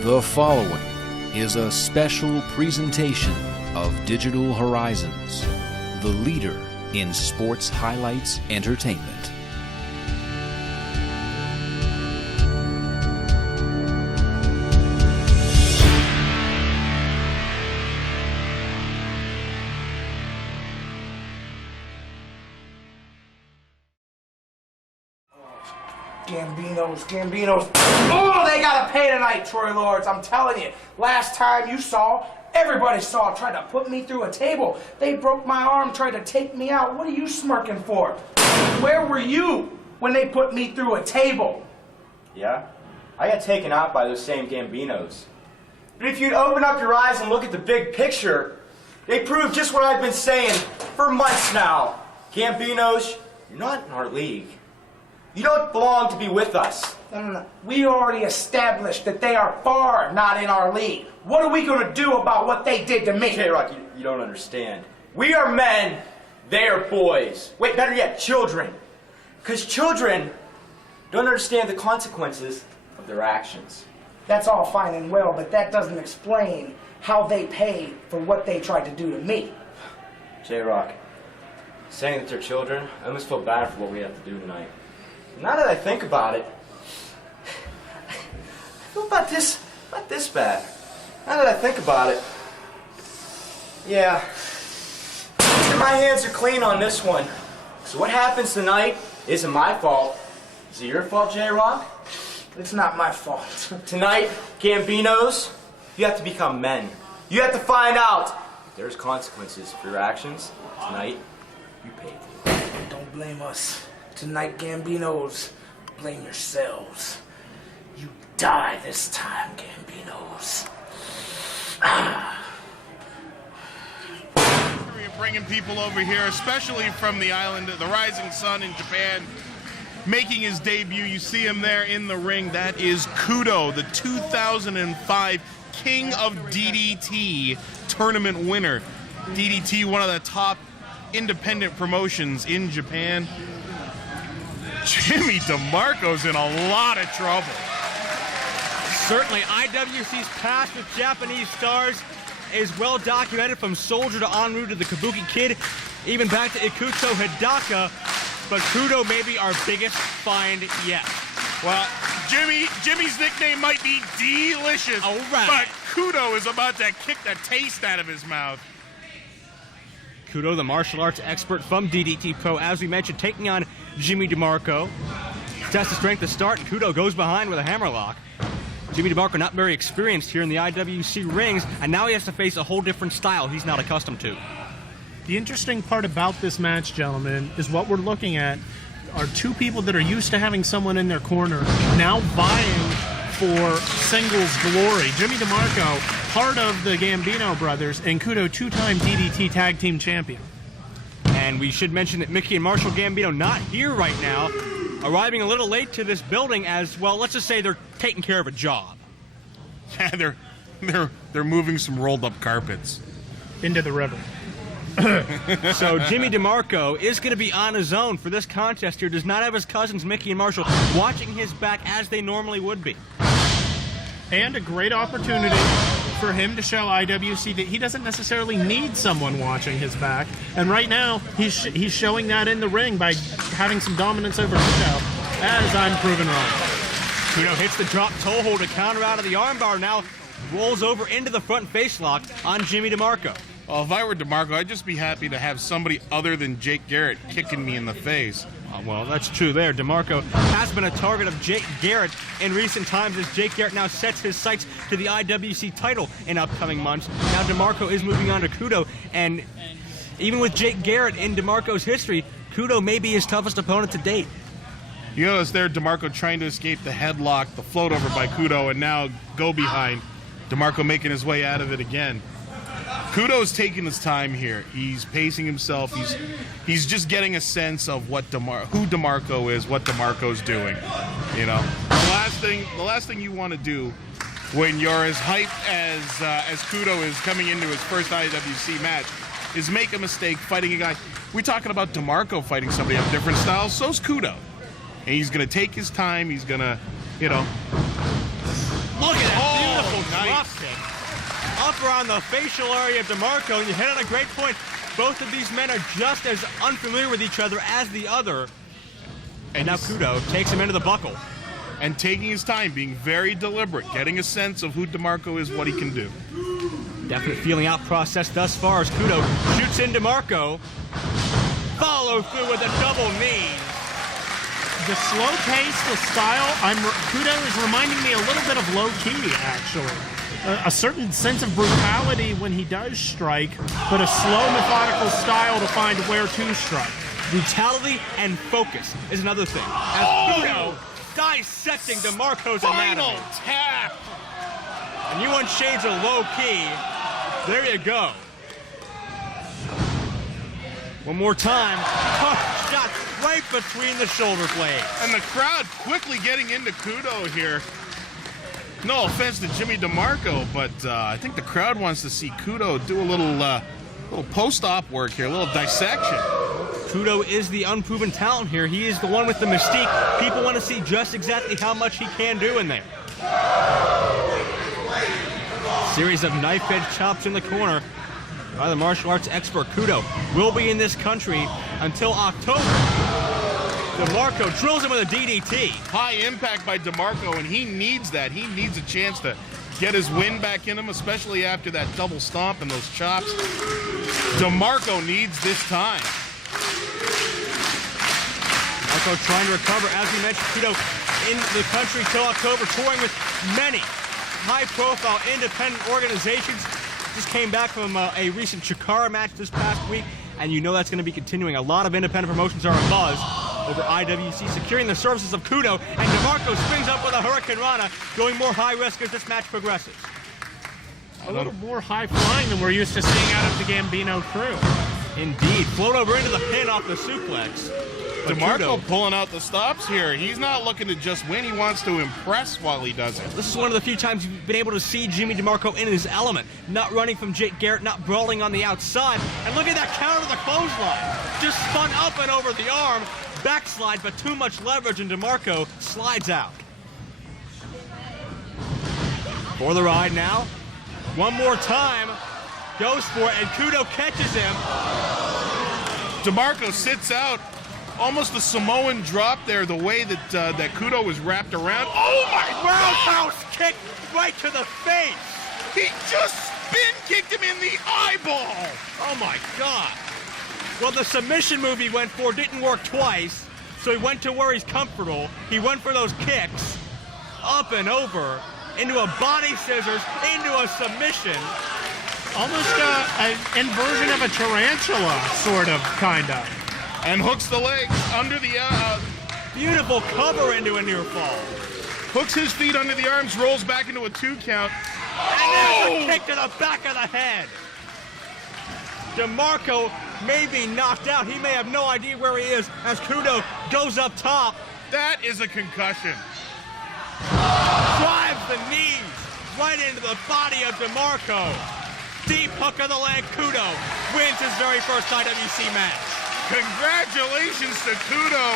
The following is a special presentation of Digital Horizons, the leader in sports highlights entertainment. Gambinos. Oh, they gotta pay tonight, Troy Lords. I'm telling you. Last time you saw, everybody saw, tried to put me through a table. They broke my arm, tried to take me out. What are you smirking for? Where were you when they put me through a table? Yeah? I got taken out by those same Gambinos. But if you'd open up your eyes and look at the big picture, they prove just what I've been saying for months now. Gambinos, you're not in our league. You don't belong to be with us. No. We already established that they are far not in our league. What are we going to do about what they did to me? J-Rock, you don't understand. We are men, they are boys. Wait, better yet, children. Because children don't understand the consequences of their actions. That's all fine and well, but that doesn't explain how they pay for what they tried to do to me. J-Rock, saying that they're children, I almost feel bad for what we have to do tonight. Now that I think about it, I feel about this bad. Now that I think about it, yeah, my hands are clean on this one. So what happens tonight isn't my fault. Is it your fault, J-Rock? It's not my fault. Tonight, Gambinos, you have to become men. You have to find out if there's consequences for your actions. Tonight, you pay for it. Don't blame us. Tonight, Gambinos, blame yourselves. You die this time, Gambinos. We're bringing people over here, especially from the island, the rising sun in Japan, making his debut. You see him there in the ring. That is Kudo, the 2005 King of DDT tournament winner. DDT, one of the top independent promotions in Japan. Jimmy Demarco's in a lot of trouble. Certainly, IWC's past with Japanese stars is well documented, from Soldier to en route to the Kabuki Kid, even back to Ikuto Hidaka. But Kudo may be our biggest find yet. Well, Jimmy's nickname might be Delicious, all right, but Kudo is about to kick the taste out of his mouth. Kudo, the martial arts expert from DDT Pro, as we mentioned, taking on Jimmy Demarco. Test of strength to start, and Kudo goes behind with a hammerlock. Jimmy Demarco not very experienced here in the IWC rings, and now he has to face a whole different style he's not accustomed to. The interesting part about this match, gentlemen, is what we're looking at are two people that are used to having someone in their corner now vying for singles glory. Jimmy Demarco, part of the Gambino brothers, and Kudo, two-time DDT tag team champion. And we should mention that Mickey and Marshall Gambino not here right now, arriving a little late to this building as, well, let's just say they're taking care of a job. Yeah, they're moving some rolled up carpets Into the river. So Jimmy Demarco is going to be on his own for this contest here. Does not have his cousins Mickey and Marshall watching his back as they normally would be. And a great opportunity for him to show IWC that he doesn't necessarily need someone watching his back. And right now, he's showing that in the ring by having some dominance over Kudo, as I'm proven wrong. Kudo hits the drop toe hold to counter out of the armbar, now rolls over into the front face lock on Jimmy Demarco. Well, if I were Demarco, I'd just be happy to have somebody other than Jake Garrett kicking me in the face. Well, that's true there. Demarco has been a target of Jake Garrett in recent times, as Jake Garrett now sets his sights to the IWC title in upcoming months. Now Demarco is moving on to Kudo, and even with Jake Garrett in Demarco's history, Kudo may be his toughest opponent to date. You notice there Demarco trying to escape the headlock, the float over by Kudo, and now go behind. Demarco making his way out of it again. Kudo's taking his time here. He's pacing himself. He's just getting a sense of who Demarco is, what Demarco's doing. You know, the last thing you want to do when you're as hyped as Kudo is coming into his first IWC match is make a mistake fighting a guy. We're talking about Demarco fighting somebody of different styles. So's Kudo, and he's gonna take his time. He's gonna, you know. Look at that beautiful drop kick. Up around the facial area of Demarco, and you hit on a great point. Both of these men are just as unfamiliar with each other as the other. And now Kudo takes him into the buckle. And taking his time, being very deliberate, getting a sense of who Demarco is, what he can do. Definite feeling out process thus far as Kudo shoots in Demarco. Follow through with a double knee. The slow pace, the style, Kudo is reminding me a little bit of low key, actually. A certain sense of brutality when he does strike, but a slow, methodical style to find where to strike. Brutality and focus is another thing. As Kudo dissecting Demarco's anatomy. Final tap! And you want shades of low key. There you go. One more time. Tough shot right between the shoulder blades. And the crowd quickly getting into Kudo here. No offense to Jimmy Demarco, but I think the crowd wants to see Kudo do a little post-op work here, a little dissection. Kudo is the unproven talent here. He is the one with the mystique. People want to see just exactly how much he can do in there. Series of knife-edge chops in the corner by the martial arts expert. Kudo will be in this country until October. Demarco drills him with a DDT. High impact by Demarco, and he needs that. He needs a chance to get his wind back in him, especially after that double stomp and those chops. Demarco needs this time. Demarco trying to recover. As we mentioned, Kudo in the country till October, touring with many high-profile independent organizations. Just came back from a recent Chikara match this past week, and you know that's going to be continuing. A lot of independent promotions are abuzz over IWC, securing the services of Kudo, and Demarco springs up with a Hurricane Rana, going more high-risk as this match progresses. A little more high-flying than we're used to seeing out of the Gambino crew. Indeed. Float over into the pin off the suplex. But Demarco Kudo pulling out the stops here. He's not looking to just win. He wants to impress while he does it. This is one of the few times you've been able to see Jimmy Demarco in his element. Not running from Jake Garrett, not brawling on the outside. And look at that counter to the clothesline. Just spun up and over the arm. Backslide, but too much leverage, and Demarco slides out. For the ride now. One more time. Goes for it, and Kudo catches him. Demarco sits out. Almost a Samoan drop there, the way that that Kudo was wrapped around. Oh my Roundhouse kick right to the face. He just spin kicked him in the eyeball. Oh my God. Well, the submission move he went for didn't work twice, so he went to where he's comfortable. He went for those kicks, up and over, into a body scissors, into a submission. Almost an inversion of a tarantula, sort of, kind of. And hooks the legs under the Beautiful cover into a near fall. hooks his feet under the arms, rolls back into a 2 count. And there's a kick to the back of the head. Demarco may be knocked out. He may have no idea where he is as Kudo goes up top. That is a concussion. Drives the knees right into the body of Demarco. Deep hook of the leg. Kudo wins his very first IWC match. Congratulations to Kudo.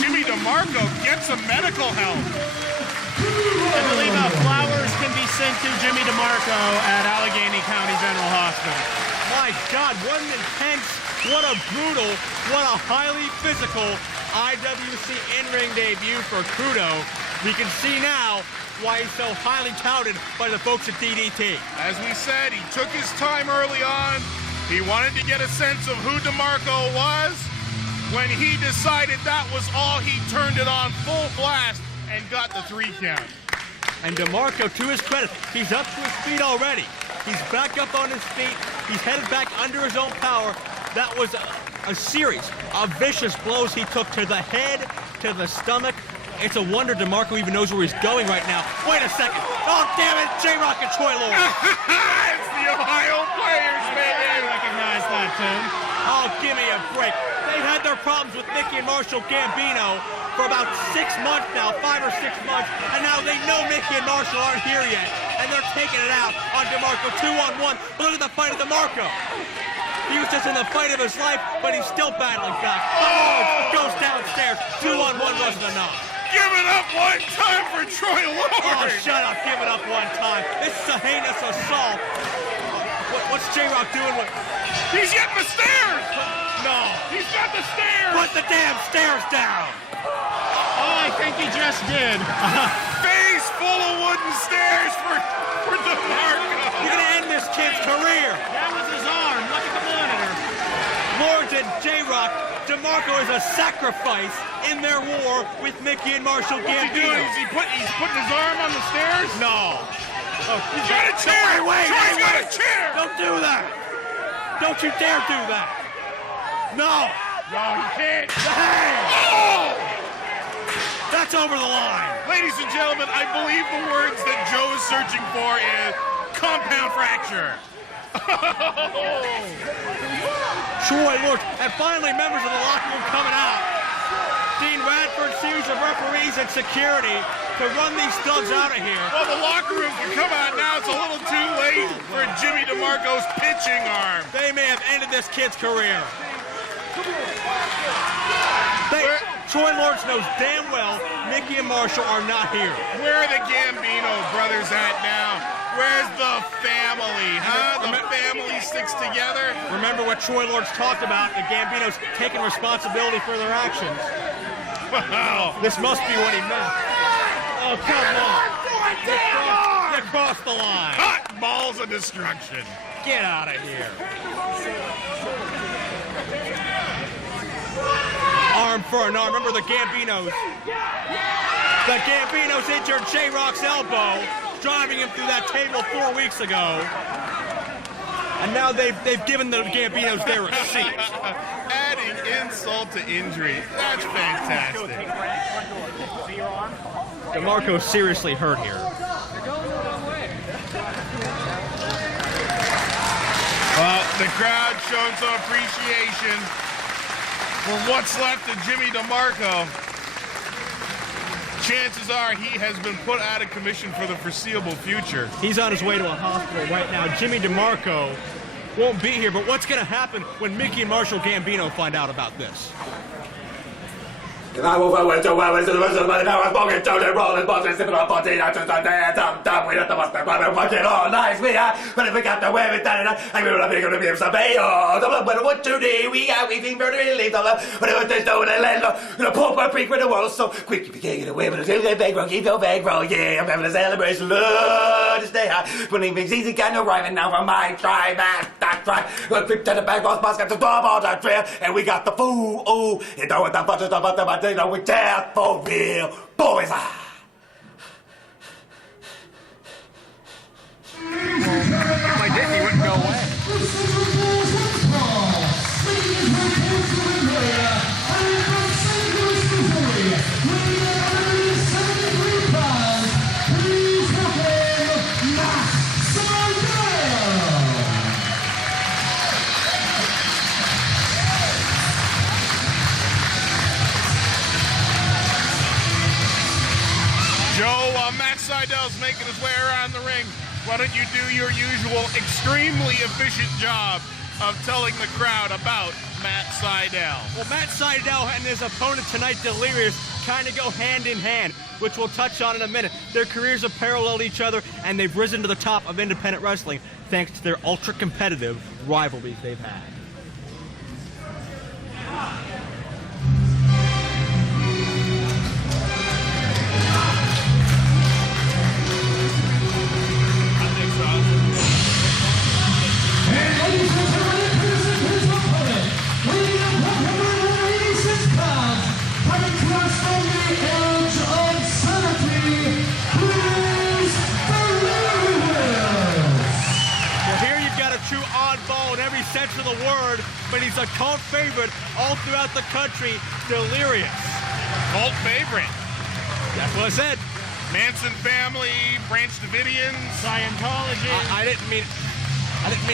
Jimmy Demarco gets some medical help. I believe flowers can be sent to Jimmy Demarco at Allegheny County General Hospital. My God, what an intense, what a brutal, what a highly physical IWC in-ring debut for Kudo. We can see now why he's so highly touted by the folks at DDT. As we said, he took his time early on. He wanted to get a sense of who Demarco was. When he decided that was all, he turned it on full blast and got the 3 count. And Demarco, to his credit, he's up to his feet already. He's back up on his feet. He's headed back under his own power. That was a series of vicious blows he took to the head, to the stomach. It's a wonder Demarco even knows where he's going right now. Wait a second. Oh, damn it. J-Rock and Troy Lord. It's the Ohio players, baby. I recognize that tune. Oh, give me a break. They've had their problems with Mickey and Marshall Gambino for about 6 months now, 5 or 6 months, and now they know Mickey and Marshall aren't here yet, and they're taking it out on Demarco 2-on-1. But look at the fight of Demarco. He was just in the fight of his life, but he's still battling back. Oh, goes downstairs. 2-on-1 wasn't enough. Give it up one time for Troy Lord! Oh, shut up. Give it up one time. This is a heinous assault. What's J-Rock doing with... He's getting the stairs! No. He's got the stairs! Put the damn stairs down. Oh, I think he just did. Face full of wooden stairs for Demarco! You're going to end this kid's career. That was his arm. Look at the monitor. Lord and J-Rock, Demarco is a sacrifice in their war with Mickey and Marshall What's he Gambino. doing? He's putting his arm on the stairs? No. He's got a chair! Troy's got a chair! Don't do that. Don't you dare do that. No. No, you can't. Hey. Oh! That's over the line. Ladies and gentlemen, I believe the words that Joe is searching for is compound fracture. Troy Lord, and finally members of the locker room coming out. Dean Radford, series of referees and security to run these thugs out of here. Well, the locker room can come out now. It's a little too late for Jimmy DeMarco's pitching arm. They may have ended this kid's career. Troy Lawrence knows damn well Mickey and Marshall are not here. Where are the Gambino brothers at now? Where's the family, huh? The family sticks together. Remember what Troy Lawrence talked about, the Gambinos taking responsibility for their actions. Wow. This must be what he meant. Oh, come on. You crossed the line. Hot balls of destruction. Get out of here. Arm for an arm. Remember the Gambinos. The Gambinos injured J-Rock's elbow, driving him through that table 4 weeks ago. And now they've given the Gambinos their receipt. Adding insult to injury. That's fantastic. DeMarco's seriously hurt here. Well, the crowd showing some appreciation for what's left of Jimmy DeMarco. Chances are he has been put out of commission for the foreseeable future. He's on his way to a hospital right now. Jimmy DeMarco won't be here, but what's going to happen when Mickey and Marshall Gambino find out about this? I will forward to where is the rest of the now I'm smoking to the rolling boxes, sipping on 14 after Sunday, dumb, we let the mustard, but watching all nice, we are, but if we got to wear it down, I will not be going to be some pay, oh, the blood, what today, we are weaving very relieved of love, but it was just over the land, the poor freak with the world, so quick, you can't get away, but it's a bankroll, keep your bankroll, yeah, I'm having a celebration, Lord, to stay high, when he makes easy, kind of rhyming now from my tribe, that tribe, we'll creep to the back, boss, got the dog on that trail, and we got the fool, oh, you know what the bunch of stuff about the you know, we death for real, boys. My Disney wouldn't go away. Matt Seidel's making his way around the ring. Why don't you do your usual extremely efficient job of telling the crowd about Matt Seidel? Well, Matt Seidel and his opponent tonight, Delirious, kind of go hand in hand, which we'll touch on in a minute. Their careers have paralleled each other, and they've risen to the top of independent wrestling thanks to their ultra-competitive rivalries they've had. In every sense of the word, but he's a cult favorite all throughout the country, Delirious. Cult favorite. That's what I said. Manson family, Branch Davidians, Scientology. I didn't mean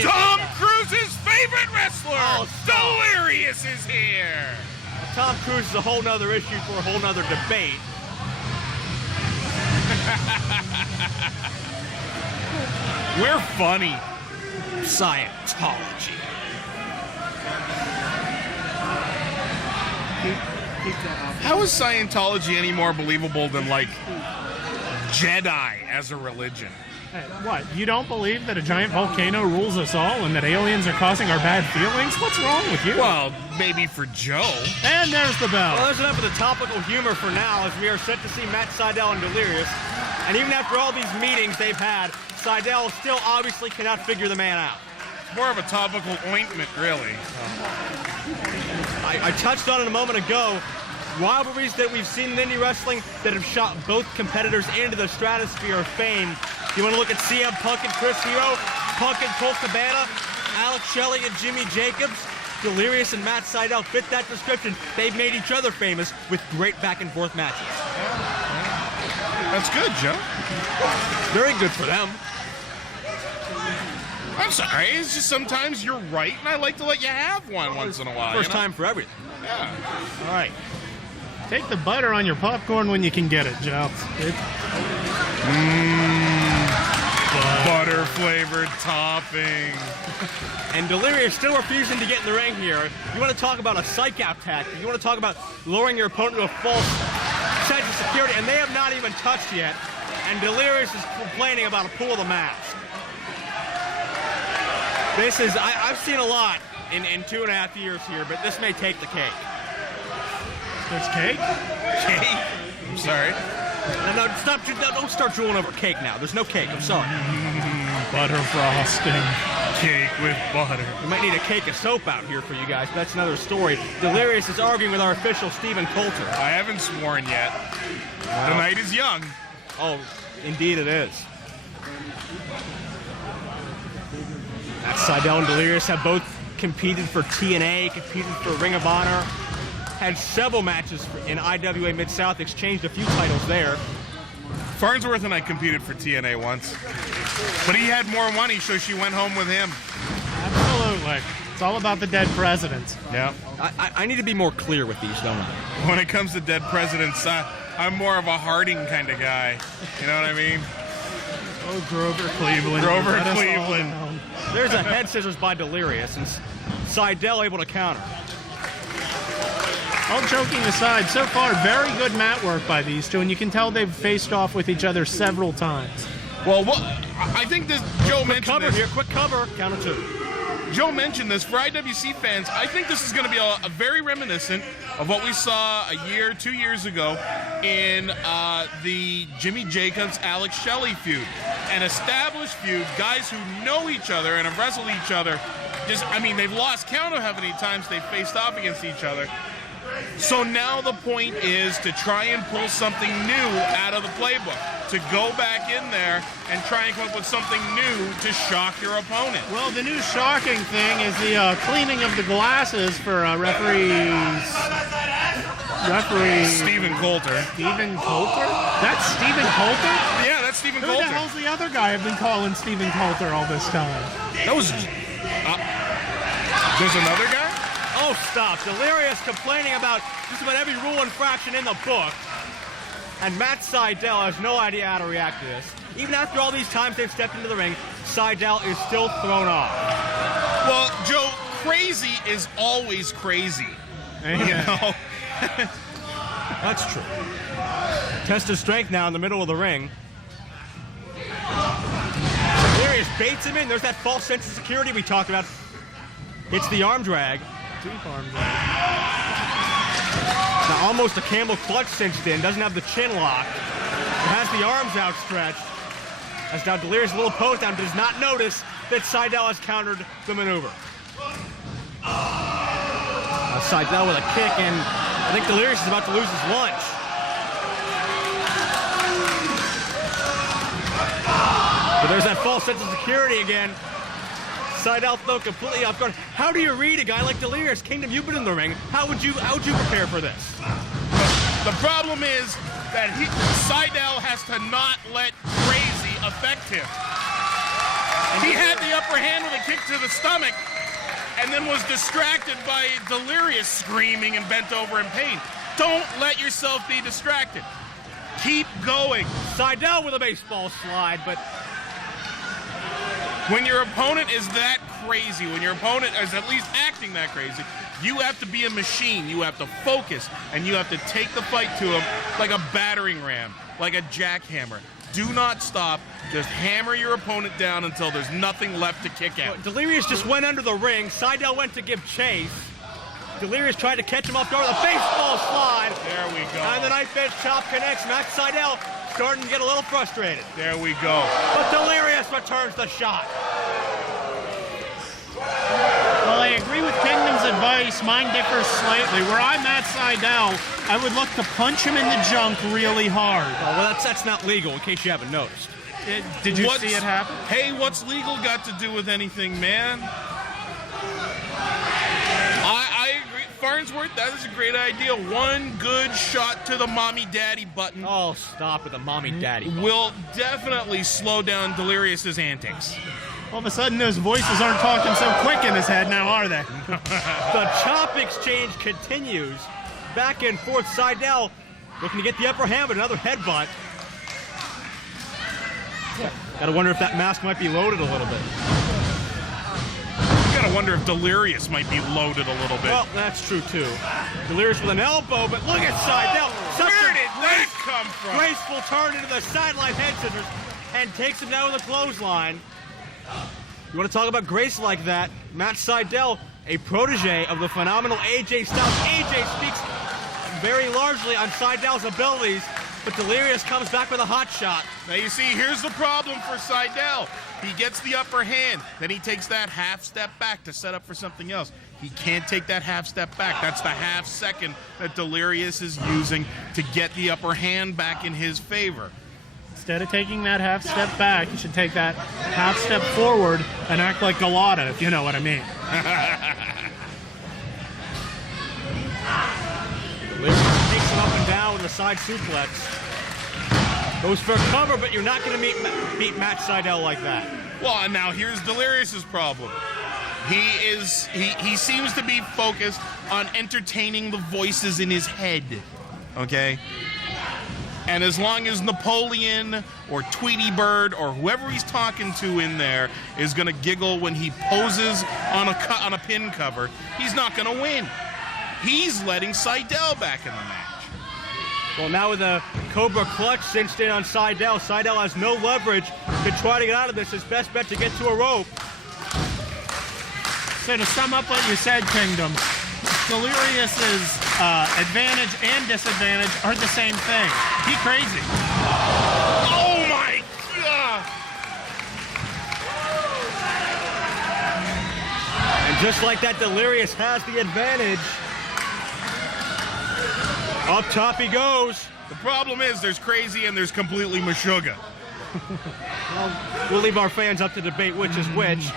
Tom Cruise's favorite wrestler, Oh, stop. Delirious, is here. Tom Cruise is a whole nother issue for a whole nother debate. We're funny. Scientology. How is Scientology any more believable than, like, Jedi as a religion? Hey, what? You don't believe that a giant volcano rules us all and that aliens are causing our bad feelings? What's wrong with you? Well, maybe for Joe. And there's the bell. Well, there's enough of the topical humor for now, as we are set to see Matt Seidel and Delirious. And even after all these meetings they've had, Seidel still obviously cannot figure the man out. It's more of a topical ointment, really. I touched on it a moment ago. Rivalries that we've seen in indie wrestling that have shot both competitors into the stratosphere of fame. You want to look at CM Punk and Chris Hero, Punk and Colt Cabana, Alex Shelley and Jimmy Jacobs, Delirious and Matt Seidel fit that description. They've made each other famous with great back-and-forth matches. That's good, Joe. Very good for them. I'm sorry, it's just sometimes you're right, and I like to let you have one once in a while. First time for everything. Yeah. All right. Take the butter on your popcorn when you can get it, Joe. Butter-flavored topping. And Delirious still refusing to get in the ring here. You want to talk about a psych-out tactic. You want to talk about lowering your opponent to a false sense of security, and they have not even touched yet. And Delirious is complaining about a pull of the mask. This is, I've seen a lot in 2.5 years here, but this may take the cake. There's cake? Cake? I'm sorry. No, stop, don't start drooling over cake now. There's no cake, I'm sorry. Butter frosting. Cake with butter. We might need a cake of soap out here for you guys, but that's another story. Delirious is arguing with our official, Stephen Coulter. I haven't sworn yet. The night is young. Oh, indeed it is. Matt Seidel and Delirious have both competed for TNA, competed for Ring of Honor, had several matches in IWA Mid-South, exchanged a few titles there. Farnsworth and I competed for TNA once. But he had more money, so she went home with him. Absolutely. It's all about the dead presidents. Yeah. I need to be more clear with these, don't I? When it comes to dead presidents, I'm more of a Harding kind of guy. You know what I mean? Oh, Grover Cleveland. Grover Cleveland. There's a head scissors by Delirious, and Seidel able to counter. All joking aside, so far, very good mat work by these two, and you can tell they've faced off with each other several times. Well, I think this, Joe mentioned Cover this. here, quick cover, count of two. Joe mentioned this. For IWC fans, I think this is going to be a very reminiscent of what we saw 2 years ago in the Jimmy Jacobs, Alex Shelley feud. An established feud, guys who know each other and have wrestled each other. They've lost count of how many times they've faced off against each other. So now the point is to try and pull something new out of the playbook, to go back in there and try and come up with something new to shock your opponent. Well, the new shocking thing is the cleaning of the glasses for referees. Stephen Coulter. Stephen Coulter? That's Stephen Coulter? Yeah, that's Stephen Who Coulter. the hell's the other guy I've been calling Stephen Coulter all this time? That was... there's another guy? Oh, stop. Delirious complaining about just about every rule infraction in the book. And Matt Seidel has no idea how to react to this. Even after all these times they've stepped into the ring, Seidel is still thrown off. Well, Joe, crazy is always crazy. You know? That's true. Test of strength now in the middle of the ring. Delirious baits him in. There's that false sense of security we talked about. It's the arm drag. Deep arm drag. Now almost a Campbell clutch cinched in. Doesn't have the chin lock. Has the arms outstretched. As now Delirious a little post down. Does not notice that Seidel has countered the maneuver. Seidel with a kick, and I think Delirious is about to lose his lunch. But there's that false sense of security again. Seidel though completely off guard. How do you read a guy like Delirious? Kingdom, you've been in the ring. How would you prepare for this? The problem is that Seidel has to not let crazy affect him. He had the upper hand with a kick to the stomach, and then was distracted by Delirious screaming and bent over in pain. Don't let yourself be distracted. Keep going. Seidel with a baseball slide, but when your opponent is that crazy, when your opponent is at least acting that crazy, You have to be a machine. You have to focus, and you have to take the fight to him like a battering ram, like a jackhammer. Do not stop. Just hammer your opponent down until there's nothing left to kick out. Delirious just went under the ring. Seidel went to give chase. Delirious tried to catch him off guard with a baseball slide. There we go. And the knife edge chop connects. Max Seidel starting to get a little frustrated. There we go. But Delirious returns the shot. Well, I agree with Kingdom's advice. Mine differs slightly. Where I'm at Seidel, I would look to punch him in the junk really hard. Oh, well, that's not legal, in case you haven't noticed. Did you see it happen? Hey, what's legal got to do with anything, man? I agree. Farnsworth, that is a great idea. One good shot to the mommy-daddy button. Oh, stop with the mommy-daddy button. Will definitely slow down Delirious's antics. All of a sudden, those voices aren't talking so quick in his head now, are they? The chop exchange continues. Back and forth, Seidel looking to get the upper hand, but another headbutt. Gotta wonder if that mask might be loaded a little bit. Gotta wonder if Delirious might be loaded a little bit. Well, that's true, too. Delirious with an elbow, but look at Seidel. Where did that come from? Graceful turn into the sideline head scissors and takes him down with a clothesline. You want to talk about grace like that? Matt Seidel, a protege of the phenomenal AJ Styles. AJ speaks very largely on Seidel's abilities, but Delirious comes back with a hot shot. Now you see, here's the problem for Seidel. He gets the upper hand, then he takes that half step back to set up for something else. He can't take that half step back. That's the half second that Delirious is using to get the upper hand back in his favor. Instead of taking that half step back, you should take that half step forward and act like Galata, if you know what I mean. Delirious takes him up and down with a side suplex. Goes for cover, but you're not going to beat Matt Seidel like that. Well, now here's Delirious's problem. He seems to be focused on entertaining the voices in his head. Okay? And as long as Napoleon or Tweety Bird or whoever he's talking to in there is going to giggle when he poses on a pin cover, he's not going to win. He's letting Seidel back in the match. Well, now with a Cobra clutch cinched in on Seidel, Seidel has no leverage to try to get out of this. His best bet to get to a rope. So to sum up what you said, Kingdom, Delirious's advantage and disadvantage are the same thing. Be crazy. Oh my God! And just like that, Delirious has the advantage. Up top he goes. The problem is there's crazy and there's completely Meshuggah. Well, we'll leave our fans up to debate which is which.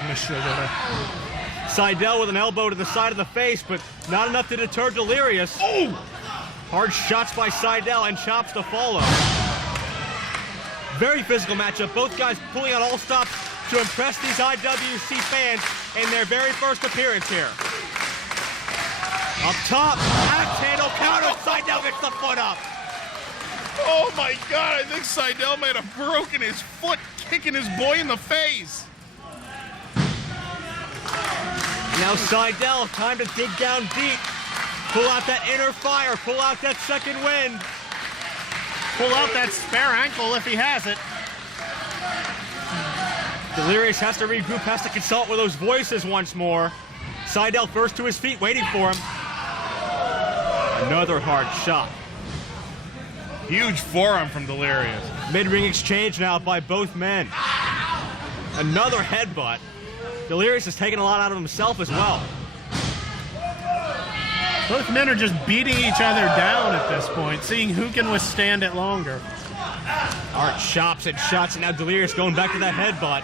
Seidel with an elbow to the side of the face, but not enough to deter Delirious. Oh! Hard shots by Seidel and chops to follow. Very physical matchup. Both guys pulling out all stops to impress these IWC fans in their very first appearance here. Up top, axe handle counter. Seidel gets the foot up. Oh my God, I think Seidel might have broken his foot kicking his boy in the face. Now Seidel, time to dig down deep. Pull out that inner fire, pull out that second wind. Pull out that spare ankle if he has it. Delirious has to regroup, has to consult with those voices once more. Seidel first to his feet, waiting for him. Another hard shot. Huge forearm from Delirious. Mid-ring exchange now by both men. Another headbutt. Delirious is taking a lot out of himself as well. Both men are just beating each other down at this point, seeing who can withstand it longer. Hard chops and shots, and now Delirious going back to that headbutt.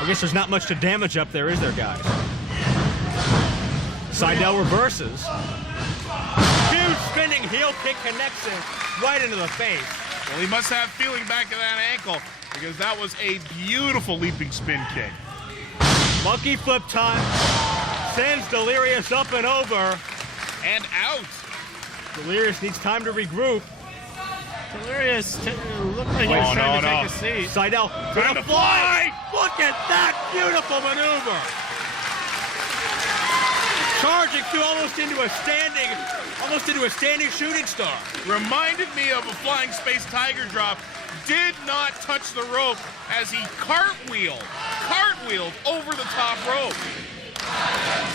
I guess there's not much to damage up there, is there, guys? Seidel reverses. Huge spinning heel kick connects him right into the face. Well, he must have feeling back of that ankle because that was a beautiful leaping spin kick. Monkey flip time. Sends Delirious up and over. And out. Delirious needs time to regroup. Delirious looked like he was trying to take a seat. Seidel Trying to fly. Look at that beautiful maneuver. charging through almost into a standing shooting star. Reminded me of a flying space tiger drop. Did not touch the rope as he cartwheeled over the top rope.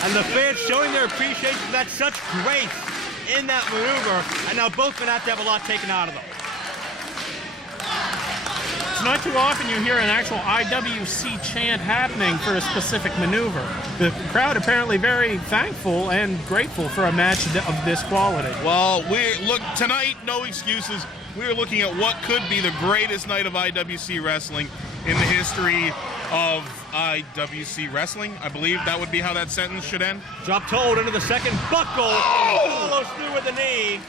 And the fans showing their appreciation for that, such grace in that maneuver. And now both men have to have a lot taken out of them. It's not too often you hear an actual IWC chant happening for a specific maneuver. The crowd apparently very thankful and grateful for a match of this quality. Well, tonight, no excuses. We are looking at what could be the greatest night of IWC wrestling in the history of IWC wrestling. I believe that would be how that sentence should end. Drop toe into the second buckle. Oh! Follows through with the knee.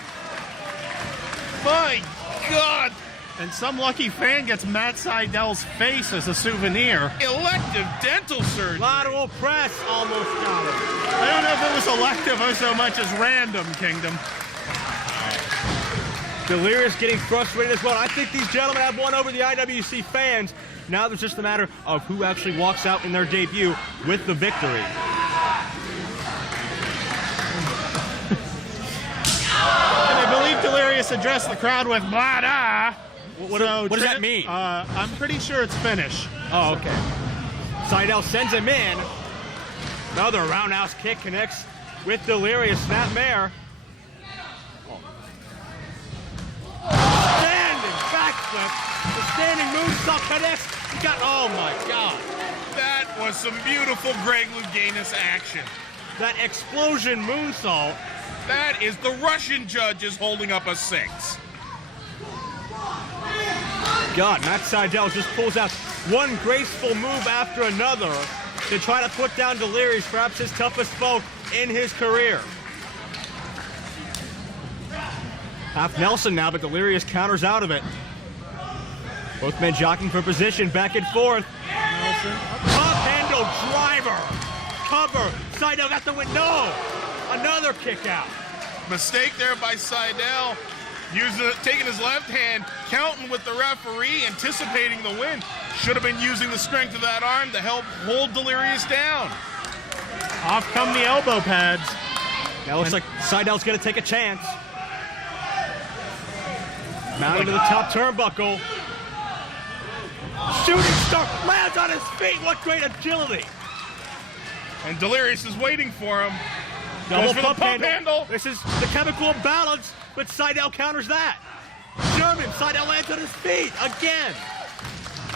My God! And some lucky fan gets Matt Seidel's face as a souvenir. Elective dental surgery. Lateral press almost got it. I don't know if it was elective or so much as random, Kingdom. Delirious getting frustrated as well. I think these gentlemen have won over the IWC fans. Now there's just a matter of who actually walks out in their debut with the victory. And I believe Delirious addressed the crowd with "Blah-da." What does that mean? I'm pretty sure it's finish. Oh, okay. Seidel sends him in. Another roundhouse kick connects with Delirious. Snapmare. Standing backflip. The standing moonsault connects. He got, oh my God. That was some beautiful Greg Louganis action. That explosion moonsault. That is the Russian judge is holding up a 6. God, Matt Seidel just pulls out one graceful move after another to try to put down Delirious, perhaps his toughest foe in his career. Half Nelson now, but Delirious counters out of it. Both men jockeying for position, back and forth. Nelson. Top handle driver. Cover. Seidel got the win. No! Another kick out. Mistake there by Seidel. Taking his left hand, counting with the referee, anticipating the win. Should have been using the strength of that arm to help hold Delirious down. Off come the elbow pads. Now looks like Seidel's going to take a chance. Mounted to the top turnbuckle. Shooting star lands on his feet. What great agility. And Delirious is waiting for him. Double Goes for the pump handle. This is the chemical imbalance, but Seidel counters that. German, Seidel lands on his feet again.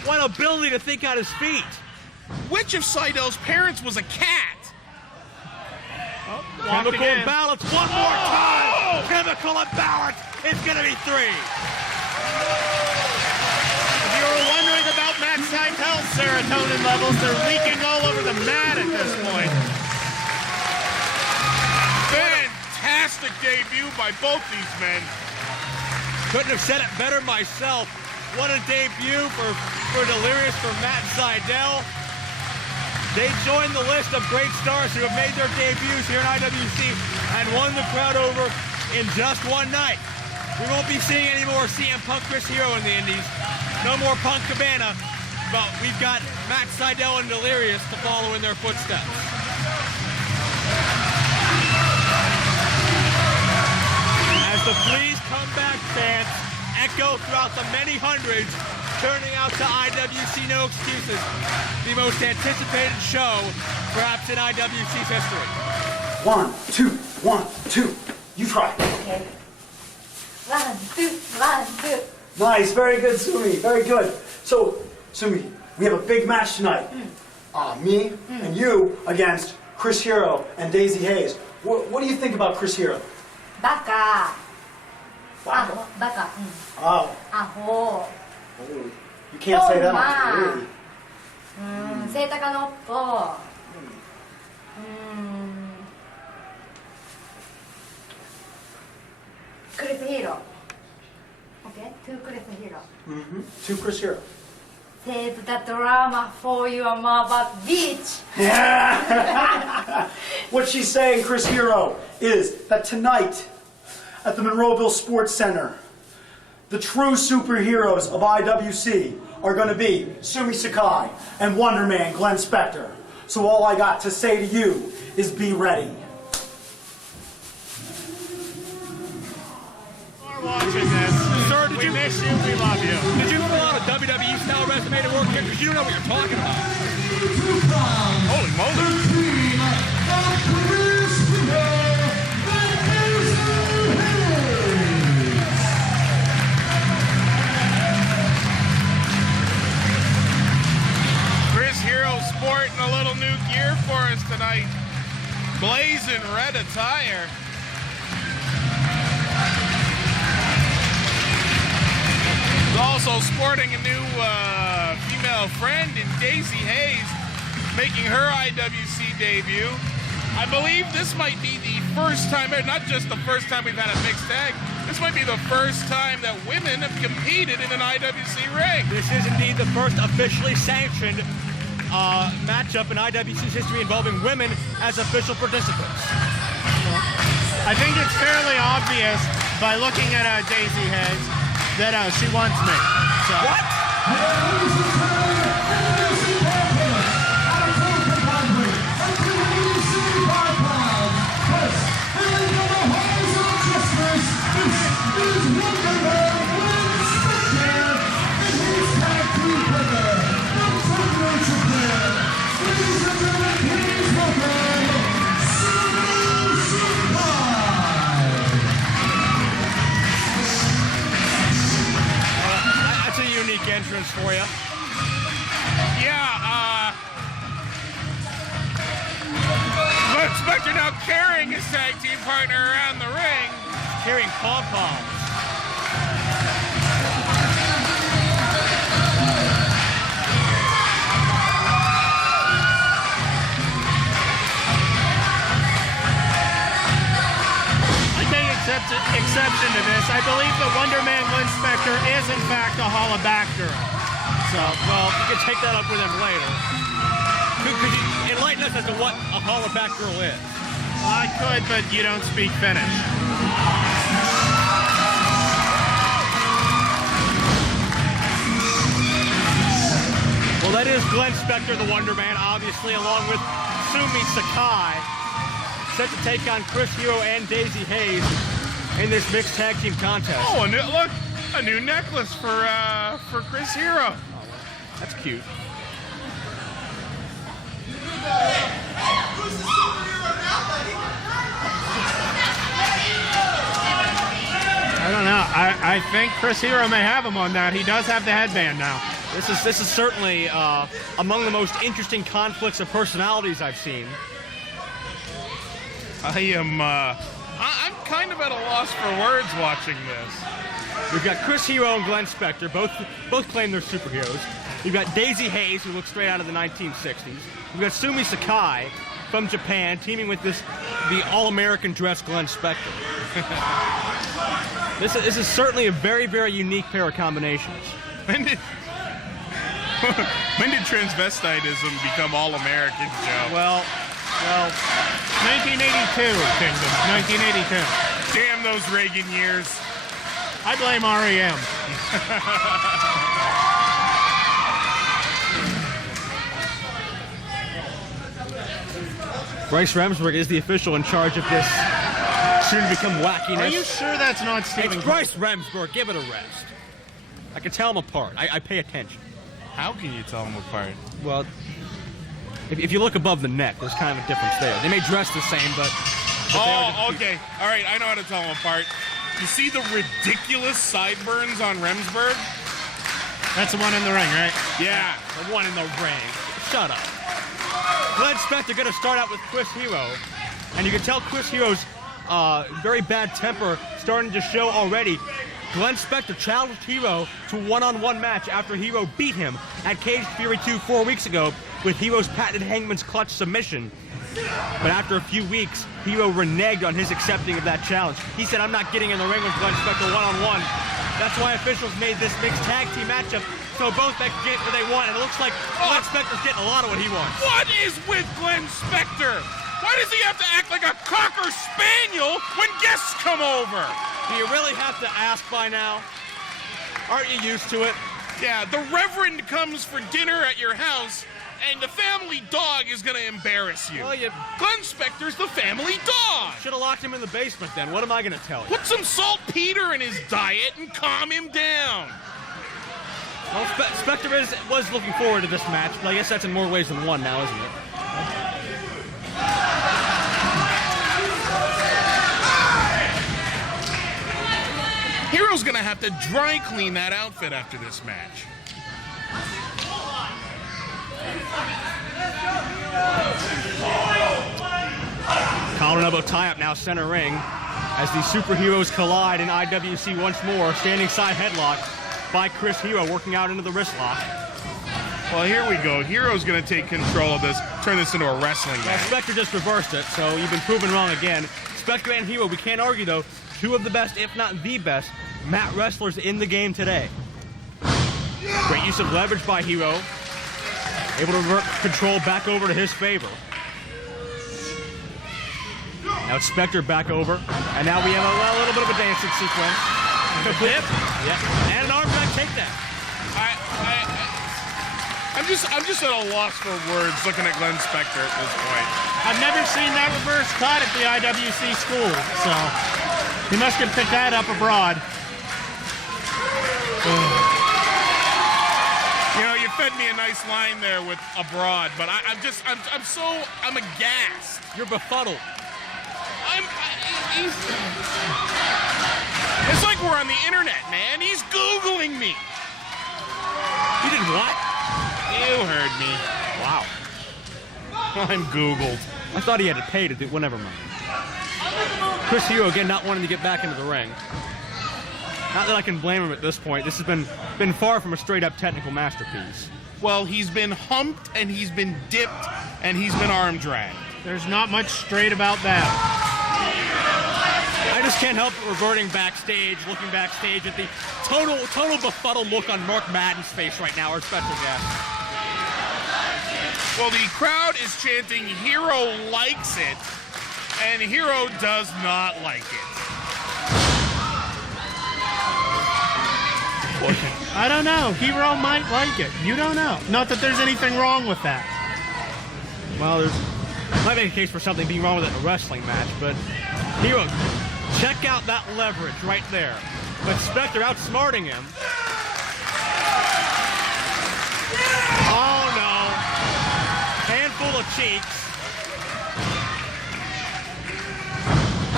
What ability to think on his feet. Which of Seidel's parents was a cat? Chemical imbalance one more time. Chemical imbalance. It's going to be 3. If you were wondering about Matt Seidel's serotonin levels, they're leaking all over the mat at this point. Fantastic debut by both these men. Couldn't have said it better myself. What a debut for Delirious, for Matt Seidel. They joined the list of great stars who have made their debuts here in IWC and won the crowd over in just one night. We won't be seeing any more CM Punk Chris Hero in the Indies. No more Punk Cabana, but we've got Matt Seidel and Delirious to follow in their footsteps. As the Please Come Back chants echo throughout the many hundreds, turning out to IWC No Excuses, the most anticipated show perhaps in IWC's history. 1, 2, 1, 2. You try. Okay. 1, 2, 1, 2. Nice, very good, Sumie, very good. So, Sumie, we have a big match tonight. Me and you against Chris Hero and Daizee Haze. What do you think about Chris Hero? Baka. Aho. Baka. Oh. Aho. Oh. You can't say that on TV. 背高のっぽ。クリス・ヒーロー。Okay? 2 Chris Hero. 2 Chris Hero. Save the drama for your mama, bitch. What she's saying, Chris Hero, is that tonight at the Monroeville Sports Center, the true superheroes of IWC are going to be Sumie Sakai and Wonder Man Glenn Spectre. So all I got to say to you is be ready. watching this, Sir, did we you miss you. We love you. Did you fill out a WWE style resume to work here? Because you don't know what you're talking about. Holy moly. Chris Hero sporting a little new gear for us tonight. Blazing red attire. He's also sporting a new female friend in Daizee Haze, making her IWC debut. I believe this might be the first time, or not just the first time we've had a mixed tag, this might be the first time that women have competed in an IWC ring. This is indeed the first officially sanctioned matchup in IWC's history involving women as official participants. I think it's fairly obvious by looking at Daizee Haze that she wants me. So. What? That's a unique entrance for you. Yeah, Spectre now carrying his tag team partner around the ring. Carrying pom-poms. Exception to this. I believe the Wonder Man Glenn Spectre is in fact a Hall of Back girl. So, well, you can take that up with him later. Could you enlighten us as to what a Hall of Back girl is? I could, but you don't speak Finnish. Well, that is Glenn Spectre, the Wonder Man, obviously, along with Sumie Sakai, set to take on Chris Hero and Daizee Haze in this mixed tag team contest. Oh, a new necklace for Chris Hero. That's cute. I don't know. I think Chris Hero may have him on that. He does have the headband now. This is certainly among the most interesting conflicts of personalities I've seen. I'm kind of at a loss for words watching this. We've got Chris Hero and Glenn Spectre, both claim they're superheroes. We've got Daizee Haze, who looks straight out of the 1960s. We've got Sumie Sakai from Japan, teaming with the all-American dressed Glenn Spectre. This is certainly a very, very unique pair of combinations. When did transvestitism become all-American, Joe? Well, 1982, Kingdom. 1982. Damn those Reagan years. I blame REM. Bryce Remsburg is the official in charge of this soon-to-become wackiness. Are you sure that's not Stephen? It's Bryce Remsburg. Give it a rest. I can tell them apart. I pay attention. How can you tell them apart? Well, if you look above the neck, there's kind of a difference there. They may dress the same, but Oh, okay. All right, I know how to tell them apart. You see the ridiculous sideburns on Remsburg? That's the one in the ring, right? Yeah. The one in the ring. Shut up. Glenn Spectre going to start out with Chris Hero, and you can tell Chris Hero's very bad temper starting to show already. Glenn Spectre challenged Hero to a one-on-one match after Hero beat him at Cage Fury 2 4 weeks ago with Hero's patented Hangman's Clutch submission. But after a few weeks, Hero reneged on his accepting of that challenge. He said, I'm not getting in the ring with Glenn Spectre one-on-one. That's why officials made this mixed tag team matchup so both men can get what they want, and it looks like Glenn Spectre's getting a lot of what he wants. What is with Glenn Spectre? Why does he have to act like a Cocker Spaniel when guests come over? Do you really have to ask by now? Aren't you used to it? Yeah, the Reverend comes for dinner at your house, And the family dog is going to embarrass you. Well, you Glenn Spectre's the family dog. should have locked him in the basement then. What am I going to tell you? Put some saltpeter in his diet and calm him down. Well, Spectre was looking forward to this match, but I guess that's in more ways than one now, isn't it? Hero's going to have to dry clean that outfit after this match. Collar and elbow tie-up now center ring as the superheroes collide in IWC once more. Standing side headlock by Chris Hero, working out into the wrist lock. Well, here we go. Hero's going to take control of this, turn this into a wrestling Well, match. Spectre just reversed it, so you've been proven wrong again. Spectre and Hero, we can't argue though, two of the best, if not the best, mat wrestlers in the game today. Great use of leverage by Hero. Able to revert control back over to his favor. Now it's Spectre back over, and now we have a little bit of a dancing sequence. A dip, yeah, and an arm drag takedown. I'm just at a loss for words looking at Glenn Spectre at this point. I've never seen that reverse cut at the IWC school, so he must have picked that up abroad. You know, you fed me a nice line there with abroad, but I'm aghast. You're befuddled. It's like we're on the internet, man. He's Googling me. You did what? You heard me. Wow. I'm Googled. I thought he had to pay to do. Well, never mind. Chris Hero again not wanting to get back into the ring. Not that I can blame him at this point. This has been far from a straight-up technical masterpiece. Well, he's been humped, and he's been dipped, and he's been arm dragged. There's not much straight about that. I just can't help but reverting backstage, looking backstage at the total befuddled look on Mark Madden's face right now, our special guest. Well, the crowd is chanting, Hero likes it, and Hero does not like it. I don't know. Hero might like it. You don't know. Not that there's anything wrong with that. Well, might make a case for something being wrong with a wrestling match, but Hero, check out that leverage right there. But Spectre outsmarting him. Oh no. Handful of cheeks.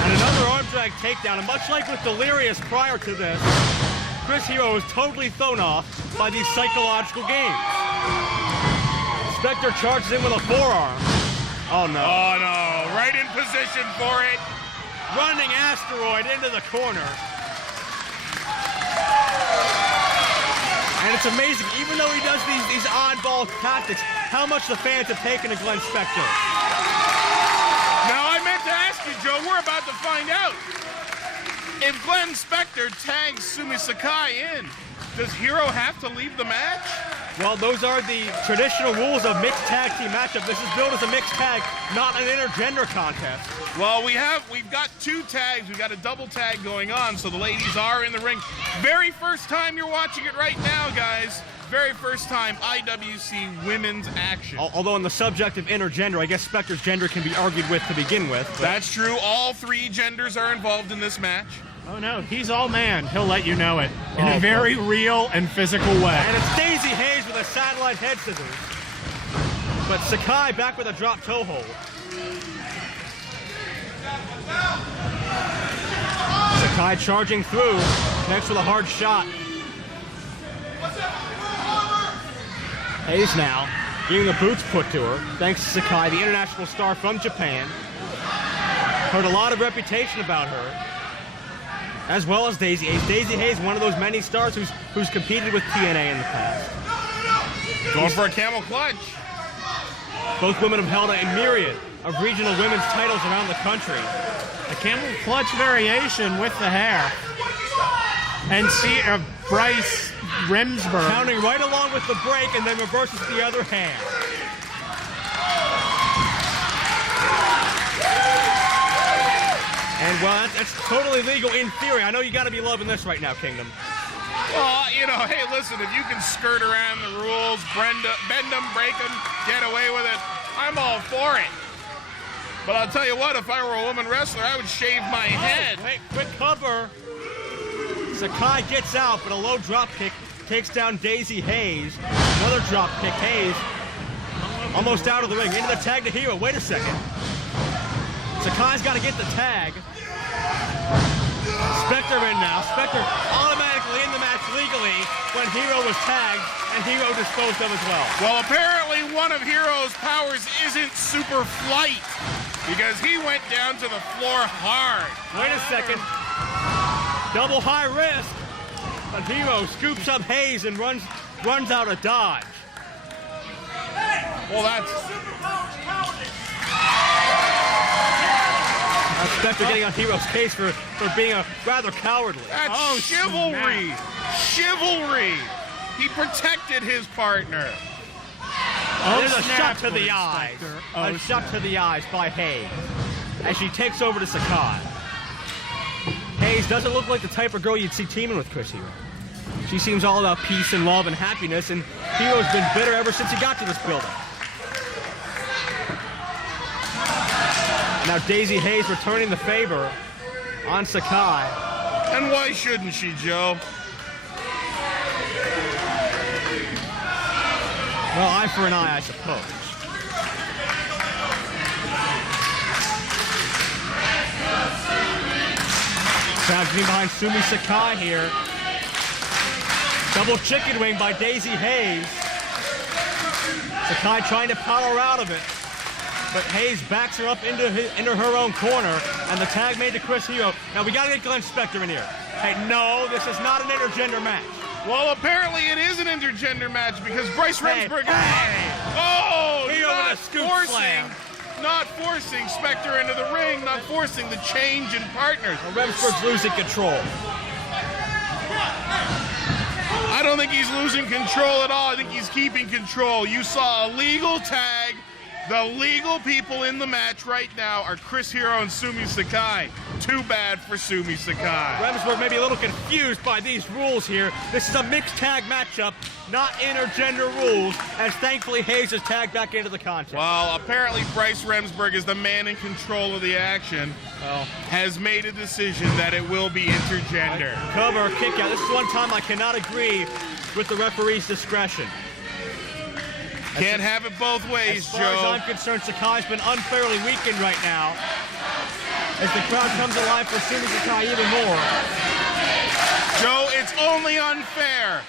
And another arm drag takedown. And much like with Delirious prior to this, Chris Hero was totally thrown off by these psychological games. Spectre charges in with a forearm. Oh no. Oh no, right in position for it. Running asteroid into the corner. And it's amazing, even though he does these oddball tactics, how much the fans have taken to Glenn Spectre. Now, I meant to ask you, Joe, we're about to find out. If Glenn Spectre tags Sumie Sakai in, does Hero have to leave the match? Well, those are the traditional rules of mixed tag team matchup. This is billed as a mixed tag, not an intergender contest. Well, we've got two tags. We've got a double tag going on, so the ladies are in the ring. Very first time you're watching it right now, guys. Very first time IWC women's action. Although on the subject of intergender, I guess Spectre's gender can be argued with to begin with. But that's true. All three genders are involved in this match. Oh no, he's all man. He'll let you know it in a very real and physical way. And it's Daizee Haze with a satellite head scissors. But Sakai back with a drop toe hold. Sakai charging through, next with a hard shot. Haze now getting the boots put to her, thanks to Sakai, the international star from Japan. Heard a lot of reputation about her, as well as Daizee Haze. Daizee Haze, one of those many stars who's competed with TNA in the past. Going for a camel clutch. Both women have held a myriad of regional women's titles around the country. A camel clutch variation with the hair. And see Bryce Remsburg counting right along with the break and then reverses the other hand. And well, that's totally legal in theory. I know you got to be loving this right now, Kingdom. Well, you know, hey, listen, if you can skirt around the rules, bend them, break them, get away with it, I'm all for it. But I'll tell you what, if I were a woman wrestler, I would shave my head. Wait, quick cover. Sakai gets out, but a low drop kick takes down Daizee Haze. Another drop kick, Haze almost out of the ring. Into the tag to Hero. Wait a second. Sakai's got to get the tag. Spectre in now. Spectre automatically in the match legally when Hero was tagged, and Hero disposed of as well. Well, apparently one of Hero's powers isn't super flight, because he went down to the floor hard. Wait a second. Double high risk. But Hero scoops up Haze and runs out a dodge. Well, that's... Spectre getting on Hero's case for being rather cowardly. That's chivalry. Chivalry. He protected his partner. There's a shot to the eyes. A shot to the eyes by Haze as she takes over to Sakai. Haze doesn't look like the type of girl you'd see teaming with Chris Hero. She seems all about peace and love and happiness, and Hero's been bitter ever since he got to this building. Now Daizee Haze returning the favor on Sakai. And why shouldn't she, Joe? Well, eye for an eye, I suppose. Crowd's behind Sumie Sakai here. Double chicken wing by Daizee Haze. Sakai trying to power out of it, but Haze backs her up into her own corner, and the tag made to Chris Hero. Now we gotta get Glenn Spectre in here. Hey, no, this is not an intergender match. Well, apparently it is an intergender match because Bryce Remsburg... Oh, he's Hero with a scoop slam. Not forcing Spectre into the ring, not forcing the change in partners. Well, Remsburg's losing control. I don't think he's losing control at all. I think he's keeping control. You saw a legal tag. The legal people in the match right now are Chris Hero and Sumie Sakai. Too bad for Sumie Sakai. Remsburg may be a little confused by these rules here. This is a mixed tag matchup, not intergender rules, as thankfully Haze is tagged back into the contest. Well, apparently Bryce Remsburg is the man in control of the action. Well, has made a decision that it will be intergender. Cover, kick out. This is one time I cannot agree with the referee's discretion. Can't have it both ways, Joe. As far as I'm concerned, Sakai's been unfairly weakened right now, as the crowd comes alive for Sumie Sakai even more. Joe, it's only unfair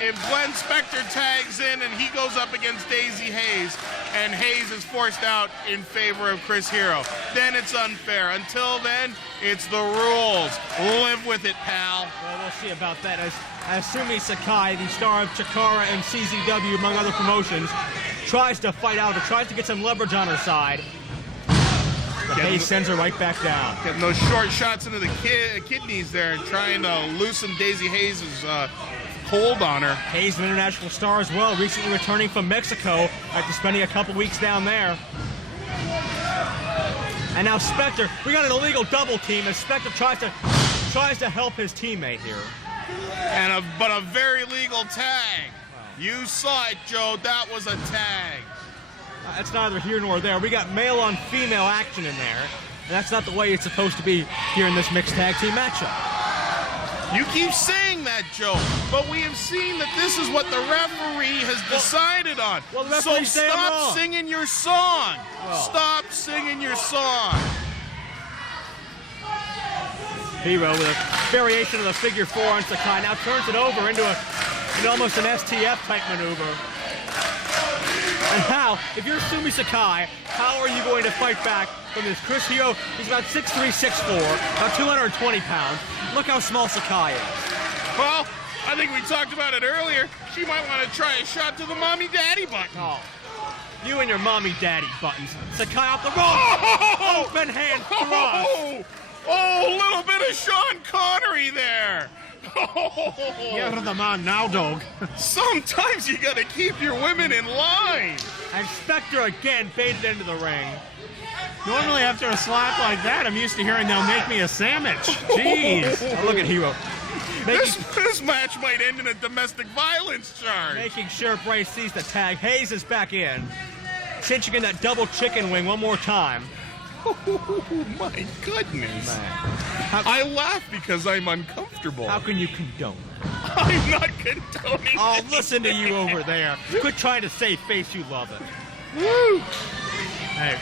if Glenn Spectre tags in and he goes up against Daizee Haze, and Haze is forced out in favor of Chris Hero. Then it's unfair. Until then, it's the rules. Live with it, pal. Well, we'll see about that. As Sumie Sakai, the star of Chikara and CZW, among other promotions, tries to fight out or tries to get some leverage on her side. But Haze sends her right back down. Getting those short shots into the kidneys there and trying to loosen Daizee Haze's hold on her. Haze, an international star as well, recently returning from Mexico after spending a couple weeks down there. And now Spectre, we got an illegal double team as Spectre tries to help his teammate here. And but a very legal tag. Wow. You saw it, Joe. That was a tag. That's neither here nor there. We got male on female action in there. And that's not the way it's supposed to be here in this mixed tag team matchup. You keep saying that, Joe, but we have seen that this is what the referee has decided on. Well, so stop singing your song. Well. Stop singing your song. Hero with a variation of the figure four on Sakai now turns it over into almost an STF type maneuver. And how, if you're Sumie Sakai, how are you going to fight back from this Chris Hero? He's about 6'3", 6'4", about 220 pounds. Look how small Sakai is. Well, I think we talked about it earlier. She might want to try a shot to the mommy-daddy button. Oh, you and your mommy-daddy buttons. Sakai off the rope. Open hand thrust. Oh, a little bit of Sean Connery there. You're the man now, dog. Sometimes you gotta keep your women in line. And Spectre again baited into the ring. Normally after a slap like that, I'm used to hearing they'll make me a sandwich. Jeez. Oh, look at Hero. This match might end in a domestic violence charge. Making sure Bryce sees the tag. Haze is back in. Cinching in that double chicken wing one more time. Oh, my goodness. I laugh because I'm uncomfortable. How can you condone? I'm not condoning. Oh, listen to you over there. Quit trying to save face, you love it. Woo. Hey,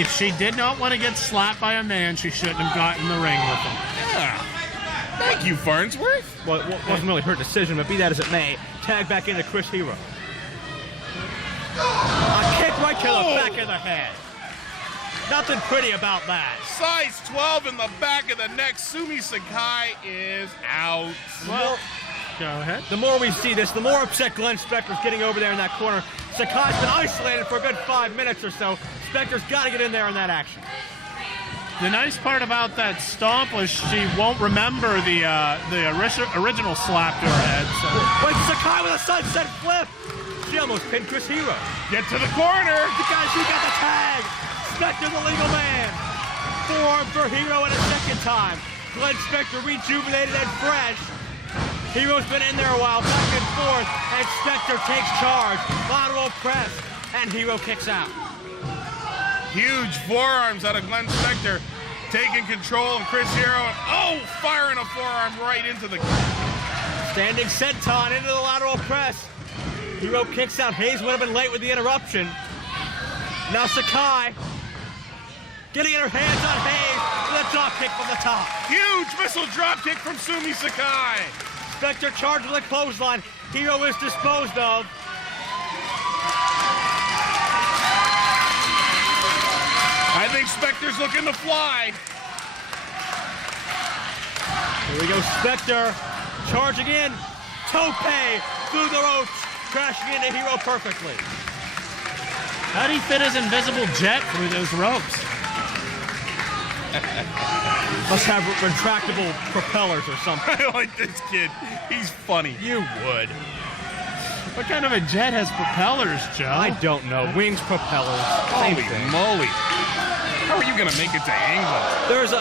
if she did not want to get slapped by a man, she shouldn't have gotten in the ring with him. Yeah. Thank you, Farnsworth. Well, it wasn't really her decision, but be that as it may, tag back into Chris Hero. A kick right to the back of the head. Nothing pretty about that. Size 12 in the back of the neck. Sumie Sakai is out. Well, go ahead. The more we see this, the more upset Glenn Spectre's getting over there in that corner. Sakai's been isolated for a good 5 minutes or so. Spectre's got to get in there in that action. The nice part about that stomp was she won't remember the original slap to her head. So. Wait, Sakai with a sunset flip. She almost pinned Chris Hero. Get to the corner. She got the tag. Spectre the legal man. Forearm for Hero at a second time. Glenn Spectre rejuvenated and fresh. Hero's been in there a while, back and forth, and Spectre takes charge. Lateral press, and Hero kicks out. Huge forearms out of Glenn Spectre, taking control of Chris Hero, and firing a forearm right into the... Standing senton into the lateral press. Hero kicks out. Haze would have been late with the interruption. Now Sakai getting her hands on Haze with a drop kick from the top. Huge missile drop kick from Sumie Sakai. Spectre charged with a clothesline. Hero is disposed of. I think Spectre's looking to fly. Here we go, Spectre charging in. Tope through the ropes, crashing into Hero perfectly. How'd he fit his invisible jet through those ropes? Must have retractable propellers or something. I like this kid. He's funny. You would. What kind of a jet has propellers, Joe? I don't know. Wings, propellers. Holy moly. How are you going to make it to England? There's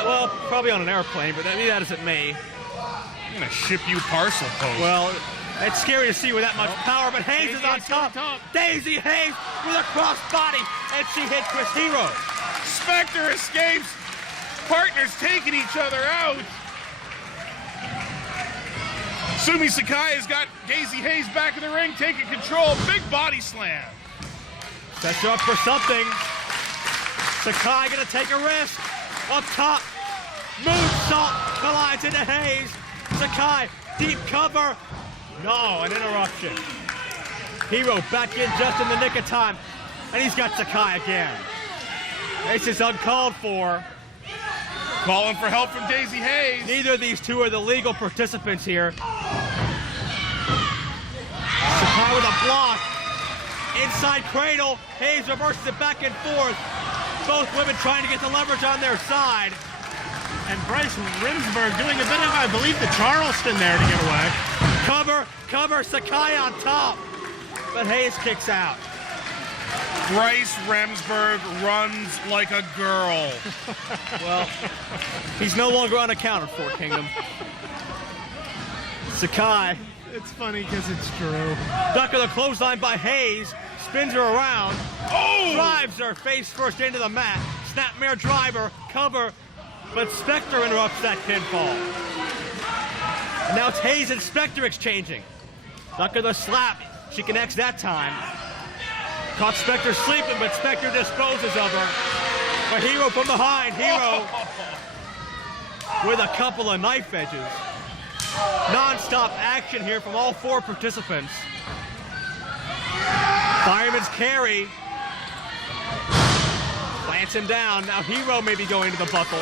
probably on an airplane, but be that as it may. I'm going to ship you parcel post. Well, it's scary to see with that much power, but Haze is on top. Daizee Haze with a cross body, and she hit Chris Hero. Spectre escapes. Partners taking each other out. Sumie Sakai has got Daizee Haze back in the ring, taking control. Big body slam. Sets her up for something. Sakai gonna take a risk. Up top. Moonsault collides into Haze. Sakai, deep cover. No, an interruption. Hero back in just in the nick of time. And he's got Sakai again. This is uncalled for. Calling for help from Daizee Haze. Neither of these two are the legal participants here. Sakai with a block. Inside cradle. Haze reverses it back and forth. Both women trying to get the leverage on their side. And Bryce Remsburg doing a bit of, I believe, the Charleston there to get away. Cover, Sakai on top. But Haze kicks out. Bryce Remsburg runs like a girl. Well, he's no longer unaccounted for, Kingdom. Sakai. It's funny because it's true. Duck of the clothesline by Haze. Spins her around. Drives her face first into the mat. Snapmare driver. Cover. But Spectre interrupts that pinfall. And now it's Haze and Spectre exchanging. Duck of the slap. She connects that time. Caught Spectre sleeping, but Spectre disposes of her. But Hero from behind. Hero with a couple of knife edges. Non-stop action here from all four participants. Fireman's carry. Plants him down. Now Hero may be going to the buckle.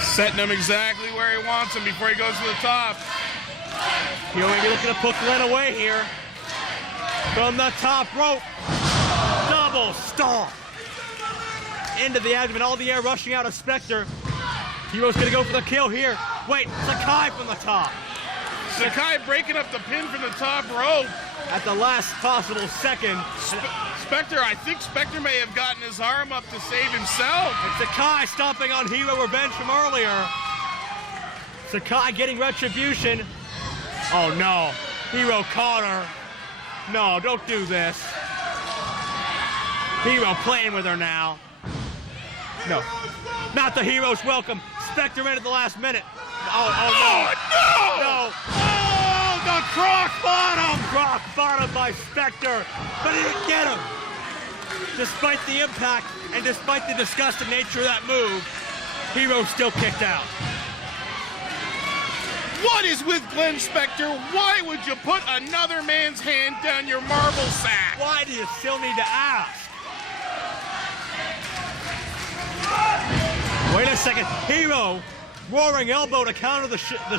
Setting him exactly where he wants him before he goes to the top. Hero may be looking to put Glenn away here. From the top rope. Double stomp. Into the abdomen. All the air rushing out of Spectre. Hero's going to go for the kill here. Wait, Sakai from the top. Sakai breaking up the pin from the top rope. At the last possible second. Spectre. I think Spectre may have gotten his arm up to save himself. And Sakai stomping on Hero Revenge from earlier. Sakai getting retribution. Oh no, Hero caught her. No, don't do this. Hero playing with her now. No, not the Hero's welcome. Spectre in at the last minute. Oh no. No. Oh, the cross bottom. Cross bottom by Spectre, but he didn't get him. Despite the impact and despite the disgusting nature of that move, Hero still kicked out. What is with Glenn Spectre? Why would you put another man's hand down your marble sack? Why do you still need to ask? Wait a second. Hero roaring elbow to counter the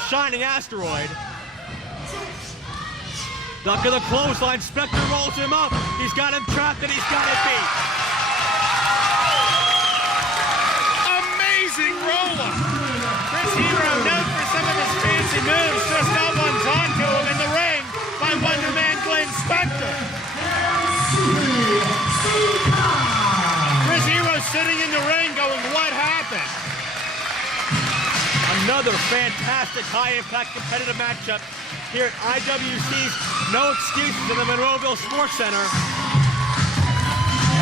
shining asteroid. Duck of the clothesline. Spectre rolls him up. He's got him trapped and he's got it beat. Amazing roll-up. Chris Hero, known for some of his fancy moves, just got ones onto him in the ring by Wonder Man Glenn Spectre. Chris Hero sitting in the ring going, what happened? Another fantastic high-impact competitive matchup here at IWC's No Excuses in the Monroeville Sports Center.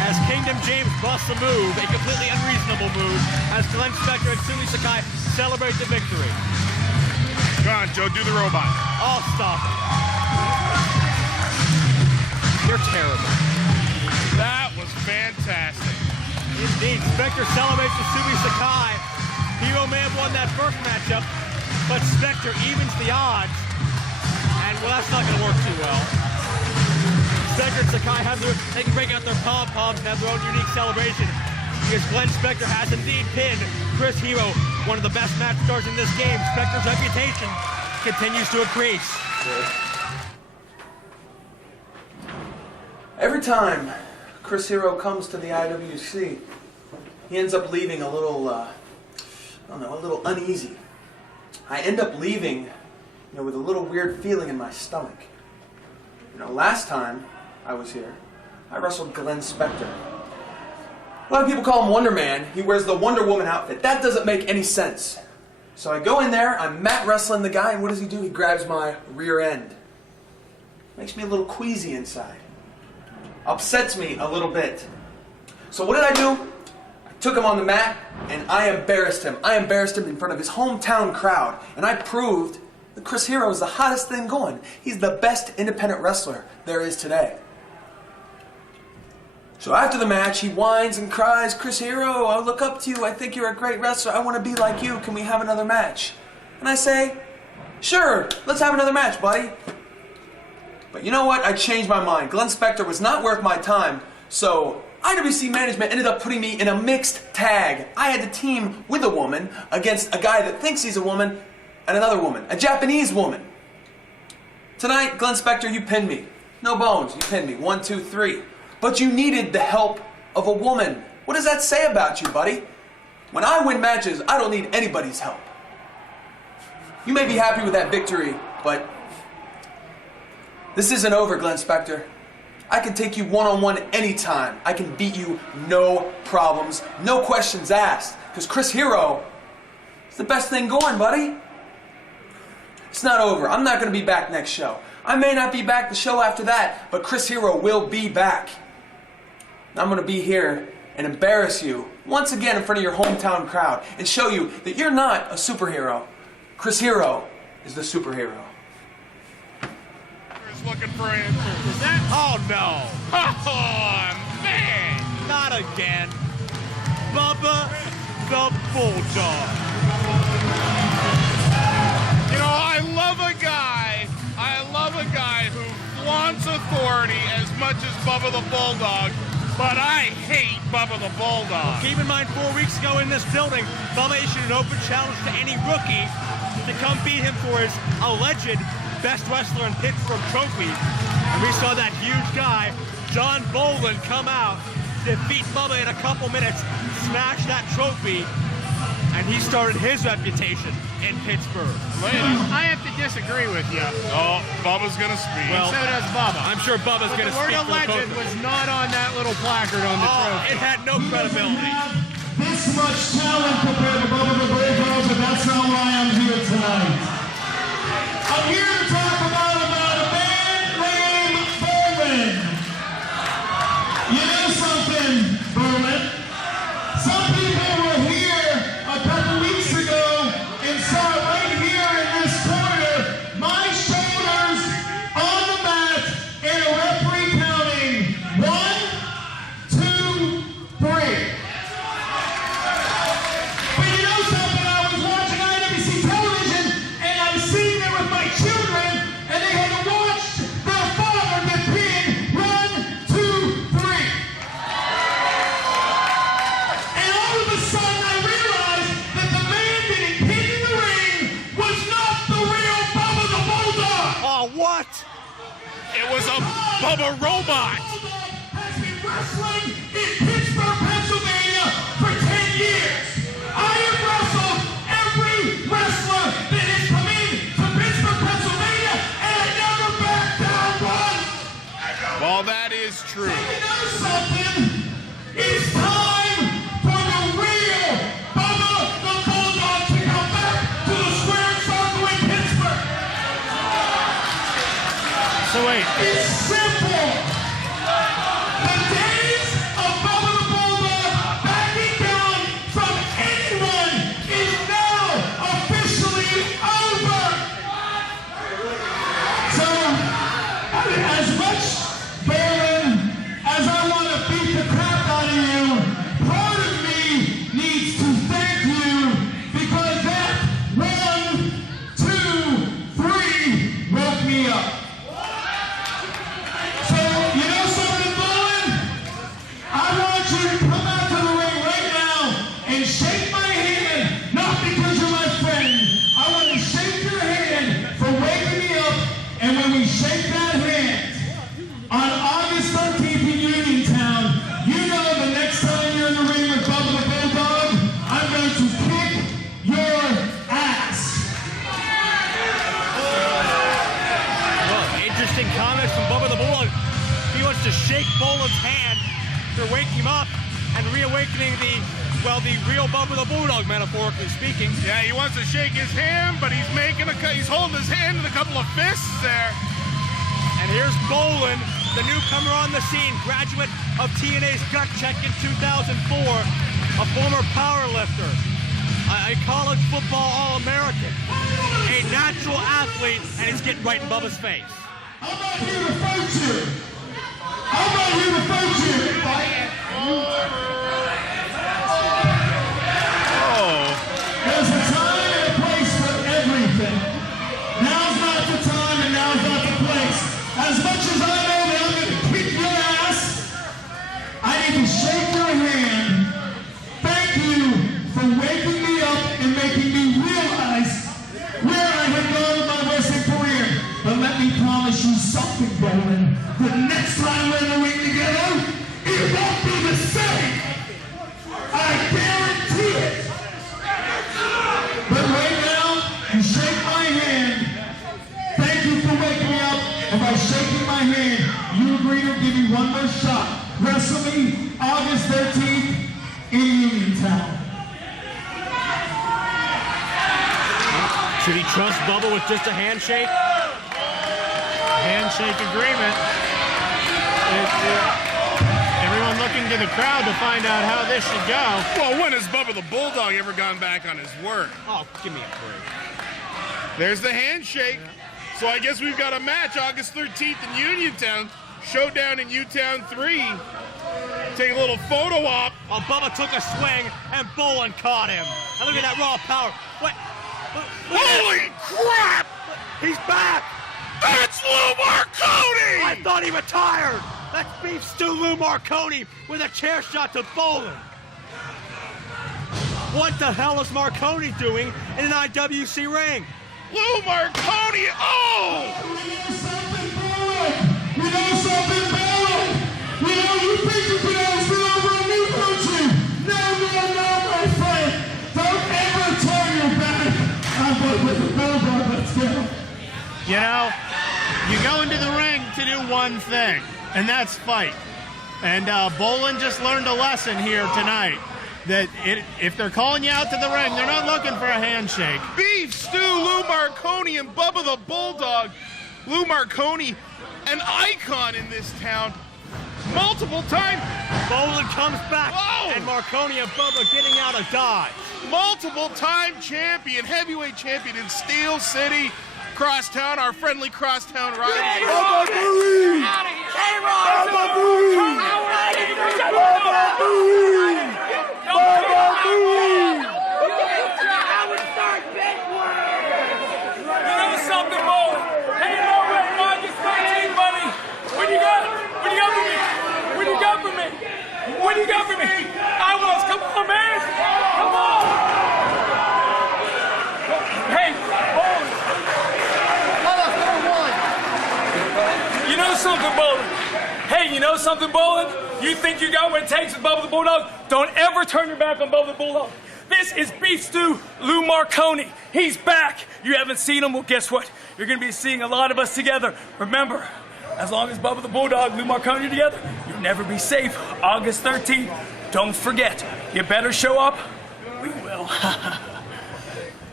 As Kingdom James busts a move, a completely unreasonable move, as Glenn Spectre and Sumie Sakai celebrate the victory. Go on, Joe, do the robot. Oh, stop it. You're terrible. That was fantastic. Indeed, Spectre celebrates with Sumie Sakai. Hero may have won that first matchup, but Spectre evens the odds. And, well, that's not going to work too well. Spectre and Sakai they can break out their pom-poms and have their own unique celebration, because Glenn Spectre has indeed pinned Chris Hero, one of the best match stars in this game. Spectre's reputation continues to increase. Every time Chris Hero comes to the IWC, he ends up leaving a little, a little uneasy. I end up leaving, with a little weird feeling in my stomach. Last time I was here, I wrestled Glenn Spectre. A lot of people call him Wonder Man. He wears the Wonder Woman outfit. That doesn't make any sense. So I go in there, I'm mat wrestling the guy, and what does he do? He grabs my rear end. Makes me a little queasy inside. Upsets me a little bit. So what did I do? I took him on the mat, and I embarrassed him. I embarrassed him in front of his hometown crowd, and I proved that Chris Hero is the hottest thing going. He's the best independent wrestler there is today. So after the match, he whines and cries, Chris Hero, I look up to you. I think you're a great wrestler. I want to be like you. Can we have another match? And I say, sure, let's have another match, buddy. But you know what? I changed my mind. Glenn Spectre was not worth my time, so IWC management ended up putting me in a mixed tag. I had to team with a woman against a guy that thinks he's a woman and another woman, a Japanese woman. Tonight, Glenn Spectre, you pinned me. No bones, you pinned me. 1, 2, 3. But you needed the help of a woman. What does that say about you, buddy? When I win matches, I don't need anybody's help. You may be happy with that victory, but this isn't over, Glenn Spectre. I can take you one-on-one anytime. I can beat you, no problems, no questions asked. Because Chris Hero is the best thing going, buddy. It's not over. I'm not going to be back next show. I may not be back the show after that, but Chris Hero will be back. I'm going to be here and embarrass you once again in front of your hometown crowd and show you that you're not a superhero. Chris Hero is the superhero. Looking for answers. Is that? Oh no! Oh man! Not again. Bubba the Bulldog. I love a guy who flaunts authority as much as Bubba the Bulldog, but I hate Bubba the Bulldog. Keep in mind, 4 weeks ago in this building, Bubba issued an open challenge to any rookie to come beat him for his alleged best wrestler in Pittsburgh trophy. And we saw that huge guy, John Boland, come out, defeat Bubba in a couple minutes, smash that trophy, and he started his reputation in Pittsburgh. I have to disagree with you. Oh, Bubba's gonna speak. Well, So does Bubba. I'm sure Bubba's But going to the word speak of for the legend both of was us. not on that little placard on the trophy. It had no credibility. This much talent compared to Bubba the Bulldog, but that's not why I'm here tonight. I'm here to talk about a man named Bowman. You know something, Bowman? Some people were here a couple weeks ago and saw right here in this corner my shoulders on the mat and a referee counting 1, 2, 3. But you know something? I was watching IWC television and I was sitting there with my children and they had to watch their father get pinned 1, 2, 3. And all of a sudden I realized that the man getting pinned in the ring was not the real Bubba the Bulldog. Oh, what? It was a Bubba robot. Has been wrestling in Pittsburgh, Pennsylvania for 10 years. I have wrestled every wrestler that has come in to Pittsburgh, Pennsylvania, and I never backed down once. Well, that is true. You know something? It's time for the real Bubba the Bulldog to come back to the square circle in Pittsburgh. So wait, It's simple. The days of Bubba the Bulldog backing down from anyone is now officially over. So, as much, Baron, as I want to beat the crap out of you, part of me needs to thank you because that 1, 2, 3 woke me up. So, you know something, Bowen? I want you to come out to the ring right now and shake my hand, not because you're my friend. I want to shake your hand for waking me up, and when we shake that hand on August 13th in Uniontown, you know the next time you're in the ring with Bubba the Bulldog, I'm going to kick your ass. Well, interesting comments from Bubba the Bulldog. He wants to shake Boland's hand to wake him up and reawakening the real Bubba the Bulldog, metaphorically speaking. Yeah, he wants to shake his hand, but he's holding his hand in a couple of fists there. And here's Boland, the newcomer on the scene, graduate of TNA's Gut Check in 2004, a former powerlifter, a college football All-American, a natural athlete, and he's getting right in Bubba's face. I'm not here to fight you. I'm not here to fight you. There's a time and a place for everything. Now's not the time and now's not the place. As much as I know that I'm going to kick your ass, I need to shake your hand. Thank you for waking me up and making me realize where I had gone with my wrestling career. But let me promise you something, Bowman. The next time we're in the ring together, it won't be the same. I guarantee it. But right now, you shake my hand. Thank you for waking me up. And by shaking my hand, you agree to give me one more shot. Wrestle me August 13th in Uniontown. Should he trust Bubba with just a handshake? handshake agreement. Everyone looking to the crowd to find out how this should go. Well, when has Bubba the Bulldog ever gone back on his word? Oh, give me a break. There's the handshake. So I guess we've got a match August 13th in Uniontown. Showdown in U-Town 3. Take a little photo op. Oh, Bubba took a swing and Bolin caught him. And look at that raw power. What? Holy crap! He's back! That's Lou Marconi! I thought he retired! That's Beef Stew Lou Marconi with a chair shot to Bolin. What the hell is Marconi doing in an IWC ring? Lou Marconi! Oh! You know something, Bolin? You know, you think you can always get over on me, don't you? No, my friend. Don't ever You know, you go into the ring to do one thing, and that's fight. And Bolin just learned a lesson here tonight. That if they're calling you out to the ring, they're not looking for a handshake. Beef Stew, Lou Marconi, and Bubba the Bulldog. Lou Marconi, an icon in this town. Multiple times. Bolin comes back, Whoa! and Marconi and Bubba getting out a dodge. Multiple time champion, heavyweight champion in Steel City, Crosstown, our friendly Crosstown rival. Bubba Boo! Bubba Boo! Bubba Boo! Bubba Boo! You know something, Bolin? Hey, August 13th, buddy. What do you got? What do you got for me? What do you got for me? What do you got for me? I was. Come on, man. Come on. Hey, Bolin. You know something, Bolin? Hey, you know something, Bolin? You think you got what it takes with Bubba the Bulldog? Don't ever turn your back on Bubba the Bulldog. This is Beef Stew Lou Marconi. He's back. You haven't seen him? Well, guess what? You're going to be seeing a lot of us together. Remember, as long as Bubba the Bulldog, Lou Marconi are together, you'll never be safe. August 13th, don't forget. You better show up. We will.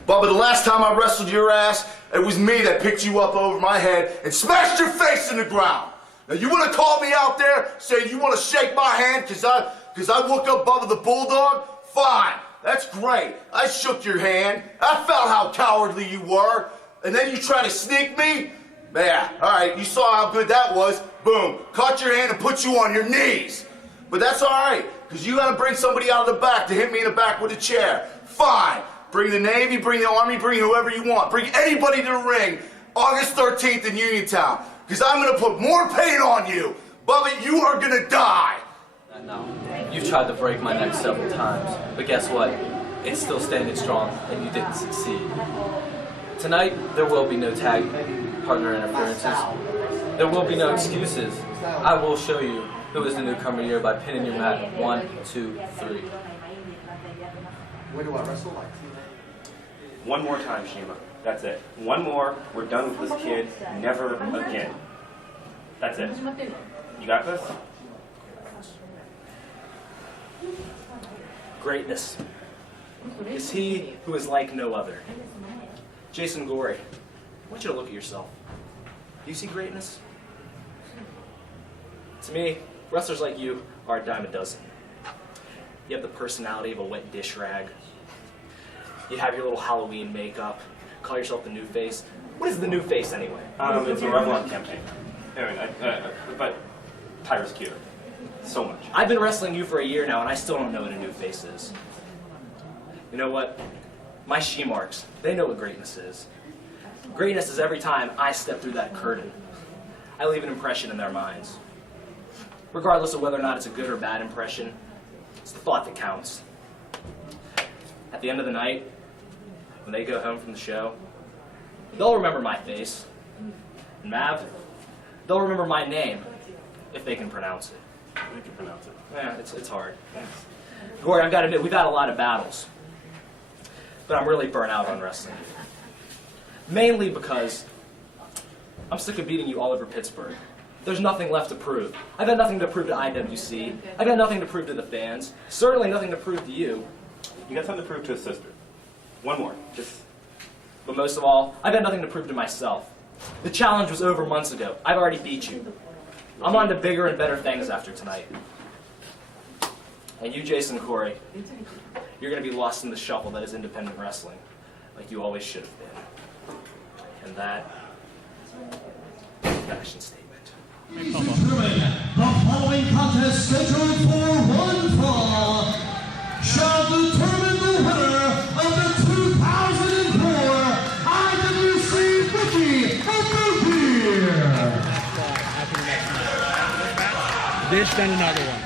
Bubba, the last time I wrestled your ass, it was me that picked you up over my head and smashed your face in the ground. Now, you want to call me out there, say you want to shake my hand because I woke up Bubba the Bulldog? Fine. That's great. I shook your hand. I felt how cowardly you were. And then you try to sneak me? Yeah, all right, you saw how good that was. Boom, caught your hand and put you on your knees. But that's all right, because you got to bring somebody out of the back to hit me in the back with a chair. Fine. Bring the Navy, bring the Army, bring whoever you want. Bring anybody to the ring August 13th in Uniontown, because I'm going to put more pain on you. Bubba, you are going to die. No. You've tried to break my neck several times, but guess what? It's still standing strong, and you didn't succeed. Tonight, there will be no tag partner interferences. There will be no excuses. I will show you who is the newcomer here by pinning your mat. 1, 2, 3. Where do I wrestle like? One more time, Shiima. That's it. One more. We're done with this kid. Never again. That's it. You got this? Greatness is he who is like no other. Jason Gory, I want you to look at yourself. Do you see greatness? To me, wrestlers like you are a dime a dozen. You have the personality of a wet dish rag. You have your little Halloween makeup. Call yourself the new face. What is the new face anyway? It's a Revlon campaign. Anyway, but Tyra's cuter. So much. I've been wrestling you for a year now, and I still don't know what a new face is. You know what? My she-marks, they know what greatness is. Greatness is every time I step through that curtain, I leave an impression in their minds. Regardless of whether or not it's a good or bad impression, it's the thought that counts. At the end of the night, when they go home from the show, they'll remember my face. And Mav, they'll remember my name, if they can pronounce it. You can pronounce it. Yeah, it's hard. Gory, I've got to admit, we've had a lot of battles. But I'm really burnt out on wrestling. Mainly because I'm sick of beating you all over Pittsburgh. There's nothing left to prove. I've got nothing to prove to IWC. I've got nothing to prove to the fans. Certainly nothing to prove to you. You got something to prove to his sister. One more. But most of all, I've got nothing to prove to myself. The challenge was over months ago. I've already beat you. I'm on to bigger and better things after tonight. And you, Jason Gory, you're going to be lost in the shuffle that is independent wrestling, like you always should have been. And that is a fashion statement. The following contest scheduled for one fall shall determine the winner of the 2004 IWC Rookie of the Year. Dish, then another one.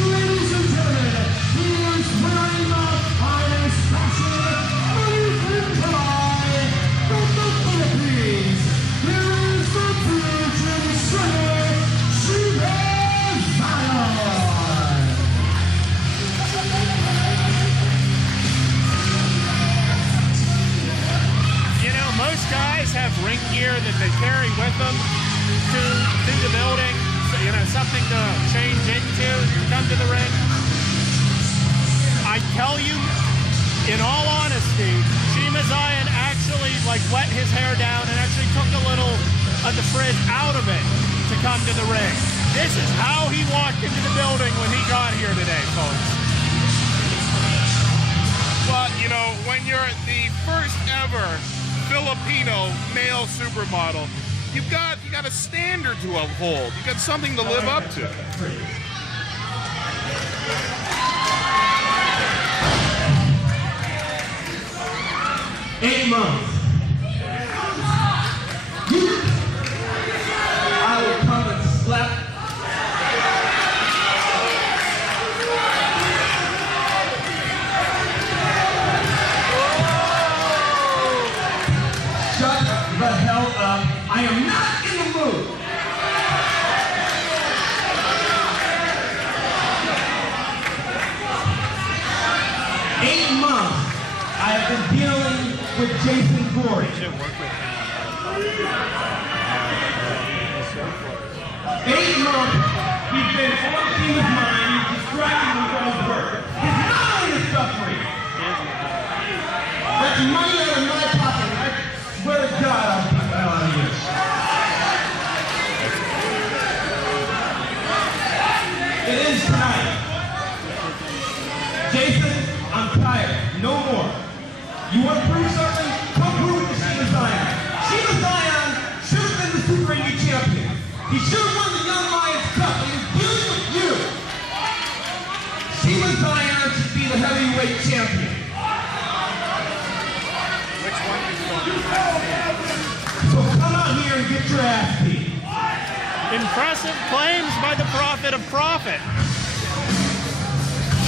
Ladies and gentlemen, he is they carry with them to the building, you know, something to change into, come to the ring. I tell you, in all honesty, Shiima Xion actually like let his hair down and actually took a little of the frizz out of it to come to the ring. This is how he walked into the building when he got here today, folks. Well, you know, when you're the first ever Filipino male supermodel, you got a standard to uphold. You got something to live up to. $8 months. I will come and slap. Shut the hell up. I am not in the mood. I have been dealing with Jason Gory. 8 months, he's been on Shima's mind, he's distracting him from his work. His mind is suffering. That's money out of my pocket. I swear to God, I'll beat the hell out of you. It ends tonight. Jason, I'm tired. No more. You want to prove something? Come prove it to Shiima Xion. Shiima Xion should have been the Super Indy champion. He should have won the Young Lions Cup. He was dealing with you. Shiima Xion should be the heavyweight champion. Which one is going? So come out here and get your ass beat. Impressive claims by the Prophet of Profit.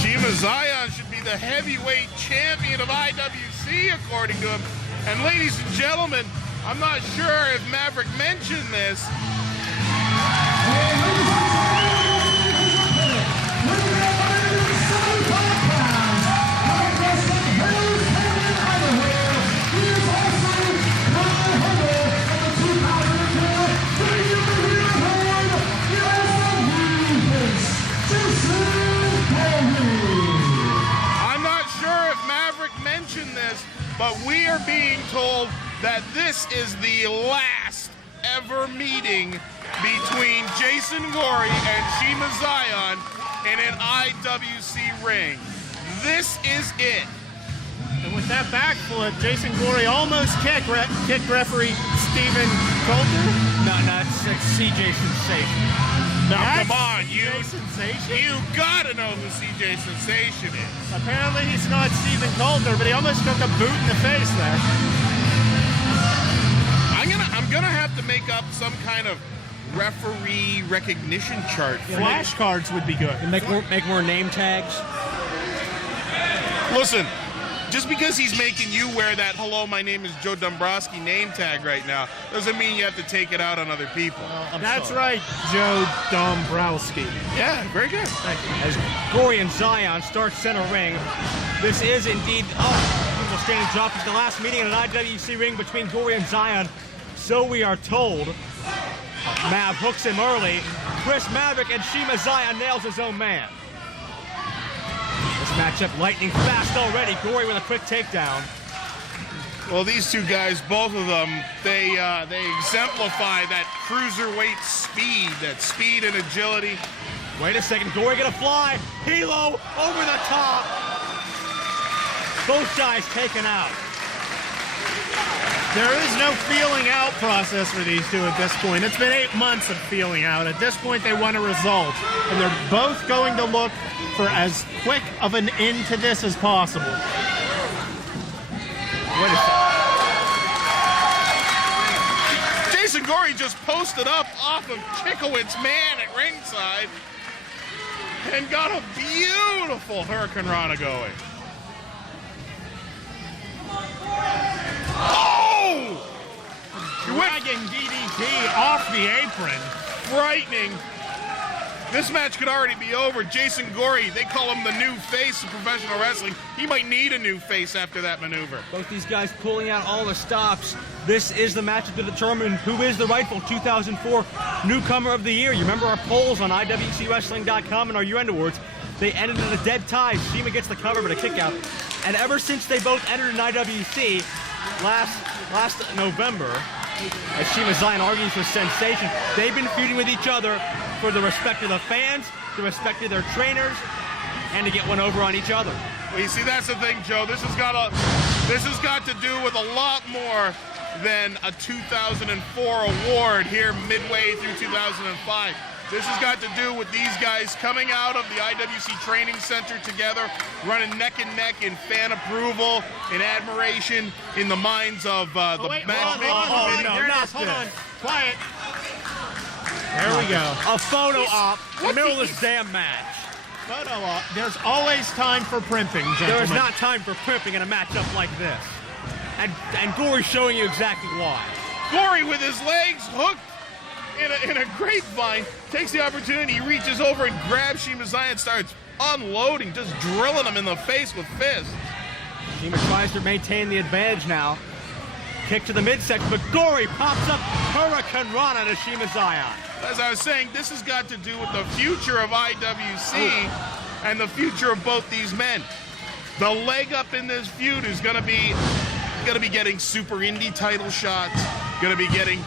Shiima Xion should be the heavyweight champion of IWC, according to him. And ladies and gentlemen, I'm not sure if Maverick mentioned this. But we are being told that this is the last ever meeting between Jason Gory and Shiima Xion in an IWC ring. This is it. And with that backflip, Jason Gory almost kicked referee Stephen Coulter. No, it's CJ Sensation. Now, come on, you gotta know who CJ Sensation is. Apparently he's not Stephen Coulter, but he almost took a boot in the face there. I'm gonna have to make up some kind of referee recognition chart. Flashcards would be good. And make more name tags. Listen, just because he's making you wear that "Hello, my name is Joe Dombrowski" name tag right now doesn't mean you have to take it out on other people. That's right, Joe Dombrowski. Yeah, very good. Thank you. As Gory and Xion start center ring, this is indeed people standing dropped at the last meeting in an IWC ring between Gory and Xion. So we are told. Mav hooks him early. Chris Maverick and Shiima Xion nails his own man. This matchup lightning fast already. Gory with a quick takedown. Well, these two guys, both of them, they exemplify that cruiserweight speed, that speed and agility. Wait a second, Gory gonna fly. Hilo over the top. Both guys taken out. There is no feeling out process for these two at this point. It's been 8 months of feeling out. At this point, they want a result. And they're both going to look for as quick of an end to this as possible. What is that? Jason Gory just posted up off of Chickowitz's man at ringside and got a beautiful Hurricane Rana going. Oh! Dragging DDT off the apron. Frightening. This match could already be over. Jason Gory, they call him the new face of professional wrestling. He might need a new face after that maneuver. Both these guys pulling out all the stops. This is the match to determine who is the rightful 2004 Newcomer of the Year. You remember our polls on IWCWrestling.com and our UN Awards. They ended in a dead tie. Shiima gets the cover, but a kick out. And ever since they both entered in IWC last November, as Shiima Xion argues with Sensation, they've been feuding with each other for the respect of the fans, the respect of their trainers, and to get one over on each other. Well, you see, that's the thing, Joe. This has got to do with a lot more than a 2004 award here midway through 2005. This has got to do with these guys coming out of the IWC Training Center together, running neck and neck in fan approval and admiration in the minds of the matchmaking committee. Hold on. Quiet. There we go. A photo op in the middle of this damn match. Photo op. There's always time for primping, gentlemen. There is not time for primping in a matchup like this. And Gory's showing you exactly why. Gory, with his legs hooked in a grapevine, takes the opportunity, he reaches over and grabs Shiima Xion, starts unloading, just drilling him in the face with fists. Shiima tries to maintain the advantage now. Kick to the midsection, but Gory pops up Hurricane Rana to Shiima Xion. As I was saying, this has got to do with the future of IWC and the future of both these men. The leg up in this feud is gonna be getting Super Indy title shots, gonna be getting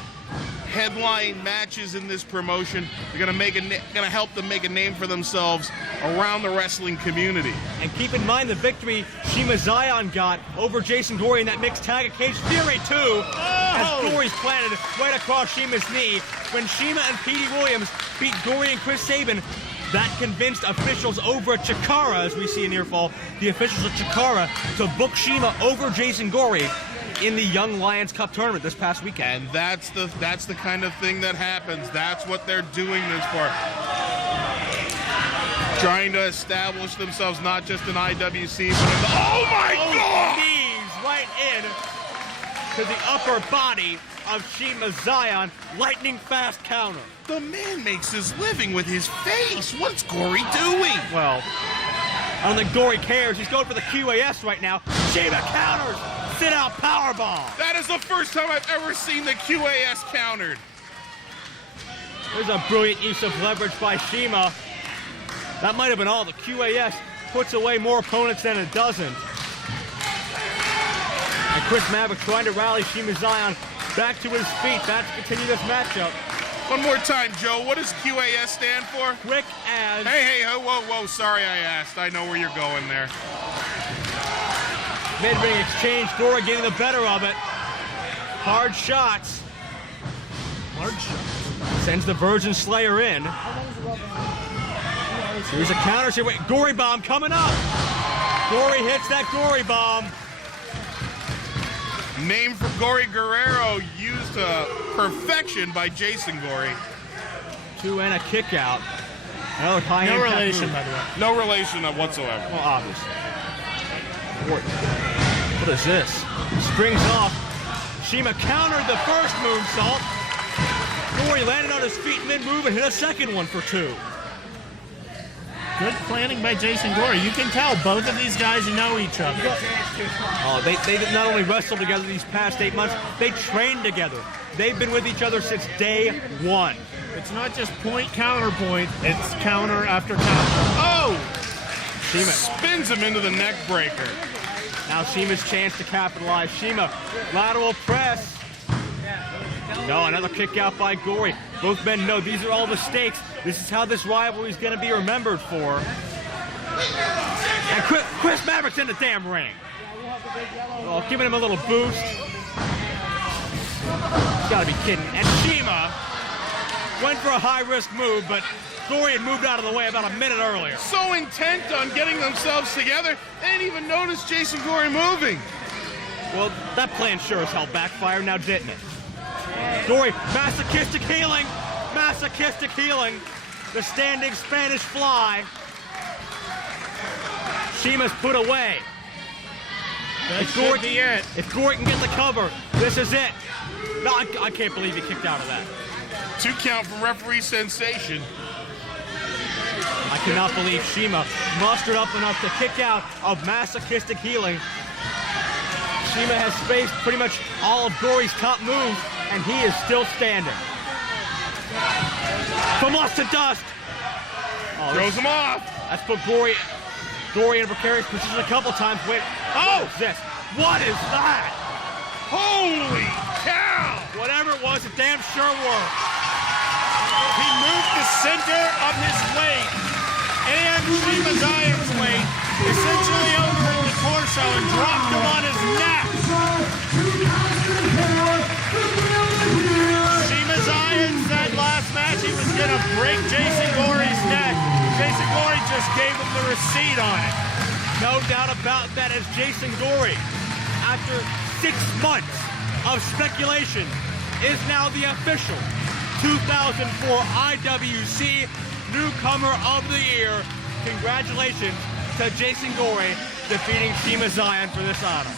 headline matches in this promotion. They're gonna help them make a name for themselves around the wrestling community. And keep in mind the victory Shiima Xion got over Jason Gory in that mixed tag at Cage Fury 2, as Gory's planted right across Shima's knee. When Shiima and Petey Williams beat Gory and Chris Sabin, that convinced officials over at Chikara, as we see in Nearfall, the officials at Chikara, to book Shiima over Jason Gory in the Young Lions Cup tournament this past weekend. And that's the kind of thing that happens. That's what they're doing this for. Trying to establish themselves not just in IWC, but in the... Oh my God! Knees right in to the upper body of Shiima Xion. Lightning fast counter. The man makes his living with his face. What's Gory doing? Well, I don't think Gory cares. He's going for the QAS right now. Shiima counters. Sit out powerbomb. That is the first time I've ever seen the QAS countered. There's a brilliant use of leverage by Shiima. That might have been all. The QAS puts away more opponents than it doesn't. And Chris Maverick trying to rally Shiima Xion back to his feet. That's to continue this matchup. One more time, Joe. What does QAS stand for? Quick as... Hey, whoa. Sorry I asked. I know where you're going there. Mid-ring exchange, Gory getting the better of it. Hard shots. Sends the Virgin Slayer in. Here's a counter. Wait, Gory bomb coming up. Gory hits that Gory bomb. Name for Gory Guerrero used to perfection by Jason Gory. 2 and a kick out. No relation, by the way. No relation whatsoever. Well, obviously. What is this? Springs off. Shiima countered the first moonsault. Gory landed on his feet mid-move and hit a second one for 2. Good planning by Jason Gory. You can tell both of these guys know each other. Oh, they not only wrestled together these past 8 months, they trained together. They've been with each other since day one. It's not just point, counterpoint. It's counter after counter. Oh! Shiima spins him into the neck breaker. Now Shima's chance to capitalize. Shiima, lateral press. No, another kick out by Gory. Both men know these are all the stakes. This is how this rivalry is going to be remembered for. And Chris Maverick's in the damn ring. Oh, giving him a little boost. You gotta be kidding. And Shiima went for a high-risk move, but Gory had moved out of the way about a minute earlier. So intent on getting themselves together, they didn't even notice Jason Gory moving. Well, that plan sure as hell backfired, now didn't it? Gory, masochistic healing. Masochistic healing. The standing Spanish fly. Shima's put away. That should be it. If Gory can get the cover, this is it. No, I can't believe he kicked out of that. 2 count from referee Sensation. I cannot believe Shiima mustered up enough to kick out of masochistic healing. Shiima has spaced pretty much all of Gory's top moves, and he is still standing. From lust to dust. Oh, Throws him off. That's put Gory in a precarious position a couple times. Wait, oh! What is this? What is that? Holy cow! Whatever it was, it damn sure worked. He moved the center of his weight and Shiima Xion's weight essentially over the torso and dropped him on his neck. Shiima Xion said last match he was going to break Jason Gory's neck. Jason Gory just gave him the receipt on it. No doubt about that, as Jason Gory, after 6 months of speculation, is now the official 2004 IWC Newcomer of the Year. Congratulations to Jason Gory defeating Shiima Xion for this honor.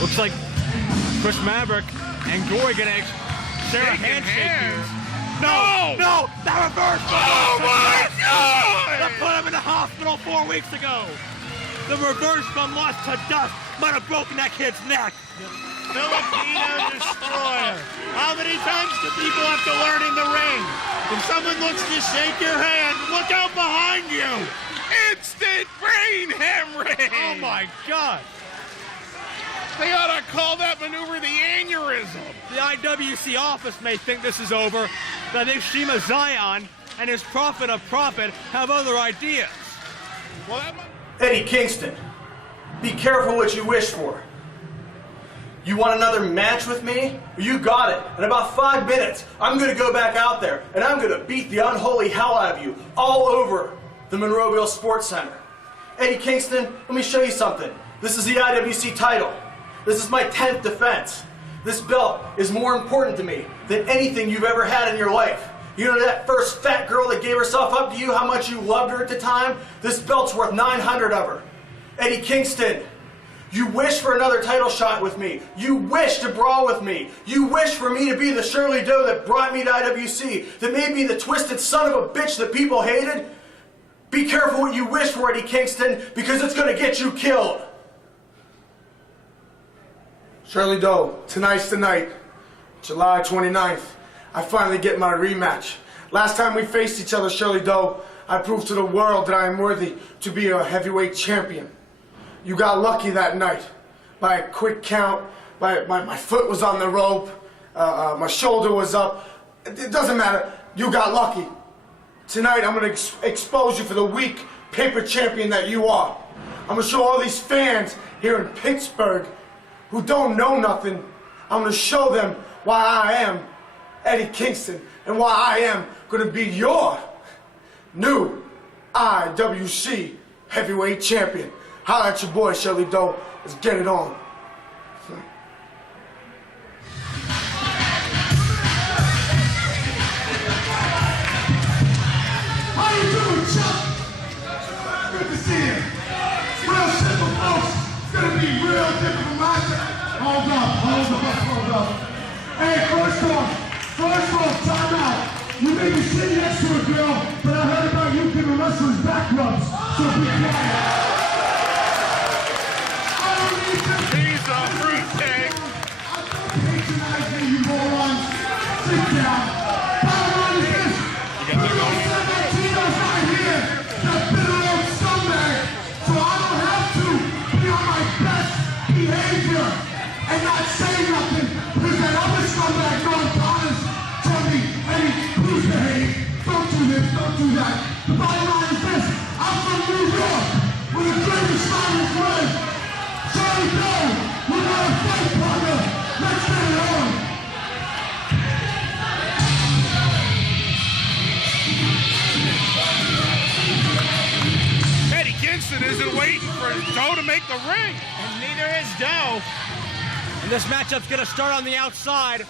Looks like Chris Maverick and Gory gonna share a handshake. No! That reverse! Oh my God! That put him in the hospital 4 weeks ago. The reverse from lust to dust might have broken that kid's neck. Filipino destroyer. How many times do people have to learn in the ring? If someone looks to shake your hand, look out behind you. Instant brain hemorrhage. Oh my God. They ought to call that maneuver the aneurysm. The IWC office may think this is over, but I think Shiima Xion and his prophet of profit have other ideas. Well, Eddie Kingston, be careful what you wish for. You want another match with me? You got it. In about 5 minutes, I'm going to go back out there, and I'm going to beat the unholy hell out of you all over the Monroeville Sports Center. Eddie Kingston, let me show you something. This is the IWC title. This is my 10th defense. This belt is more important to me than anything you've ever had in your life. You know that first fat girl that gave herself up to you, how much you loved her at the time? This belt's worth 900 of her. Eddie Kingston, you wish for another title shot with me. You wish to brawl with me. You wish for me to be the Shirley Doe that brought me to IWC, that made me the twisted son of a bitch that people hated. Be careful what you wish for, Eddie Kingston, because it's going to get you killed. Shirley Doe, tonight's the night. July 29th. I finally get my rematch. Last time we faced each other, Shirley Doe, I proved to the world that I am worthy to be a heavyweight champion. You got lucky that night. By a quick count, my foot was on the rope, my shoulder was up. It doesn't matter. You got lucky. Tonight, I'm going to expose you for the weak paper champion that you are. I'm going to show all these fans here in Pittsburgh who don't know nothing, I'm going to show them why I am Eddie Kingston and why I am going to be your new IWC heavyweight champion. Holla at your boy, Shirley Doe. Let's get it on. How you doing, Chuck? Good to see you. Real simple, folks. It's gonna be real difficult. Hold up. Hey, first off, time out. You may be sitting next to a girl, but I heard about you giving wrestlers back rubs, so be quiet. I don't need to. He's a fruitcake. I'm not patronizing you morons. Sit down. Bottom line is this. Latino's not here. That bitter old scumbag. So I don't have to be on my best behavior and not say nothing because that other scumbag Ron Thomas told me, Eddie, please behave. Don't do this, don't do that. The bottom line is this. I'm from New York, where the greatest fighters live. Shirley Doe, we're not a fight partner. Let's get it on. Eddie Kingston isn't waiting for Doe to make the ring. And neither is Doe. And this matchup's going to start on the outside.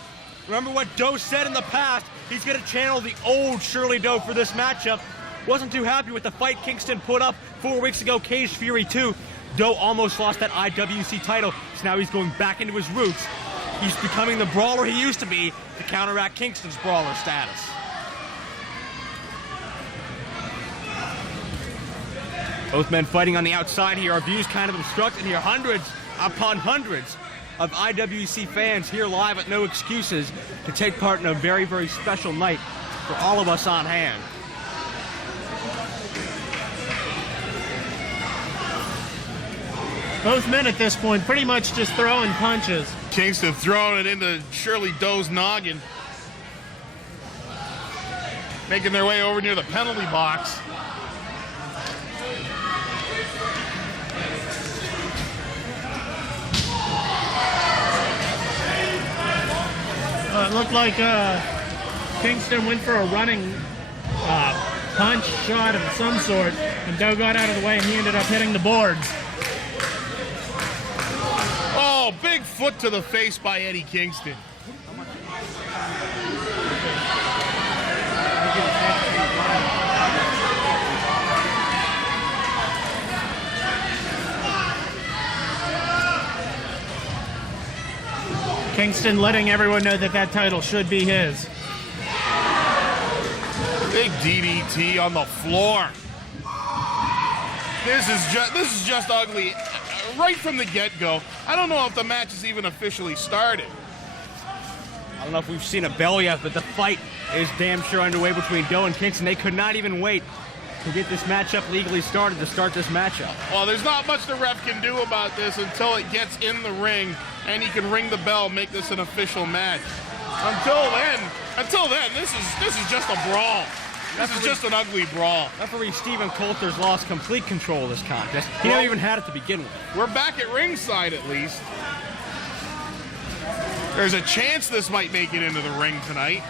Remember what Doe said in the past. He's going to channel the old Shirley Doe for this matchup. wasn't too happy with the fight Kingston put up 4 weeks ago, Cage Fury 2. Doe almost lost that IWC title, so now he's going back into his roots. He's becoming the brawler he used to be to counteract Kingston's brawler status. Both men fighting on the outside here. Our view's kind of obstructed here. Hundreds upon hundreds of IWC fans here live at No Excuses to take part in a very, very special night for all of us on hand. Both men at this point pretty much just throwing punches. Kingston throwing it into Shirley Doe's noggin. Making their way over near the penalty box. It looked like Kingston went for a running punch shot of some sort, and Doe got out of the way and he ended up hitting the boards. Oh, big foot to the face by Eddie Kingston. Kingston letting everyone know that that title should be his. Big DDT on the floor. This is just ugly right from the get-go. I don't know if the match is even officially started. I don't know if we've seen a bell yet, but the fight is damn sure underway between Doe and Kingston. They could not even wait to get this matchup legally started to start this matchup. Well, there's not much the ref can do about this until it gets in the ring and he can ring the bell, make this an official match. Until then, this is just a brawl. This is just an ugly brawl. Referee Stephen Coulter's lost complete control of this contest. He never even had it to begin with. We're back at ringside at least. There's a chance this might make it into the ring tonight.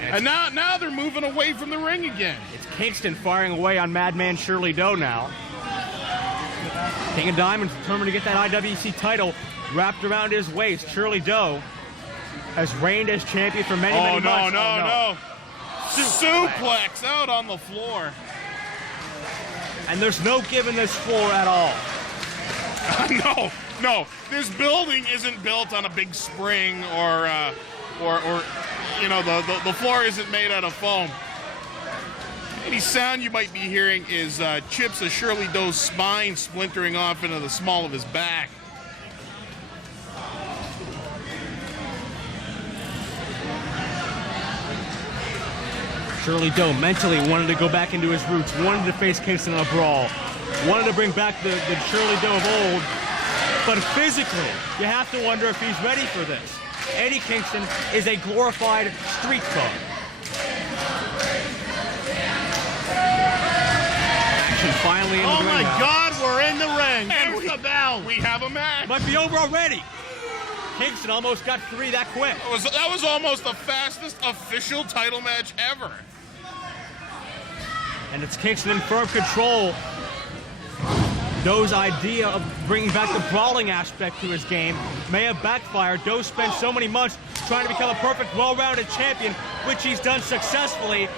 And now they're moving away from the ring again. It's Kingston firing away on Madman Shirley Doe now. King of Diamonds determined to get that IWC title wrapped around his waist. Shirley Doe has reigned as champion for many months. No. Suplex out on the floor. And there's no giving this floor at all. No. This building isn't built on a big spring or you know, the floor isn't made out of foam. Any sound you might be hearing is chips of Shirley Doe's spine splintering off into the small of his back. Shirley Doe mentally wanted to go back into his roots, wanted to face Kingston in a brawl, wanted to bring back the Shirley Doe of old, but physically, you have to wonder if he's ready for this. Eddie Kingston is a glorified street car. Action finally in the ring. Oh my God, we're in the ring. And There's the bell. We have a match. Might be over already. Kingston almost got 3 that quick. That was almost the fastest official title match ever. And it's Kingston in firm control. Doe's idea of bringing back the brawling aspect to his game may have backfired. Doe spent so many months trying to become a perfect, well-rounded champion, which he's done successfully.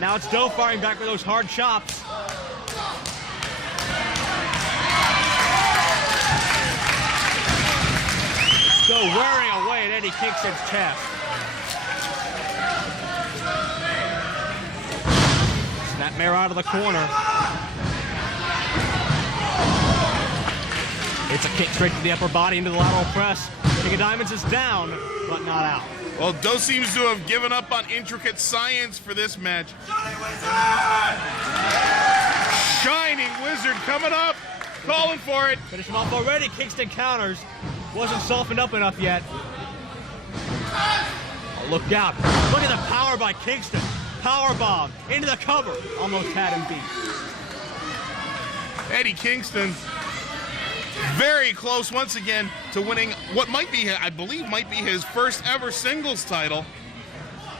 Now it's Doe firing back with those hard chops. Doe wearing away at Eddie Kingston's chest. Snapmare out of the corner. It's a kick straight to the upper body into the lateral press. King of Diamonds is down, but not out. Well, Doe seems to have given up on intricate science for this match. Shining Wizard coming up, calling for it. Finish him off already. Kingston counters. Wasn't softened up enough yet. Oh, look out. Look at the power by Kingston. Power bomb into the cover. Almost had him beat. Eddie Kingston very close once again to winning what might be, I believe, might be his first ever singles title.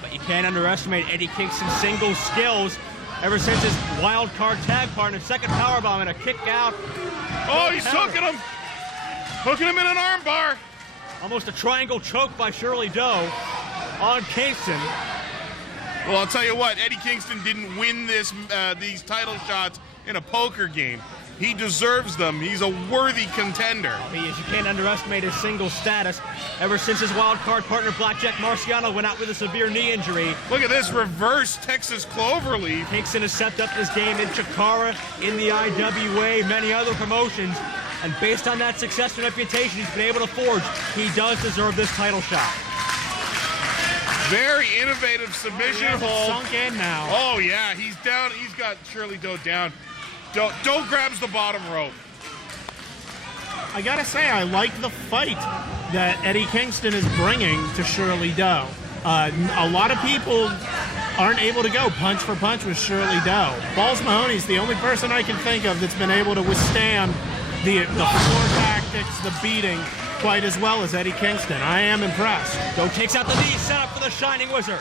But you can't underestimate Eddie Kingston's singles skills ever since his wild card tag partner, second powerbomb and a kick out. Oh, he's hooking him. Hooking him in an arm bar. Almost a triangle choke by Shirley Doe on Kingston. Well, I'll tell you what, Eddie Kingston didn't win these title shots in a poker game. He deserves them. He's a worthy contender. He is. You can't underestimate his singles status. Ever since his wild card partner Blackjack Marciano went out with a severe knee injury. Look at this reverse Texas Cloverleaf. Kingston has stepped up his game in Chikara, in the IWA, many other promotions. And based on that success and reputation he's been able to forge, he does deserve this title shot. Very innovative submission hold. Sunk in now. Oh, yeah, he's down. He's got Shirley Doe down. Doe grabs the bottom rope. I gotta say, I like the fight that Eddie Kingston is bringing to Shirley Doe. A lot of people aren't able to go punch for punch with Shirley Doe. Balls Mahoney's the only person I can think of that's been able to withstand the floor tactics, the beating, quite as well as Eddie Kingston. I am impressed. Doe takes out the knee, set up for the Shining Wizard.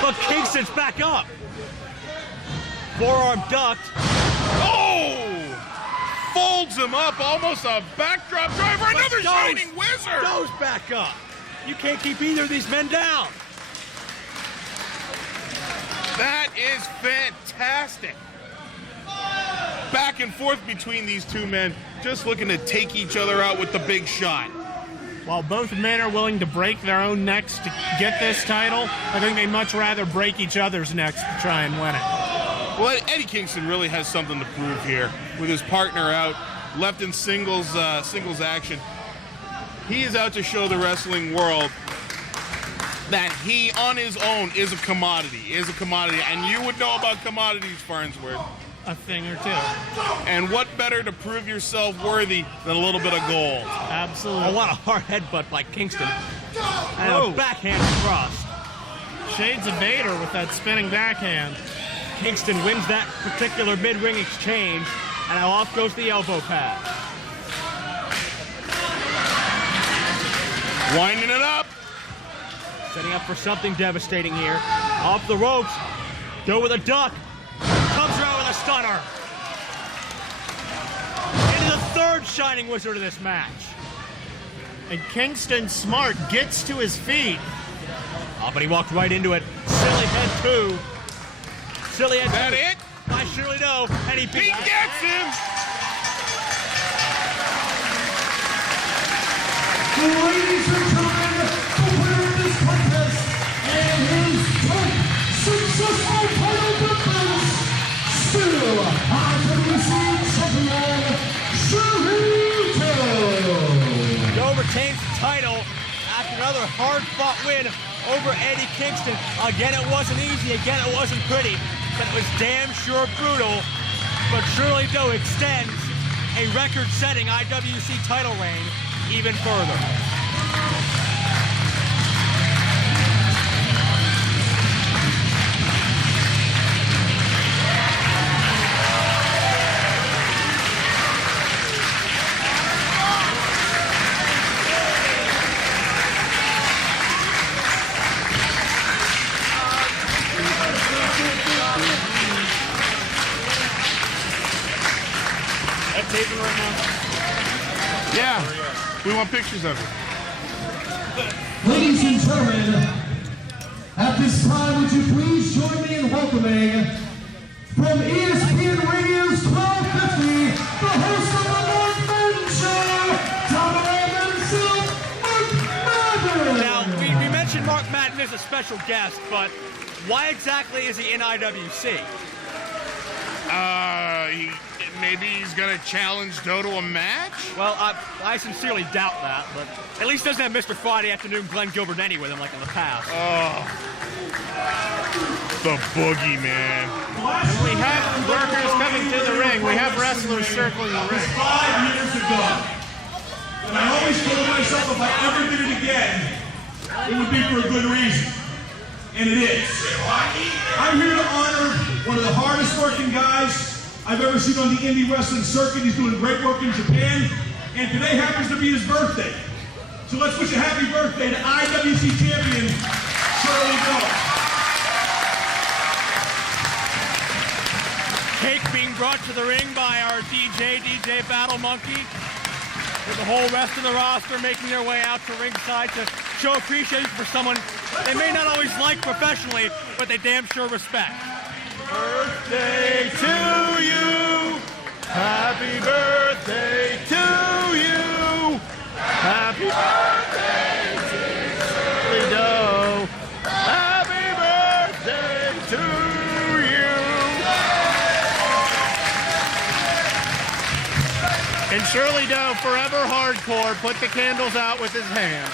But Kingston's back up. Forearm ducked. Oh! Folds him up, almost a backdrop driver. Another Shining Wizard! Doe's back up. You can't keep either of these men down. That is fantastic. Back and forth between these two men, just looking to take each other out with the big shot. While both men are willing to break their own necks to get this title, I think they'd much rather break each other's necks to try and win it. Well, Eddie Kingston really has something to prove here with his partner out, left in singles action. He is out to show the wrestling world that he, on his own, is a commodity, and you would know about commodities, Farnsworth. A thing or two. And what better to prove yourself worthy than a little bit of gold? Absolutely. Oh, what a hard headbutt by Kingston. And a backhand cross. Shades of Vader with that spinning backhand. Kingston wins that particular mid-ring exchange, and now off goes the elbow pad. Winding it up. Setting up for something devastating here. Off the ropes. Doe with a duck. Comes around with a stunner. Into the third Shining Wizard of this match. And Kingston Smart gets to his feet. Oh, but he walked right into it. Silly head two. Silly head That two. it? By Shirley Doe. And he gets him. Ladies and gentlemen, the winner of this contest and his 10th successful title defense, still IWC champion, Shirley Doe. Doe retains the title after another hard-fought win over Eddie Kingston. Again, it wasn't easy. Again, it wasn't pretty. But it was damn sure brutal. But Shirley Doe extends a record-setting IWC title reign even further. That taping right now? Yeah. We want pictures of it. Ladies and gentlemen, at this time, would you please join me in welcoming from ESPN Radio's 1250, the host of the Mark Madden Show, Dominic himself, Mark Madden. Now, we mentioned Mark Madden as a special guest, but why exactly is he in IWC? Maybe he's gonna challenge Doe to a match? Well, I sincerely doubt that, but at least doesn't have Mr. Friday Afternoon Glenn Gilbertetti with him like in the past. Oh, the boogeyman. We have workers coming to the ring. We have wrestlers circling the ring. 5 years ago, and I always told myself if I ever did it again, it would be for a good reason. And it is. I'm here to honor one of the hardest working guys I've ever seen on the indie wrestling circuit. He's doing great work in Japan, and today happens to be his birthday. So let's wish a happy birthday to IWC champion, Shirley Doe. Cake being brought to the ring by our DJ Battle Monkey, with the whole rest of the roster making their way out to ringside to show appreciation for someone they may not always like professionally, but they damn sure respect. Birthday to you. Happy birthday to you. Happy birthday to Shirley Doe. Happy birthday to you. And Shirley Doe, forever hardcore, put the candles out with his hand.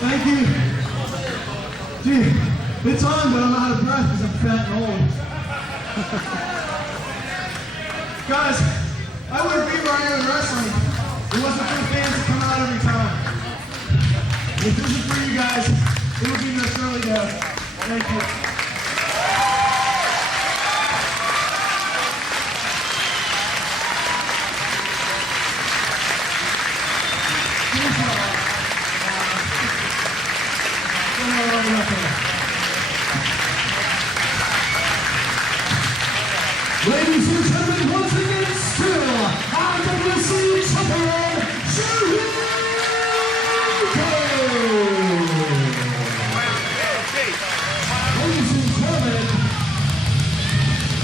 Thank you. Gee, it's on, but I'm out of breath because I'm fat and old. Guys, I wouldn't be where I am in wrestling. It wasn't for the fans to come out every time. If this is for you guys, it will be Miss Shirley Doe. Thank you. Ladies and gentlemen, once again, still IWC champion, Shirley Doe. Ladies and gentlemen,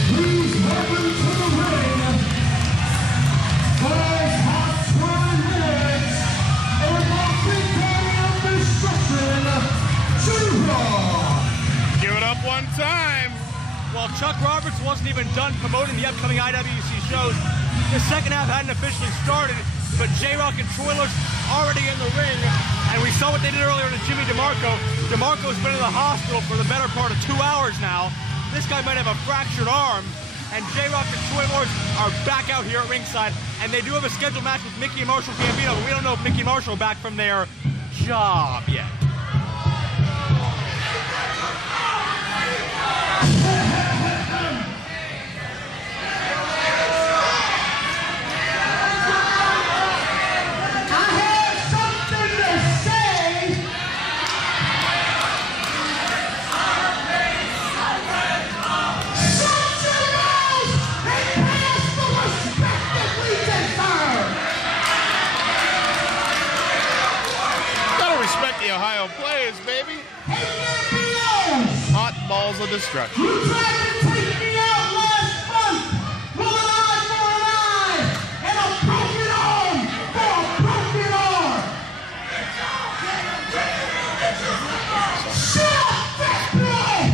please welcome to the ring, first hot 20 minutes, and walking down of destruction, Shiima. Give it up one time. While Chuck Roberts wasn't even done promoting the upcoming IWC shows, the second half hadn't officially started, but J-Rock and Troy Lords already in the ring, and we saw what they did earlier to Jimmy Demarco. Demarco's been in the hospital for the better part of 2 hours now. This guy might have a fractured arm, and J-Rock and Troy Lords are back out here at ringside, and they do have a scheduled match with Mickey and Marshall Gambino, but we don't know if Mickey and Marshall are back from their job yet. Ohio players, baby. Hot balls of destruction. You tried to take me out last month with an eye for an eye and a broken arm for a broken arm. Shut up, fat boy!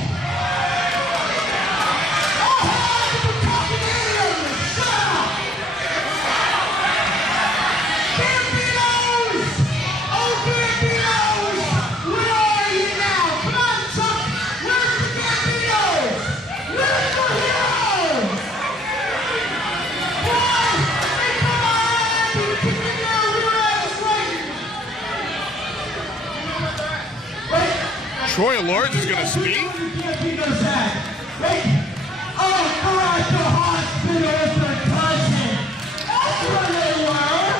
Oh, I've been talking to you. Shut up! Gambinos! Oh, Gambinos! Where are you now? Come on, Chuck! Where's the Gambinos? Where's the hero? Boy, they come on! You can get your rear ass right! Troy Lords is gonna speak? Gambinos at? Wait! Oh, we're at the hospital with their cousin! That's where they were!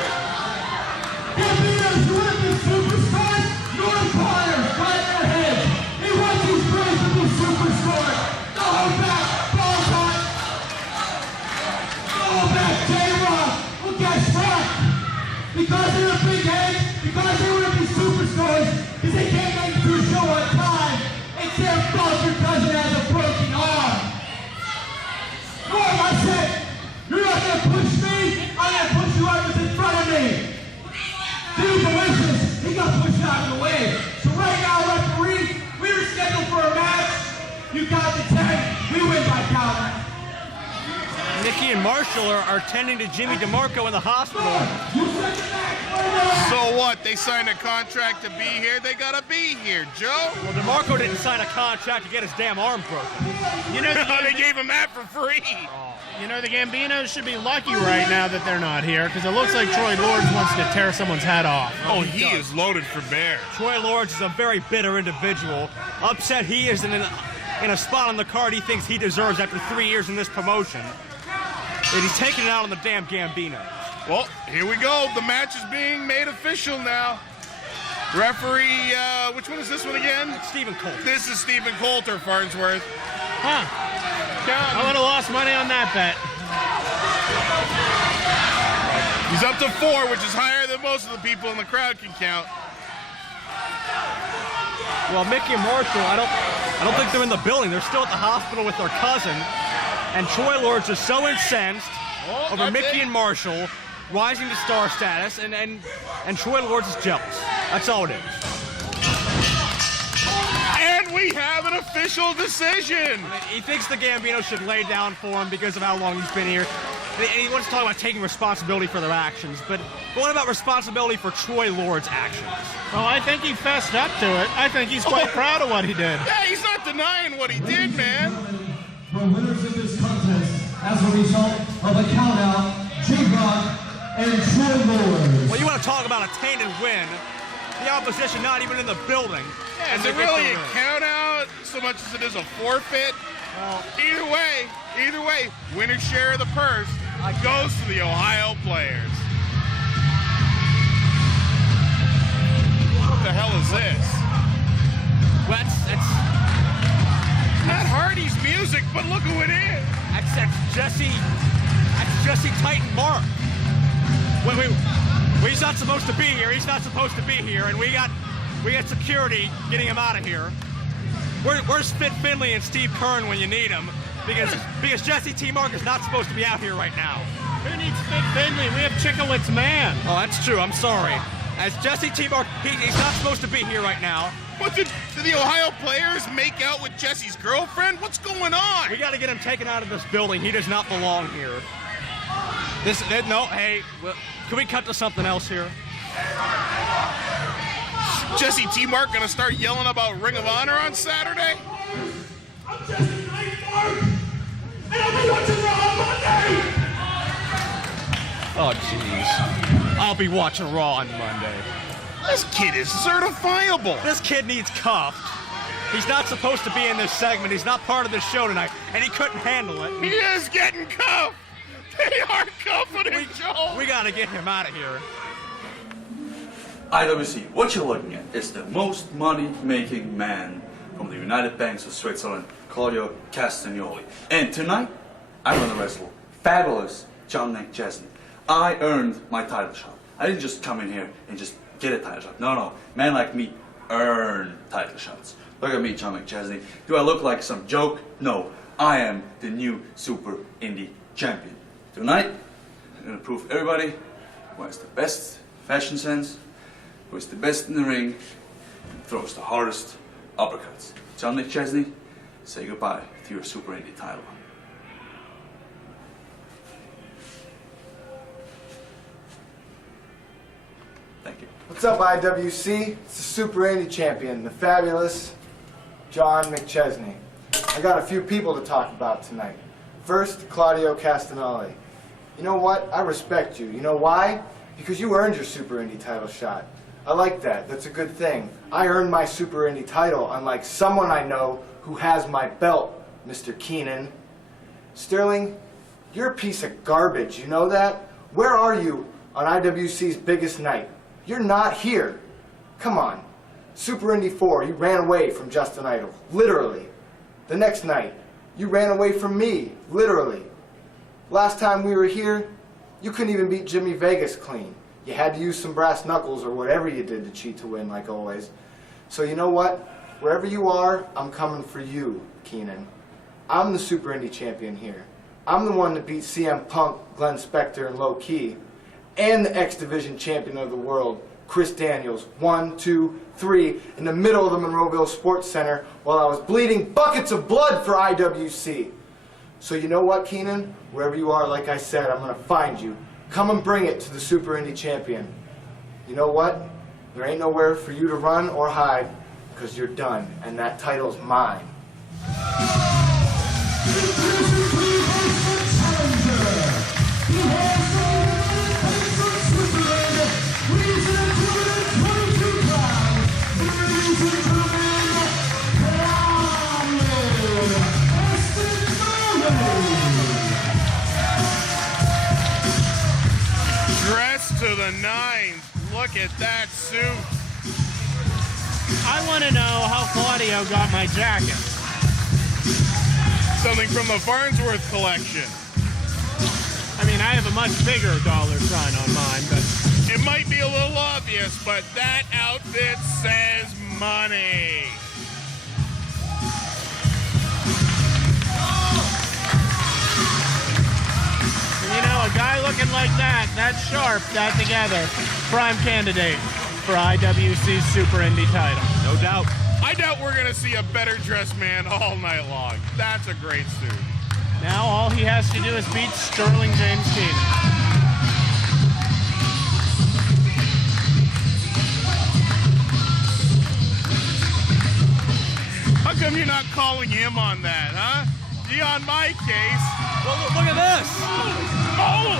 Gambinos, you want to be superstars? North Carter, right in the head! He wants these girls to be superstars! Go back, Bulldog! Go back, J-Rock! Well, guess what? Because of their big heads, because they want to be superstars, because they can't make it to a show on time, it's their fault your cousin has a broken arm! Norm, I said, you're not going to push me, I'm going to push you out what's in front of me! Dude, Delicious, he got pushed out of the way. So right now, referee, we were scheduled for a match. You got the 10. We win by count. Mickey and Marshall are tending to Jimmy DeMarco in the hospital. So what? They signed a contract to be here. They gotta be here, Joe. Well, DeMarco didn't sign a contract to get his damn arm broken. You know, they gave him that for free. You know, the Gambinos should be lucky right now that they're not here, because it looks like Troy Lords wants to tear someone's head off. Oh, he is loaded for bear. Troy Lords is a very bitter individual. Upset he is in a spot on the card he thinks he deserves after 3 years in this promotion. And he's taking it out on the damn Gambino. Well, here we go. The match is being made official now. Referee, which one is this one again? It's Stephen Coulter. This is Stephen Coulter, Farnsworth. Huh. I would have lost money on that bet. He's up to 4, which is higher than most of the people in the crowd can count. Well, Mickey and Marshall, I don't think they're in the building. They're still at the hospital with their cousin. And Troy Lords is so incensed over Mickey and Marshall rising to star status, and Troy Lords is jealous. That's all it is. And we have an official decision. He thinks the Gambino should lay down for him because of how long he's been here. And he wants to talk about taking responsibility for their actions. But what about responsibility for Troy Lords' actions? Well, I think he fessed up to it. I think he's quite proud of what he did. Yeah, he's not denying what he did, man. The winners of this contest as a result of a count-out, J-Rock and Troy Lords. Well, you want to talk about a tainted win. The opposition not even in the building. Yeah, is it really a count-out so much as it is a forfeit? Well, either way, winner's share of the purse goes to the Ohio players. What the hell is this? Well, that's not Hardy's music, but look who it is. That's Jesse Titan Mark. Well, he's not supposed to be here. He's not supposed to be here, and we got security getting him out of here. Where's Fit Finley and Steve Kern when you need them? Because Jesse T. Mark is not supposed to be out here right now. Who needs Fit Finley? We have Chickowitz's man. Oh, that's true. I'm sorry. As Jesse T. Mark, he's not supposed to be here right now. What, did the Ohio players make out with Jesse's girlfriend? What's going on? We got to get him taken out of this building. He does not belong here. Can we cut to something else here? Jesse T. Mark gonna start yelling about Ring of Honor on Saturday? I'm Jesse Mark, and I'll be watching Raw on Monday! Oh, jeez. I'll be watching Raw on Monday. This kid is certifiable. This kid needs cuffed. He's not supposed to be in this segment. He's not part of this show tonight, and he couldn't handle it. He is getting cuffed. They are cuffing him, Joe. We gotta get him out of here. IWC, what you're looking at is the most money-making man from the United Banks of Switzerland, Claudio Castagnoli. And tonight, I'm gonna wrestle fabulous John McChesney. I earned my title shot. I didn't just come in here and just get a title shot. No. Men like me earn title shots. Look at me, John McChesney. Do I look like some joke? No. I am the new Super Indie Champion. Tonight, I'm gonna prove everybody who has the best fashion sense, who is the best in the ring, and throws the hardest uppercuts. John McChesney, say goodbye to your Super Indie title. Thank you. What's up, IWC? It's the Super Indie Champion, the fabulous John McChesney. I got a few people to talk about tonight. First, Claudio Castanoli. You know what? I respect you. You know why? Because you earned your Super Indie title shot. I like that. That's a good thing. I earned my Super Indie title, unlike someone I know who has my belt, Mr. Keenan. Sterling, you're a piece of garbage. You know that? Where are you on IWC's biggest night? You're not here. Come on. Super Indie 4, you ran away from Justin Idol. Literally. The next night, you ran away from me. Literally. Last time we were here, you couldn't even beat Jimmy Vegas clean. You had to use some brass knuckles or whatever you did to cheat to win, like always. So you know what? Wherever you are, I'm coming for you, Keenan. I'm the Super Indie Champion here. I'm the one that beat CM Punk, Glenn Spectre, and Low Key, and the X Division Champion of the World, Chris Daniels, 1, 2, 3, in the middle of the Monroeville Sports Center while I was bleeding buckets of blood for IWC. So you know what, Keenan? Wherever you are, like I said, I'm going to find you. Come and bring it to the Super Indy Champion. You know what? There ain't nowhere for you to run or hide, because you're done, and that title's mine. Dressed to the nines. Look at that suit. I want to know how Claudio got my jacket. Something from the Farnsworth collection. I mean, I have a much bigger dollar sign on mine, but... It might be a little obvious, but that outfit says money. You know, a guy looking like that sharp, that together, prime candidate for IWC Super Indy title. No doubt. I doubt we're going to see a better dressed man all night long. That's a great suit. Now all he has to do is beat Sterling James Keenan. How come you're not calling him on that, huh? Gee, on my case. Well, look at this. Oh!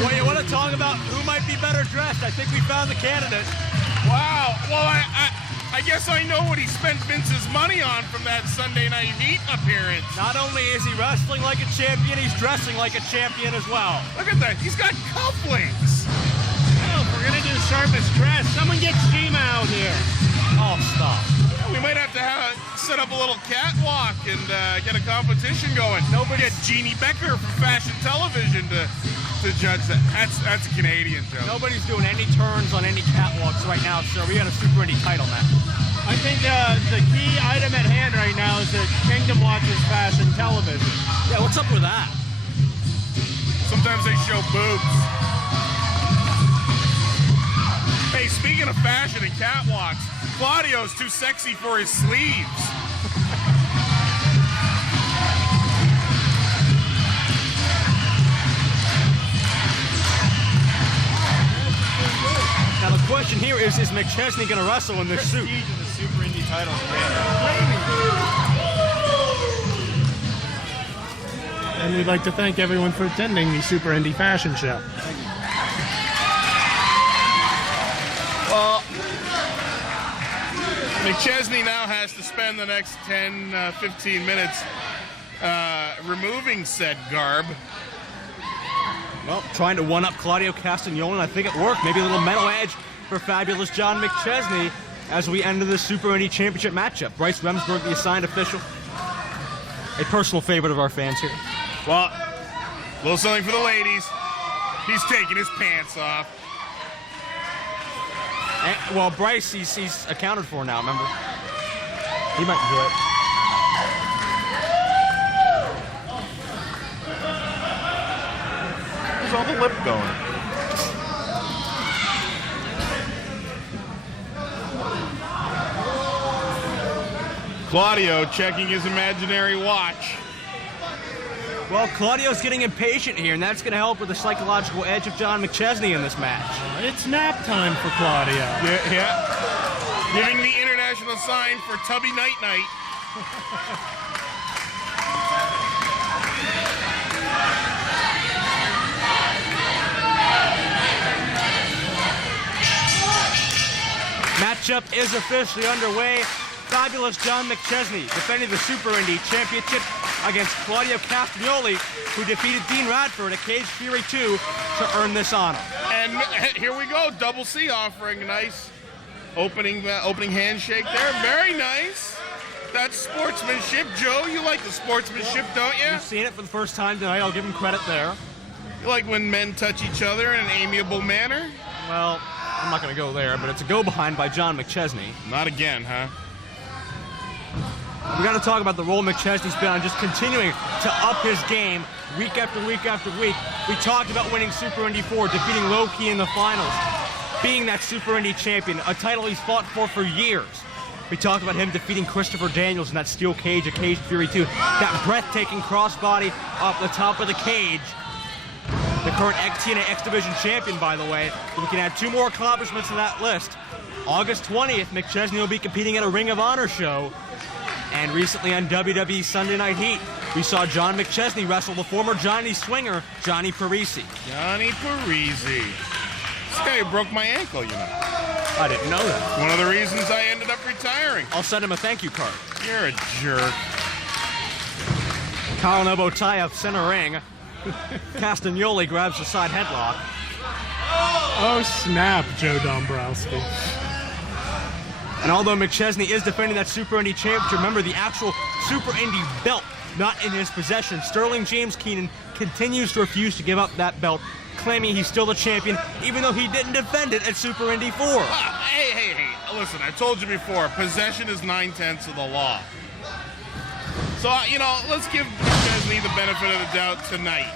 Well, you want to talk about who might be better dressed? I think we found the candidate. Wow. Well, I guess I know what he spent Vince's money on from that Sunday Night Heat appearance. Not only is he wrestling like a champion, he's dressing like a champion as well. Look at that. He's got cufflinks. Oh, if we're going to do sharpest dress, someone get Shiima out here. Oh, stop. We might have to set up a little catwalk and get a competition going. Nobody get Jeannie Becker from Fashion Television to judge that. That's a Canadian joke. Nobody's doing any turns on any catwalks right now, sir. We got a Super Indy title match. I think the key item at hand right now is that Kingdom watches Fashion Television. Yeah, what's up with that? Sometimes they show boobs. Hey, speaking of fashion and catwalks, Claudio's too sexy for his sleeves. Now the question here is McChesney going to wrestle in this suit? Prestige of the Super Indy title. And we'd like to thank everyone for attending the Super Indy Fashion Show. Well, McChesney now has to spend the next 10, 15 minutes removing said garb. Well, trying to one-up Claudio Castagnoli, and I think it worked. Maybe a little mental edge for fabulous John McChesney as we enter the Super Indy Championship matchup. Bryce Remsburg, the assigned official. A personal favorite of our fans here. Well, a little something for the ladies. He's taking his pants off. And, well, Bryce, he's accounted for now, remember? He might do it. Where's all the lip going? Claudio checking his imaginary watch. Well, Claudio's getting impatient here, and that's going to help with the psychological edge of John McChesney in this match. It's nap time for Claudio. Yeah. Giving the international sign for Tubby Night Night. Matchup is officially underway. Fabulous John McChesney defending the Super Indy Championship against Claudio Castagnoli, who defeated Dean Radford at Cage Fury 2 to earn this honor. And here we go, Double C offering a nice opening handshake there. Very nice. That's sportsmanship. Joe, you like the sportsmanship, don't you? You've seen it for the first time tonight. I'll give him credit there. You like when men touch each other in an amiable manner? Well, I'm not going to go there, but it's a go-behind by John McChesney. Not again, huh? We got to talk about the role McChesney's been on, just continuing to up his game week after week after week. We talked about winning Super Indy 4, defeating Low-Key in the finals, being that Super Indy champion, a title he's fought for years. We talked about him defeating Christopher Daniels in that steel cage at Cage Fury 2. That breathtaking crossbody off the top of the cage. The current TNA X Division champion, by the way. We can add 2 more accomplishments to that list. August 20th, McChesney will be competing at a Ring of Honor show. And recently on WWE Sunday Night Heat, we saw John McChesney wrestle the former Johnny Swinger, Johnny Parisi. Johnny Parisi. This guy broke my ankle, you know. I didn't know that. One of the reasons I ended up retiring. I'll send him a thank you card. You're a jerk. Collar elbow tie up center ring. Castagnoli grabs the side headlock. Oh, snap, Joe Dombrowski. And although McChesney is defending that Super Indy championship, remember the actual Super Indy belt not in his possession. Sterling James Keenan continues to refuse to give up that belt, claiming he's still the champion, even though he didn't defend it at Super Indy 4. Hey, listen, I told you before, possession is 9/10 of the law. So, you know, let's give McChesney the benefit of the doubt tonight.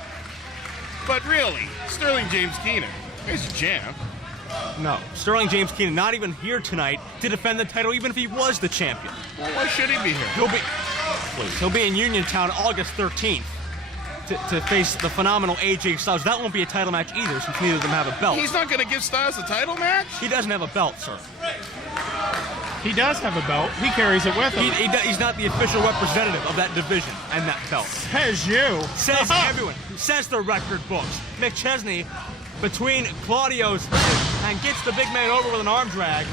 But really, Sterling James Keenan, he's a champ. No, Sterling James Keenan not even here tonight to defend the title, even if he was the champion. Well, why should he be here? He'll be in Uniontown August 13th to face the phenomenal AJ Styles. That won't be a title match either, since neither of them have a belt. He's not going to give Styles a title match? He doesn't have a belt, sir. He does have a belt. He carries it with him. He's not the official representative of that division and that belt. Says you. Says everyone. Says the record books. McChesney, between Claudio's and gets the big man over with an arm drag.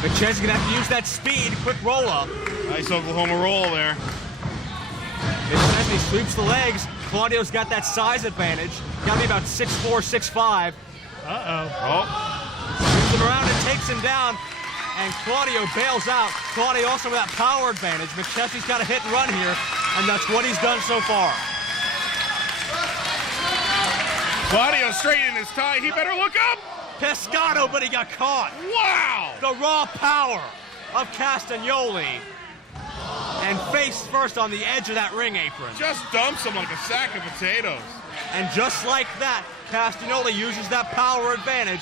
McChesney's gonna have to use that speed, quick roll up. Nice Oklahoma roll there. McChesney sweeps the legs. Claudio's got that size advantage. Got to be about 6'4", 6'5". Swings him around and takes him down. And Claudio bails out. Claudio also with that power advantage. McChesney's got a hit and run here, and that's what he's done so far. Claudio straightening his tie. He better look up. Pescado, but he got caught. Wow! The raw power of Castagnoli. And face first on the edge of that ring apron. Just dumps him like a sack of potatoes. And just like that, Castagnoli uses that power advantage,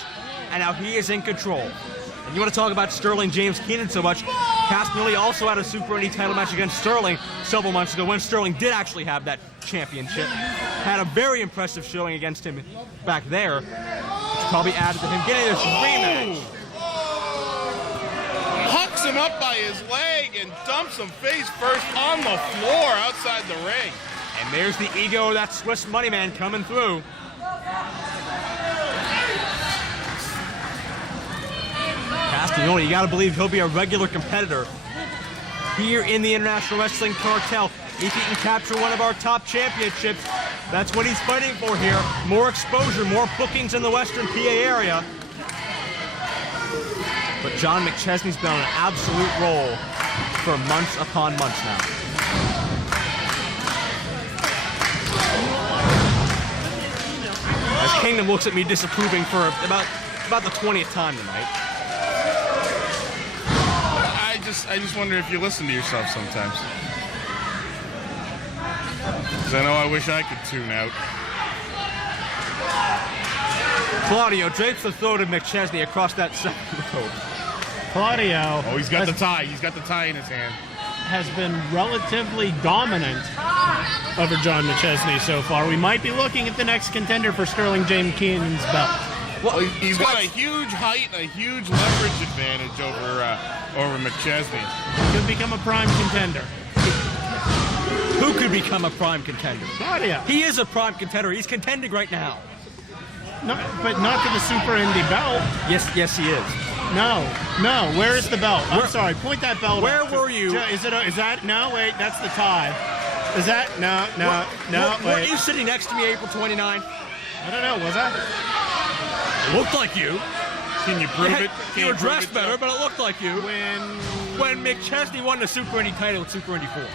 and now he is in control. And you want to talk about Sterling James Keenan so much, Castagnoli also had a Super Indy title match against Sterling several months ago when Sterling did actually have that championship. Had a very impressive showing against him back there, which probably added to him getting this rematch. Hucks him up by his leg and dumps him face first on the floor outside the ring. And there's the ego of that Swiss money man coming through. Castagnoli, you got to believe he'll be a regular competitor here in the International Wrestling Cartel. If he can capture one of our top championships, that's what he's fighting for here. More exposure, more bookings in the Western PA area. But John McChesney's been on an absolute roll for months upon months now. As Kingdom looks at me disapproving for about the 20th time tonight. I just wonder if you listen to yourself sometimes. Because I know I wish I could tune out. Claudio drapes the throat of McChesney across that second rope. Claudio. Oh, he's got the tie. He's got the tie in his hand. Has been relatively dominant over John McChesney so far. We might be looking at the next contender for Sterling James Keenan's belt. Well, he's got a huge height and a huge leverage advantage over McChesney. Could become a prime contender. Who could become a prime contender? Claudio. He is a prime contender. He's contending right now. No, but not to the Super Indy belt. Yes, he is. No. Where is the belt? I'm sorry. Point that belt. Where were you? Is that? No, wait. That's the tie. Is that? No. Wait. Were you sitting next to me April 29th? I don't know. Was I? It looked like you. Can you prove it? You were dressed better, but it looked like you. When McChesney won the Super Indy title at Super Indy 4.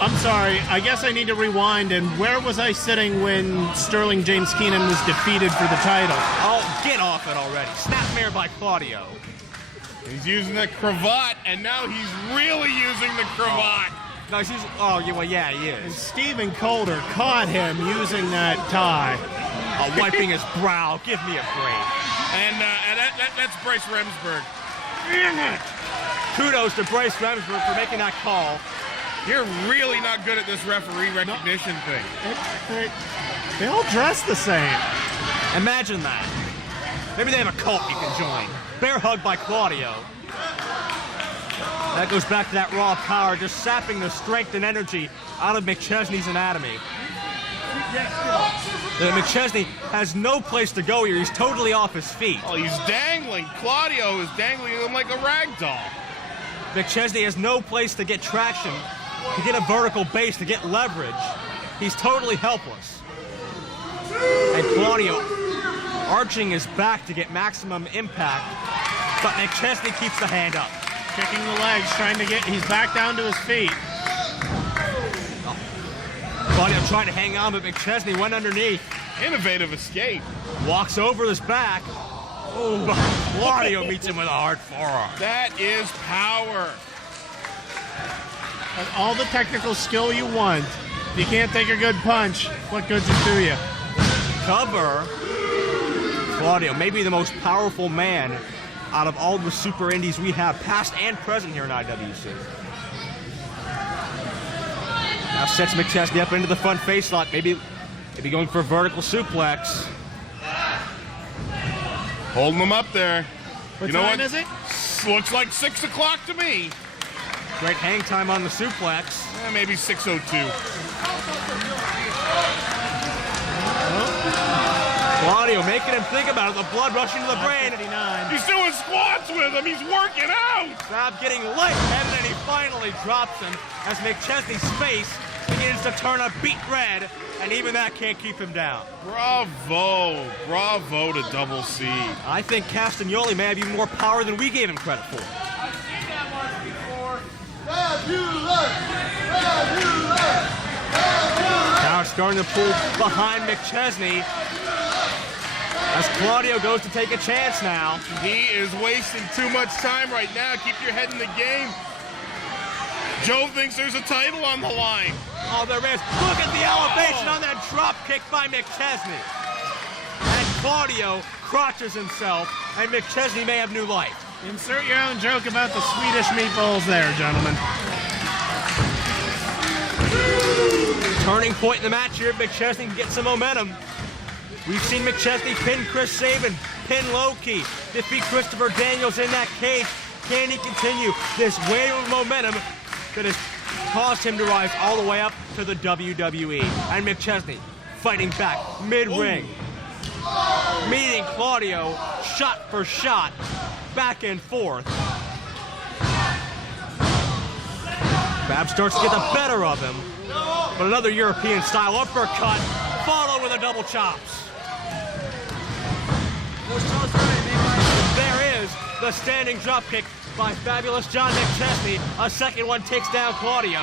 I'm sorry. I guess I need to rewind. And where was I sitting when Sterling James Keenan was defeated for the title? Oh, get off it already. Snapmare by Claudio. He's using the cravat, and now he's really using the cravat. No, he's using, oh, yeah, well, yeah, he is. And Stephen Colder caught him using that tie. Wiping his brow. Give me a break. And that's Bryce Remsburg. Kudos to Bryce Remsburg for making that call. You're really not good at this referee recognition thing. They all dress the same. Imagine that. Maybe they have a cult you can join. Bear hug by Claudio. That goes back to that raw power, just sapping the strength and energy out of McChesney's anatomy. McChesney has no place to go here. He's totally off his feet. Oh, he's dangling. Claudio is dangling him like a rag doll. McChesney has no place to get traction, to get a vertical base, to get leverage. He's totally helpless. And Claudio arching his back to get maximum impact, but McChesney keeps the hand up. Kicking the legs, trying to get, he's back down to his feet. Claudio tried to hang on, but McChesney went underneath. Innovative escape. Walks over his back. Oh, Claudio meets him with a hard forearm. That is power. And all the technical skill you want. If you can't take a good punch, what good's it to you? Cover. Claudio, maybe the most powerful man out of all the super indies we have, past and present here in IWC. Now sets McChesney up into the front face lock. Maybe going for a vertical suplex. Holding him up there. What you know time what? is it? Looks like 6 o'clock to me. Great hang time on the suplex. Maybe 6:02. Claudio making him think about it. The blood rushing to the brain. He's doing squats with him. He's working out. Grab getting lightheaded, and he finally drops him as McChesney's face begins to turn a beet red, and even that can't keep him down. Bravo. Bravo to Double C. I think Castagnoli may have even more power than we gave him credit for. I've seen that once before. Fabulous! Fabulous! Fabulous! Now starting to pull behind McChesney as Claudio goes to take a chance now. He is wasting too much time right now. Keep your head in the game. Joe thinks there's a title on the line. Oh, there is. Look at the elevation on that drop kick by McChesney. And Claudio crotches himself, and McChesney may have new life. Insert your own joke about the Swedish meatballs there, gentlemen. Turning point in the match here. McChesney can get some momentum. We've seen McChesney pin Chris Sabin, pin Low-Key, defeat Christopher Daniels in that cage. Can he continue this wave of momentum that has caused him to rise all the way up to the WWE? And McChesney fighting back mid-ring. Meeting Claudio shot for shot, back and forth. Bab starts to get the better of him, but another European-style uppercut, followed with a double chops. There is the standing dropkick by fabulous John McChesney. A second one takes down Claudio.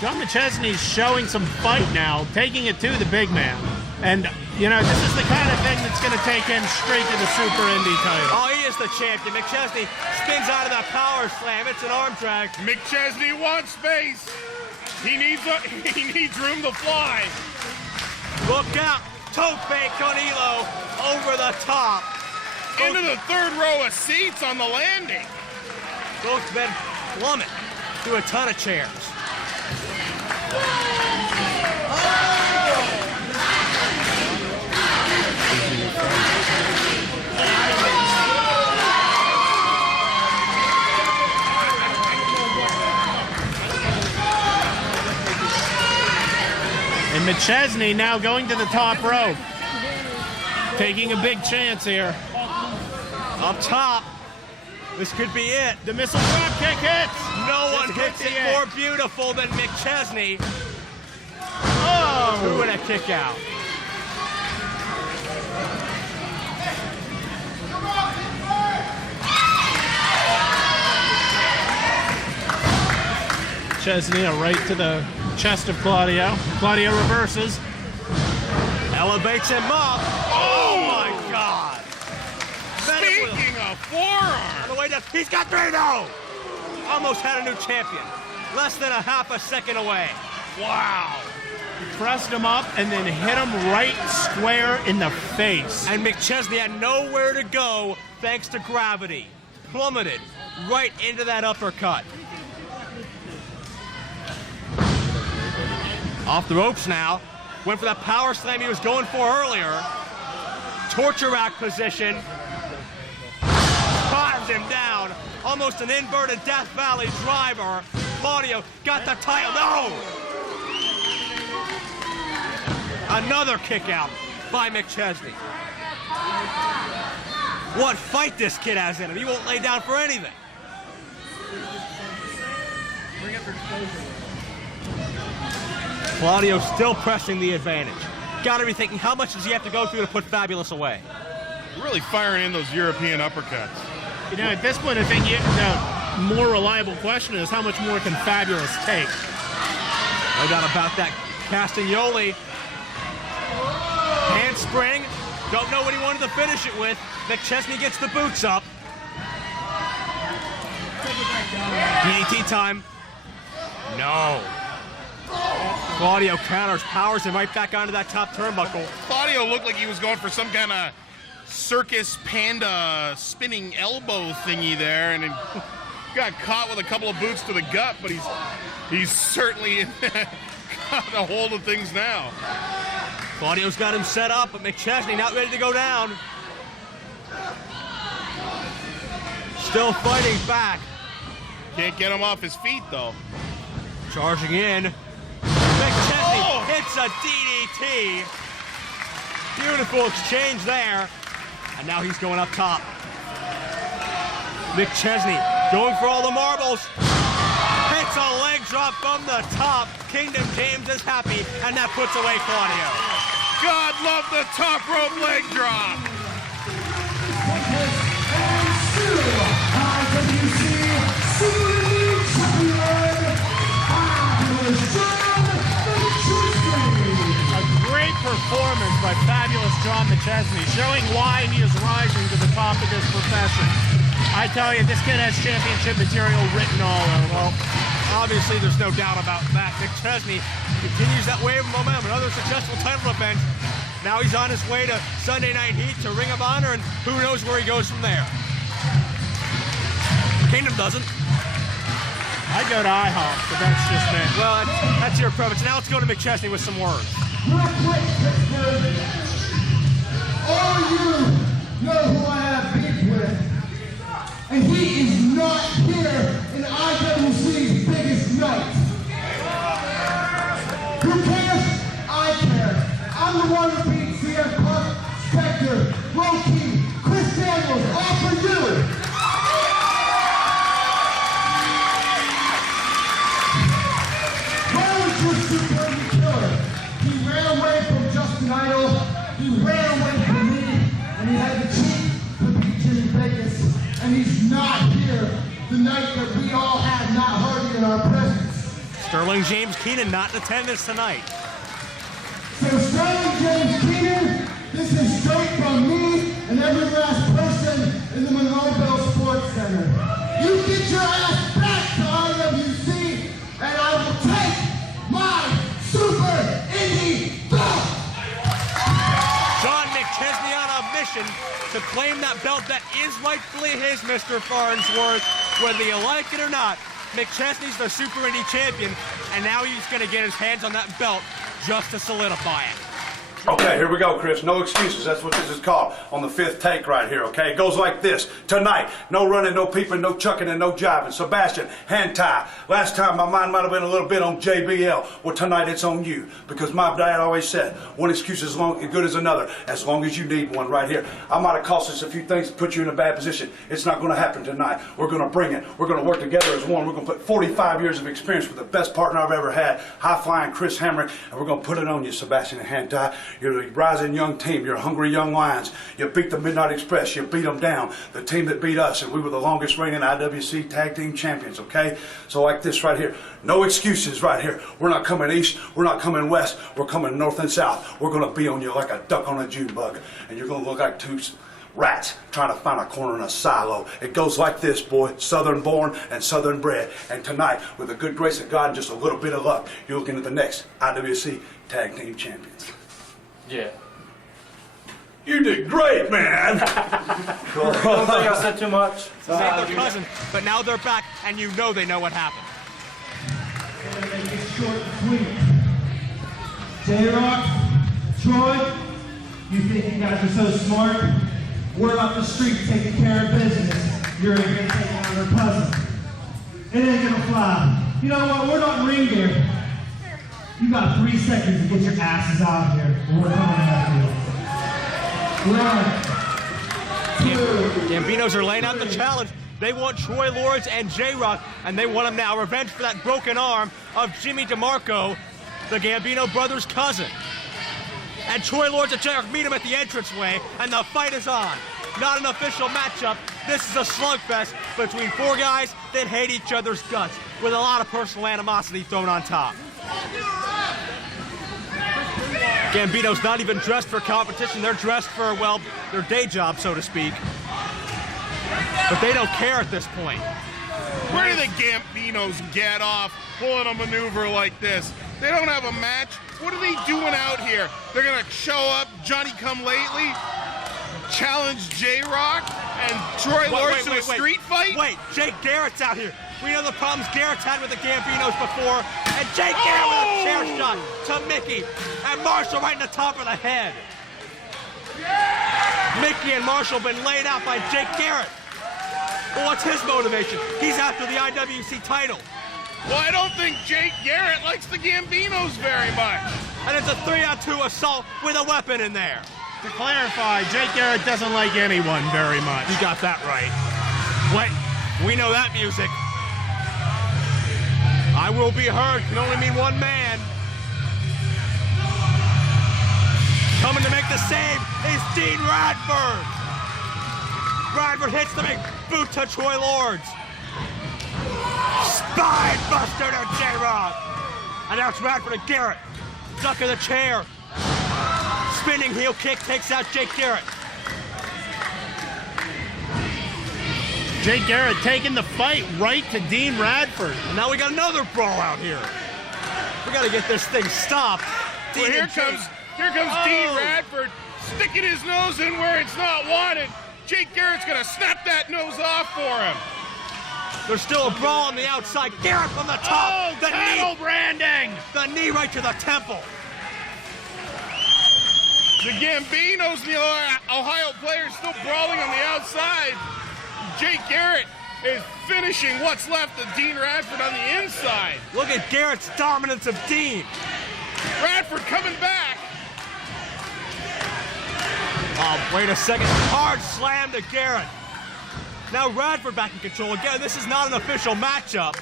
John McChesney's showing some fight now, taking it to the big man. And, you know, this is the kind of thing that's going to take him straight to the Super Indy title. Oh, he is the champion. McChesney spins out of that power slam. It's an arm drag. McChesney wants space. He needs room to fly. Look out. Tope Conilo over the top. Into the third row of seats on the landing. Both men plummet through a ton of chairs. And McChesney now going to the top rope. Taking a big chance here. Up top. This could be it. The missile drop kick hits. No one hits it more beautiful than McChesney. Oh! Threw in a kick out. McChesney right to the chest of Claudio. Claudio reverses. Elevates him up. Oh my God. Speaking of forearm on the way down. He's got 3, no! Almost had a new champion. Less than a half a second away. Wow. Pressed him up and then hit him right square in the face. And McChesney had nowhere to go thanks to gravity. Plummeted right into that uppercut. Off the ropes now. Went for that power slam he was going for earlier. Torture rack position. Bottoms him down. Almost an inverted Death Valley driver. Claudio got the title. No! Another kick out by McChesney. What fight this kid has in him. He won't lay down for anything. Claudio still pressing the advantage. Got to be thinking, how much does he have to go through to put Fabulous away? Really firing in those European uppercuts. You know, at this point, I think the more reliable question is how much more can Fabulous take? No doubt about that. Castagnoli. Handspring. Don't know what he wanted to finish it with. McChesney gets the boots up. DDT time. No. Claudio counters, powers him right back onto that top turnbuckle. Claudio looked like he was going for some kind of circus panda spinning elbow thingy there, and it got caught with a couple of boots to the gut, but he's certainly got a hold of things now. Claudio's got him set up, but McChesney not ready to go down. Still fighting back. Can't get him off his feet, though. Charging in. McChesney hits a DDT. Beautiful exchange there. And now he's going up top. McChesney going for all the marbles. Hits a leg drop from the top. Kingdom James is happy, and that puts away Claudio. God love the top rope leg drop. A great performance by Fabulous John McChesney, showing why he is rising to the top of this profession. I tell you, this kid has championship material written all over. Well, obviously there's no doubt about that. McChesney continues that wave of momentum. Another successful title defense. Now he's on his way to Sunday Night Heat, to Ring of Honor, and who knows where he goes from there. Kingdom doesn't. I go to IHOP, but that's just me. Well, that's your preference. Now let's go to McChesney with some words. Real quick, Pittsburgh. All you know who I have beef with, and he is not here in IWC's biggest night. Who cares? I care. I'm the one who beat CM Punk, Spectre, Low-Key, Chris Daniels, all for you. Where was your Super Killer? He ran away from Justin Idol, he ran away from me, and he had the cheek to beat Jimmy Vegas, and he's not here the night that we all had not heard in our presence. Sterling James Keenan not in attendance tonight. So Sterling James Keenan, this is straight from me and every last person in the Monroeville Sports Center. You get your ass back to IWC, and I will take my Super Indy belt. John McChesney on a mission to claim that belt that is rightfully his, Mr. Farnsworth. Whether you like it or not, McChesney's the Super Indy champion, and now he's going to get his hands on that belt just to solidify it. Okay, here we go, Chris. No excuses. That's what this is called on the 5th take right here, okay? It goes like this. Tonight, no running, no peeping, no chucking, and no jiving. Sebastian, HENTAI. Last time, my mind might have been a little bit on JBL. Well, tonight, it's on you. Because my dad always said, one excuse is as good as another, as long as you need one right here. I might have cost us a few things to put you in a bad position. It's not going to happen tonight. We're going to bring it. We're going to work together as one. We're going to put 45 years of experience with the best partner I've ever had, high-flying Chris Hamrick, and we're going to put it on you, Sebastian and HENTAI. You're the rising young team. You're hungry young lions. You beat the Midnight Express. You beat them down. The team that beat us, and we were the longest reigning IWC Tag Team Champions, okay? So like this right here. No excuses right here. We're not coming east. We're not coming west. We're coming north and south. We're going to be on you like a duck on a June bug. And you're going to look like two... Rats trying to find a corner in a silo. It goes like this, boy. Southern born and Southern bred. And tonight, with the good grace of God and just a little bit of luck, you're looking at the next IWC Tag Team Champions. Yeah. You did great, man. Cool. I don't think I said too much. Saved their cousin, but now they're back, and you know they know what happened. Make it short and sweet. J-Rock, Troy, you think you guys are so smart? We're up the street taking care of business. You're gonna take out her cousin. It ain't gonna fly. You know what? We're not ring gear. You got 3 seconds to get your asses out here. We're coming after you. 1, 2. Gambinos are laying out the challenge. They want Troy Lords and J-Rock, and they want him now. Revenge for that broken arm of Jimmy DeMarco, the Gambino brothers' cousin. And Troy Lords and J-Rock meet him at the entranceway, and the fight is on. Not an official matchup. This is a slugfest between 4 guys that hate each other's guts, with a lot of personal animosity thrown on top. Gambino's not even dressed for competition. They're dressed for, well, their day job, so to speak. But they don't care at this point. Where do the Gambinos get off pulling a maneuver like this? They don't have a match. What are they doing out here? They're going to show up, Johnny come lately, challenge J-Rock and Troy Lords to a street fight? Wait, Jake Garrett's out here. We know the problems Garrett's had with the Gambinos before, and Jake Garrett with a chair shot to Mickey, and Marshall right in the top of the head. Mickey and Marshall been laid out by Jake Garrett. Well, what's his motivation? He's after the IWC title. Well, I don't think Jake Garrett likes the Gambinos very much. And it's a 3-on-2 assault with a weapon in there. To clarify, Jake Garrett doesn't like anyone very much. You got that right. Wait, we know that music. I will be heard can only mean one man. Coming to make the save is Dean Radford. Radford hits the big boot to Troy Lords. Spine buster to J-Rock. And now it's Radford and Garrett. Duck in the chair. Spinning heel kick takes out Jake Garrett. Jake Garrett taking the fight right to Dean Radford. And now we got another brawl out here. We got to get this thing stopped. Well, here comes Dean Radford sticking his nose in where it's not wanted. Jake Garrett's gonna snap that nose off for him. There's still a brawl on the outside. Garrett from the top. The knee branding. The knee right to the temple. The Gambinos and the Ohio players still brawling on the outside. Jake Garrett is finishing what's left of Dean Radford on the inside. Look at Garrett's dominance of Dean. Radford coming back. Oh, wait a second. Hard slam to Garrett. Now Radford back in control. Again, this is not an official matchup.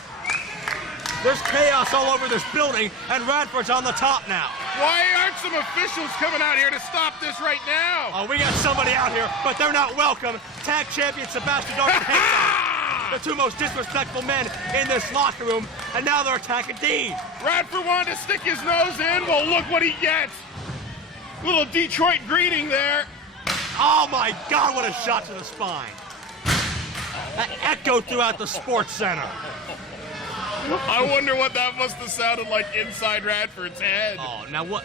There's chaos all over this building, and Radford's on the top now. Why aren't some officials coming out here to stop this right now? Oh, we got somebody out here, but they're not welcome. Tag champion Sebastian and HENTAI, the 2 most disrespectful men in this locker room, and now they're attacking Dean. Radford wanted to stick his nose in. Well, look what he gets. Little Detroit greeting there. Oh my God, what a shot to the spine. That echoed throughout the sports center. I wonder what that must have sounded like inside Radford's head. Oh, now what?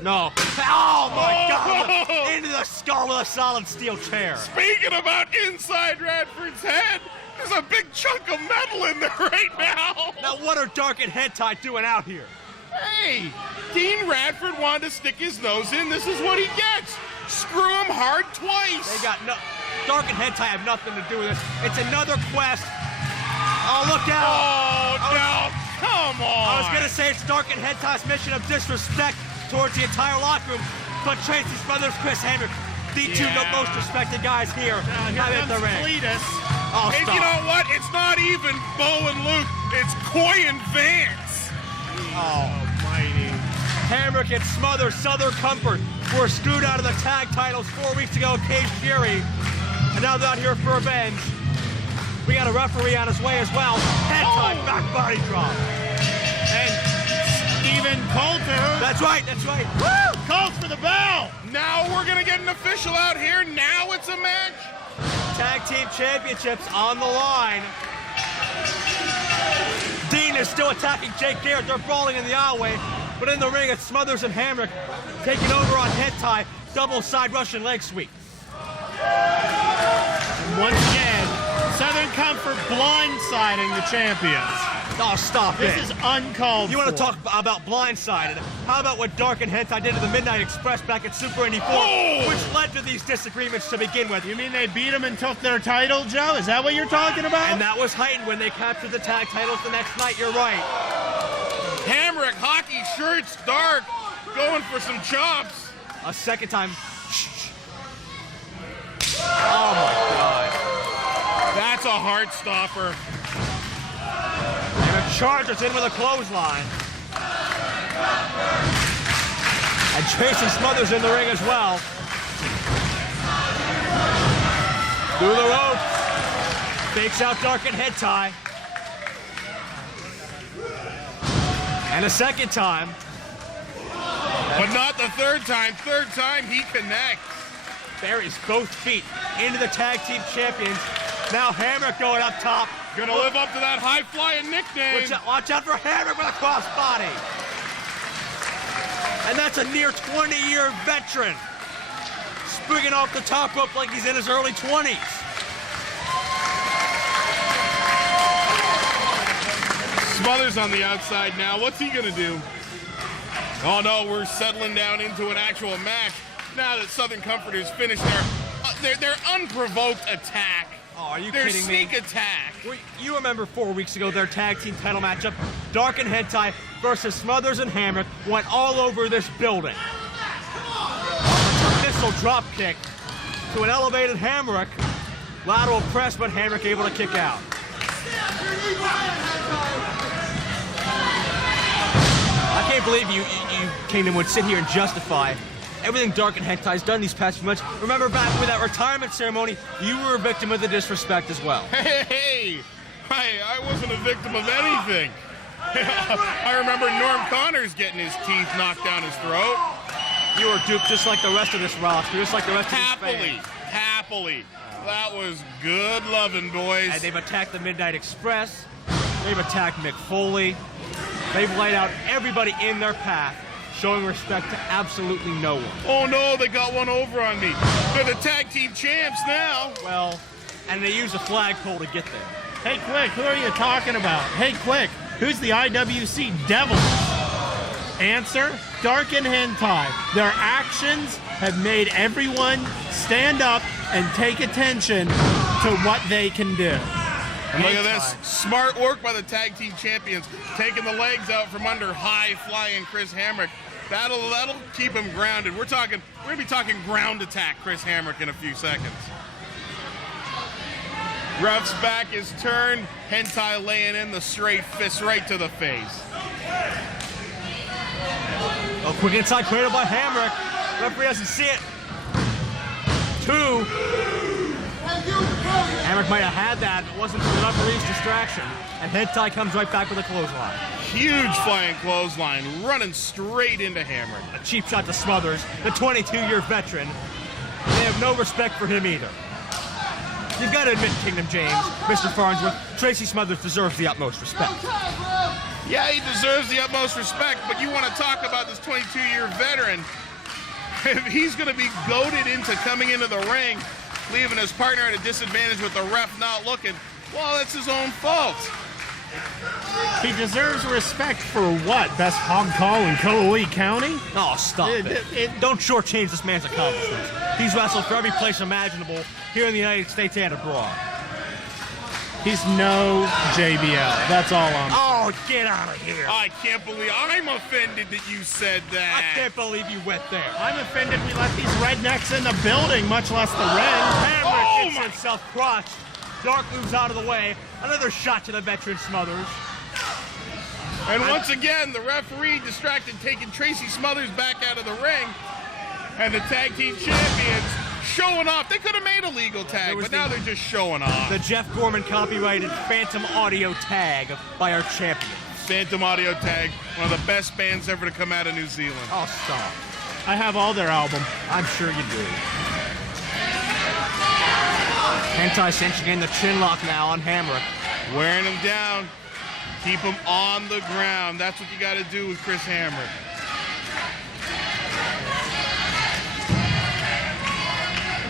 No. Oh my God! Into the skull with a solid steel chair. Speaking about inside Radford's head, there's a big chunk of metal in there right now. Now what are Dark and HENTAI doing out here? Hey, Dean Radford wanted to stick his nose in. This is what he gets. Screw him hard twice. They got no. Dark and HENTAI have nothing to do with this. It's another quest. Oh, look out! Oh, no! Come on! I was gonna say it's Dark and HENTAI's mission of disrespect towards the entire locker room, but Tracy's brothers, Chris Hamrick, the 2 most respected guys here, have hit the ring. Oh, and you know what? It's not even Bo and Luke. It's Coy and Vance. Oh, almighty. Hamrick and Smothers, Southern Comfort, were screwed out of the tag titles 4 weeks ago in Cage Fury, and now they're out here for revenge. We got a referee on his way as well. HENTAI back body drop. And Steve even Coulter. That's right, that's right. Woo! Calls for the bell. Now we're going to get an official out here. Now it's a match. Tag team championships on the line. Dean is still attacking Jake Garrett. They're brawling in the aisleway. But in the ring, it's Smothers and Hamrick taking over on HENTAI. Double side Russian leg sweep. And once again, Southern Comfort blindsiding the champions. Oh, stop it. This is uncalled You for. want to talk about blindsided? How about what Dark and HENTAI did to the Midnight Express back at Super Indy 4, which led to these disagreements to begin with? You mean they beat them and took their title, Joe? Is that what you're talking about? And that was heightened when they captured the tag titles the next night. You're right. Hamrick, hockey shirts, Dark, going for some chops. A second time. Oh, my God. That's a heart stopper. And charges in with a clothesline. And Tracy Smothers in the ring as well. Through the rope. Fakes out Dark and HENTAI. And a second time. But not the third time. Third time he connects. Buries both feet into the tag team champions. Now Hamrick going up top. Gonna live up to that high-flying nickname. Watch out for Hamrick with a crossbody. And that's a near 20-year veteran. Springing off the top rope like he's in his early 20s. Smothers on the outside now. What's he gonna do? Oh no, we're settling down into an actual match now that Southern Comfort has finished their unprovoked attack. Oh, are you their kidding me? sneak attack. Well, you remember 4 weeks ago their tag team title matchup, Dark and HENTAI versus Smothers and Hamrick, went all over this building. Missile drop kick to an elevated Hamrick. Lateral press, but Hamrick able to kick out. I can't believe you Kingdom would sit here and justify everything Dark and HENTAI's done these past few months. Remember back with that retirement ceremony, you were a victim of the disrespect as well. Hey, I wasn't a victim of anything. I remember Norm Connors getting his teeth knocked down his throat. You were duped just like the rest of this roster, just like the rest of this fans. Happily. That was good loving, boys. And they've attacked the Midnight Express. They've attacked Mick Foley. They've laid out everybody in their path, showing respect to absolutely no one. Oh no, they got one over on me. They're the tag team champs now. Well, and they use a flagpole to get there. Hey, quick, who are you talking about? Hey, quick, who's the IWC Devils? Answer, Dark and HENTAI. Their actions have made everyone stand up and take attention to what they can do. And look at this, smart work by the tag team champions, taking the legs out from under high-flying Chris Hamrick. That'll keep him grounded. We're gonna be talking ground attack Chris Hamrick in a few seconds. Ref's back is turned. HENTAI laying in the straight fist right to the face. A quick inside cradle by Hamrick. Referee doesn't see it. 2. Hamrick might have had that if it wasn't for the referee's distraction. And HENTAI comes right back with a clothesline. Huge flying clothesline, running straight into Hamrick. A cheap shot to Smothers, the 22-year veteran. They have no respect for him either. You've got to admit, Kingdom James, Mr. Farnsworth, Tracy Smothers deserves the utmost respect. Yeah, he deserves the utmost respect, but you want to talk about this 22-year veteran. If he's going to be goaded into coming into the ring, leaving his partner at a disadvantage with the ref not looking, well, that's his own fault. He deserves respect for what? Best hog call in Cooley County? Oh, stop it. Don't shortchange this man's accomplishments. He's wrestled for every place imaginable here in the United States and abroad. He's no JBL. That's all I'm saying. Oh, get out of here. I can't believe I'm offended that you said that. I can't believe you went there. I'm offended we let these rednecks in the building, much less the ring. Hamrick gets himself crushed. Dark moves out of the way. Another shot to the veteran Smothers. And once again, the referee distracted, taking Tracy Smothers back out of the ring. And the tag team champions showing off. They could have made a legal tag, but now they're just showing off. The Jeff Gorman copyrighted phantom audio tag by our champions. Phantom Audio Tag, one of the best bands ever to come out of New Zealand. Oh, stop. I have all their album. I'm sure you do. HENTAI cinching in the chin lock now on Hamrick. Wearing him down. Keep him on the ground. That's what you got to do with Chris Hamrick.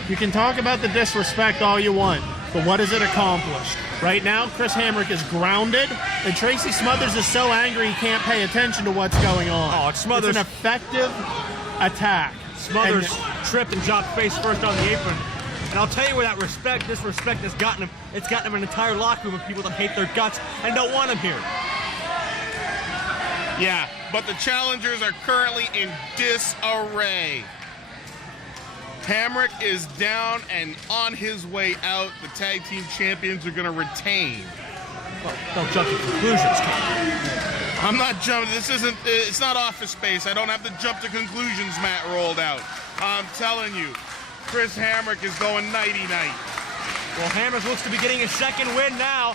You can talk about the disrespect all you want, but what has it accomplished? Right now, Chris Hamrick is grounded, and Tracy Smothers is so angry he can't pay attention to what's going on. Oh, it's Smothers. It's an effective attack. Smothers tripped and dropped face first on the apron. And I'll tell you where that disrespect has gotten him. It's gotten him an entire locker room of people that hate their guts and don't want him here. Yeah, but the challengers are currently in disarray. Hamrick is down and on his way out. The tag team champions are going to retain. Well, don't jump to conclusions, I'm not jumping. It's not Office Space. I don't have to jump to conclusions, Matt rolled out. I'm telling you, Chris Hamrick is going nighty-night. Well, Hamrick looks to be getting his second win now.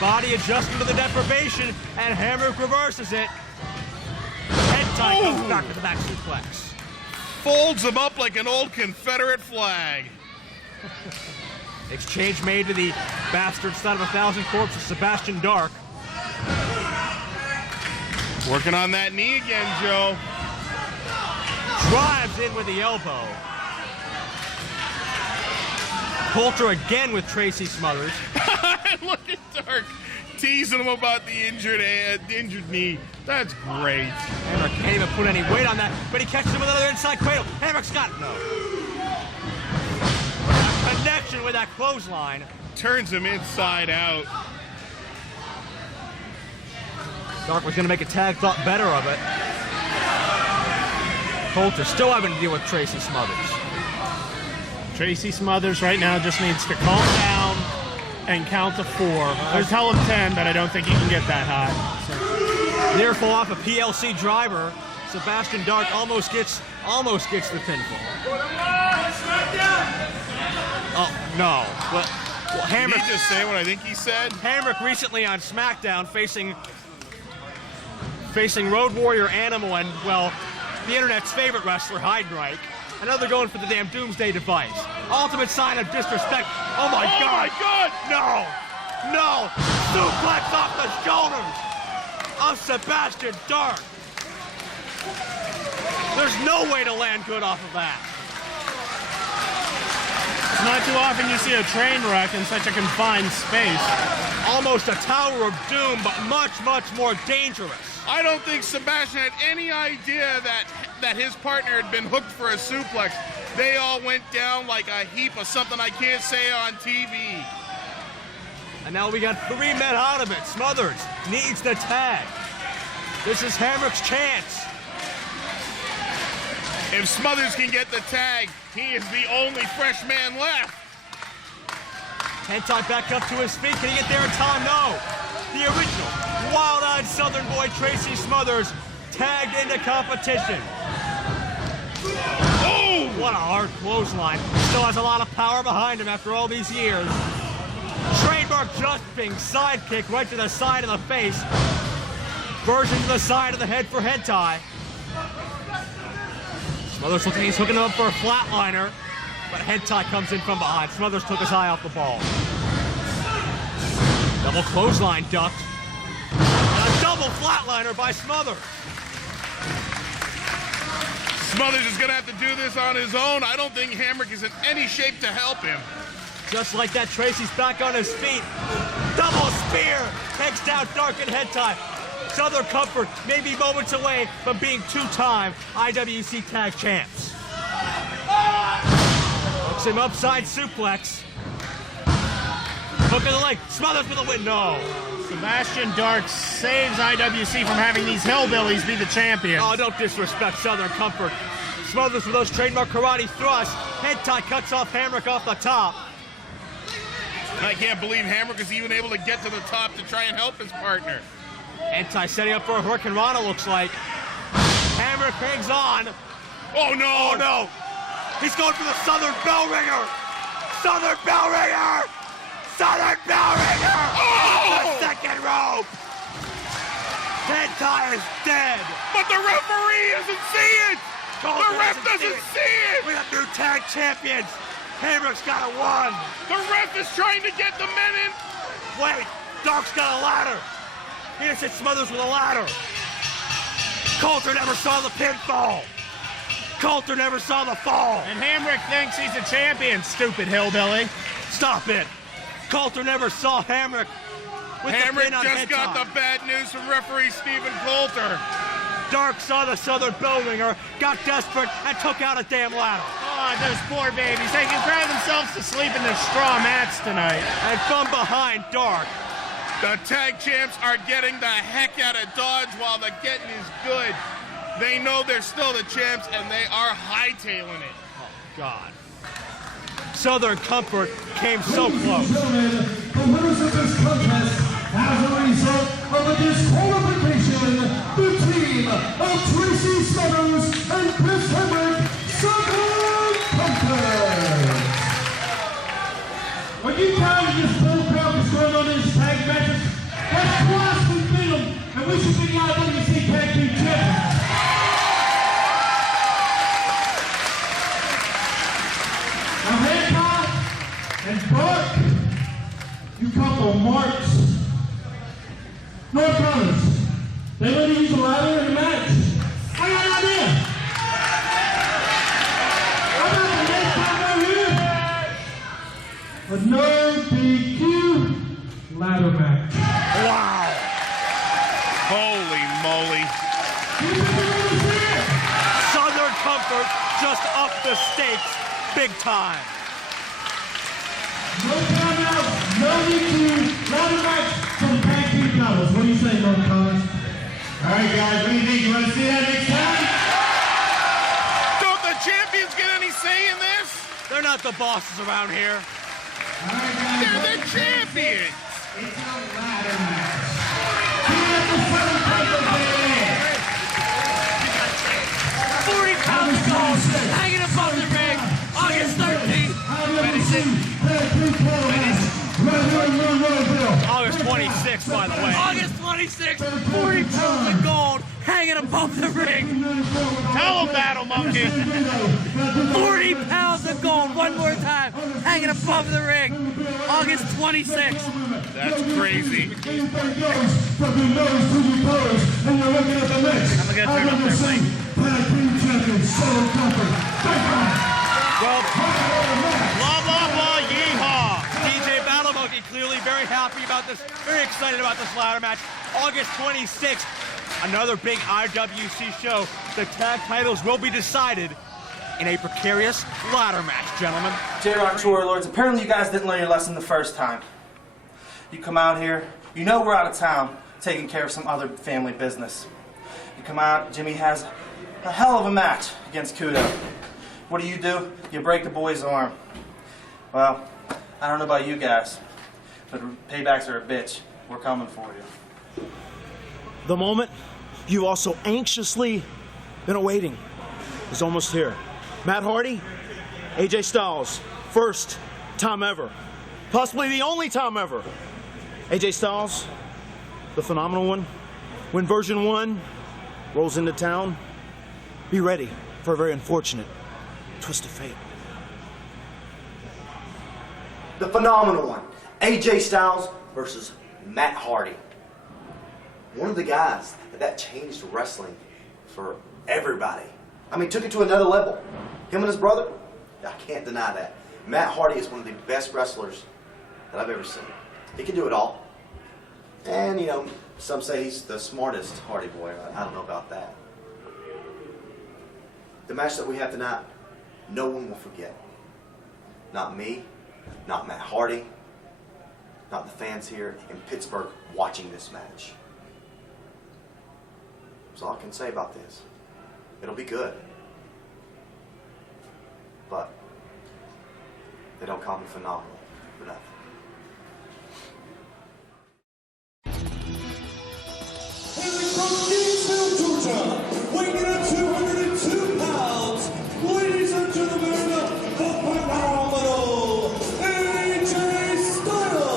Body adjusting to the deprivation, and Hamrick reverses it. HENTAI comes back to the back suplex. Folds him up like an old Confederate flag. Exchange made to the bastard son of 1,000 corpses, Sebastian Dark. Working on that knee again, Joe. Drives in with the elbow. Coulter again with Tracy Smothers. Look at Dark teasing him about the injured knee. That's great. Hamrick can't even put any weight on that, but he catches him with another inside cradle. Hamrick's got no. Connection with that clothesline. Turns him inside out. Dark was going to make a tag, thought better of it. Coulter still having to deal with Tracy Smothers. Tracy Smothers right now just needs to calm down and count to 4. Or tell him 10, but I don't think he can get that high. Near fall off a PLC driver. Sebastian Dark almost gets the pinfall. Oh no! Well, Hamrick. Did he just say what I think he said? Hamrick recently on SmackDown facing Road Warrior Animal and, well, the internet's favorite wrestler, Heidenreich. I know they're going for the damn Doomsday device. Ultimate sign of disrespect. Oh my God! No! No! Suplex off the shoulders of Sebastian Dark. There's no way to land good off of that. Not too often you see a train wreck in such a confined space. Almost a Tower of Doom, but much, much more dangerous. I don't think Sebastian had any idea that his partner had been hooked for a suplex. They all went down like a heap of something I can't say on TV. And now we got 3 men out of it. Smothers needs the tag. This is Hamrick's chance. If Smothers can get the tag, he is the only fresh man left. HENTAI back up to his feet. Can he get there in time? No. The original wild-eyed Southern boy Tracy Smothers tagged into competition. Oh! What a hard clothesline. Still has a lot of power behind him after all these years. Trademark jumping sidekick right to the side of the face. Version to the side of the head for HENTAI. Smothers looking, he's hooking him up for a flatliner, but HENTAI comes in from behind. Smothers took his eye off the ball. Double clothesline ducked. And a double flatliner by Smothers. Smothers is going to have to do this on his own. I don't think Hamrick is in any shape to help him. Just like that, Tracy's back on his feet. Double spear takes down Dark and HENTAI. Southern Comfort may be moments away from being 2-time IWC Tag Champs. Hooks him upside suplex. Hook of the leg. Smothers with a win. No. Sebastian Dark saves IWC from having these hillbillies be the champions. Oh, don't disrespect Southern Comfort. Smothers with those trademark karate thrusts. HENTAI cuts off Hamrick off the top. I can't believe Hamrick is even able to get to the top to try and help his partner. HENTAI setting up for a Hurricane Rana, looks like. Hamrick hangs on. Oh, no. Oh, no. He's going for the Southern Bell Ringer. Southern Bell Ringer. Southern Bell Ringer! The second rope! HENTAI is dead! But the referee doesn't see it! The ref doesn't see it! We have new tag champions! Hamrick's got a 1! The ref is trying to get the men in! Wait! Dark's got a ladder! He just hit Smothers with a ladder! Coulter never saw the pinfall! Coulter never saw the fall! And Hamrick thinks he's a champion, stupid hillbilly. Stop it! Coulter never saw Hamrick with Hamrick the pin on just got HENTAI. the bad news from referee Stephen Coulter. Dark saw the Southern Bell Ringer, got desperate, and took out a damn ladder. Oh, those poor babies. They can cry themselves to sleep in their straw mats tonight. And from behind Dark. The tag champs are getting the heck out of Dodge while the getting is good. They know they're still the champs, and they are hightailing it. Oh, God. Southern Comfort came so close. The winners of this contest, as a result of a disqualification, the team of Tracy Smothers and Chris Hamrick, Southern Comfort. Are you tired of this bull crap that's going on in these tag matches? That's twice we beat them, and we should be IWC Tag Team Champions. Now, HENTAI and Dark, you couple marks. North Collins, they let you use a ladder in the match. I got an idea. How about the next time over here? A no DQ ladder match. Wow. Holy moly. Southern Comfort just upped the stakes big time. No timeouts, no DQ ladder match for the tag team titles. What do you say, North Collins? All right, guys, what do you think? You want to see that next time? Don't the champions get any say in this? They're not the bosses around here. All right, guys. They're the champions. It's a ladder match. Here at the Southern Comfort Band. 40 pounds of gold hanging above the ring. August 13th. August 26th, by the way. August 26th, 40 pounds of gold hanging above the ring. Tell them, Battle Monkey. 40 pounds of gold, one more time, hanging above the ring. August 26th. That's crazy. I'm gonna turn up their mic. Well, blah, blah, blah, yeehaw. DJ Battle Monkey clearly very happy about this, very excited about this ladder match. August 26th, another big IWC show. The tag titles will be decided in a precarious ladder match, gentlemen. J-Rock Tour Lords, apparently you guys didn't learn your lesson the first time. You come out here, you know we're out of town, taking care of some other family business. You come out, Jimmy has a hell of a match against Kudo. What do? You break the boy's arm. Well, I don't know about you guys, but paybacks are a bitch. We're coming for you. The moment you've also anxiously been awaiting is almost here. Matt Hardy, AJ Styles, first time ever. Possibly the only time ever. AJ Styles, the phenomenal one, when version 1 rolls into town, be ready for a very unfortunate twist of fate. The phenomenal one, AJ Styles versus Matt Hardy. One of the guys that changed wrestling for everybody. I mean, took it to another level. Him and his brother, I can't deny that. Matt Hardy is one of the best wrestlers that I've ever seen. He can do it all. And, you know, some say he's the smartest Hardy boy. I don't know about that. The match that we have tonight, no one will forget. Not me, not Matt Hardy, not the fans here in Pittsburgh watching this match. That's all I can say about this. It'll be good. But they don't call me phenomenal for nothing. From Kingston, Georgia, weighing in at 202 pounds, ladies and gentlemen, the phenomenal AJ Styles.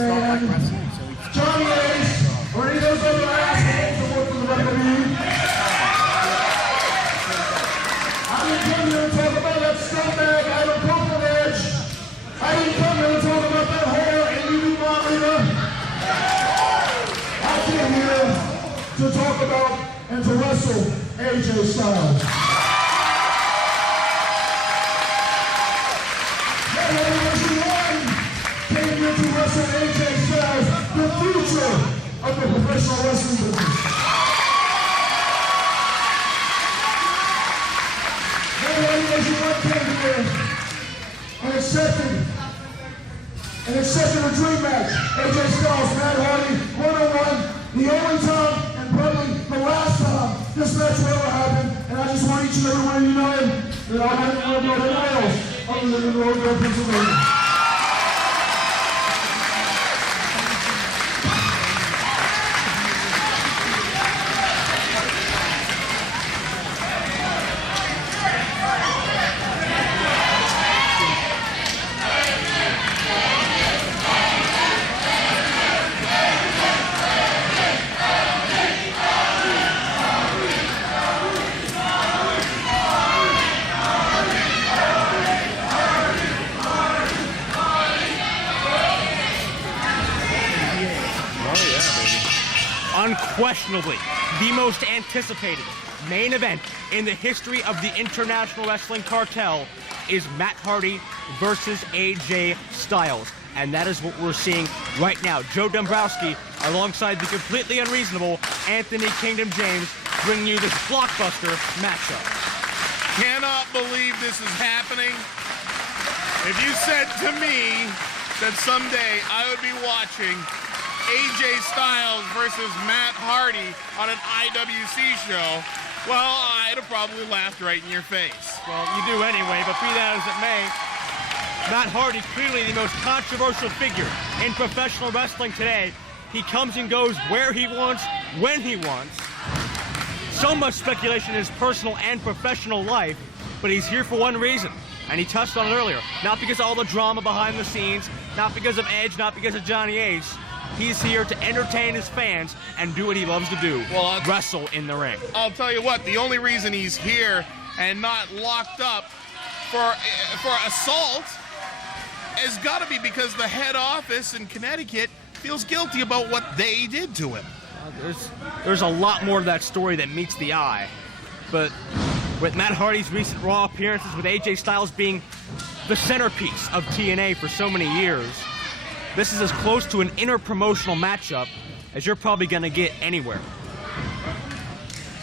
man, Johnny Ace, or any of those other assholes that work for the WWE. I didn't come here to talk about that scumbag Adam Copeland Edge. I didn't come here to talk about that whore Indy I came here to talk about and to wrestle AJ Styles. Came here to wrestle AJ Styles, the future of the professional wrestling business. Came here and accepted a dream match. AJ Styles, Matt Hardy, 1-on-1, the only time and probably the last time this match will ever happen. And I just want each and every one of you to know that I wouldn't want to go anywhere else other than in Monroeville, Pennsylvania. Unquestionably, the most anticipated main event in the history of the International Wrestling Cartel is Matt Hardy versus AJ Styles. And that is what we're seeing right now. Joe Dombrowski, alongside the completely unreasonable Anthony Kingdom James, bringing you this blockbuster matchup. Cannot believe this is happening. If you said to me that someday I would be watching AJ Styles versus Matt Hardy on an IWC show, well, I'd have probably laughed right in your face. Well, you do anyway, but be that as it may, Matt Hardy, clearly the most controversial figure in professional wrestling today. He comes and goes where he wants, when he wants. So much speculation in his personal and professional life, but he's here for one reason, and he touched on it earlier. Not because of all the drama behind the scenes, not because of Edge, not because of Johnny Ace. He's here to entertain his fans and do what he loves to do, wrestle in the ring. I'll tell you what, the only reason he's here and not locked up for assault has got to be because the head office in Connecticut feels guilty about what they did to him. There's a lot more to that story that meets the eye. But with Matt Hardy's recent Raw appearances, with AJ Styles being the centerpiece of TNA for so many years, this is as close to an inter-promotional matchup as you're probably going to get anywhere.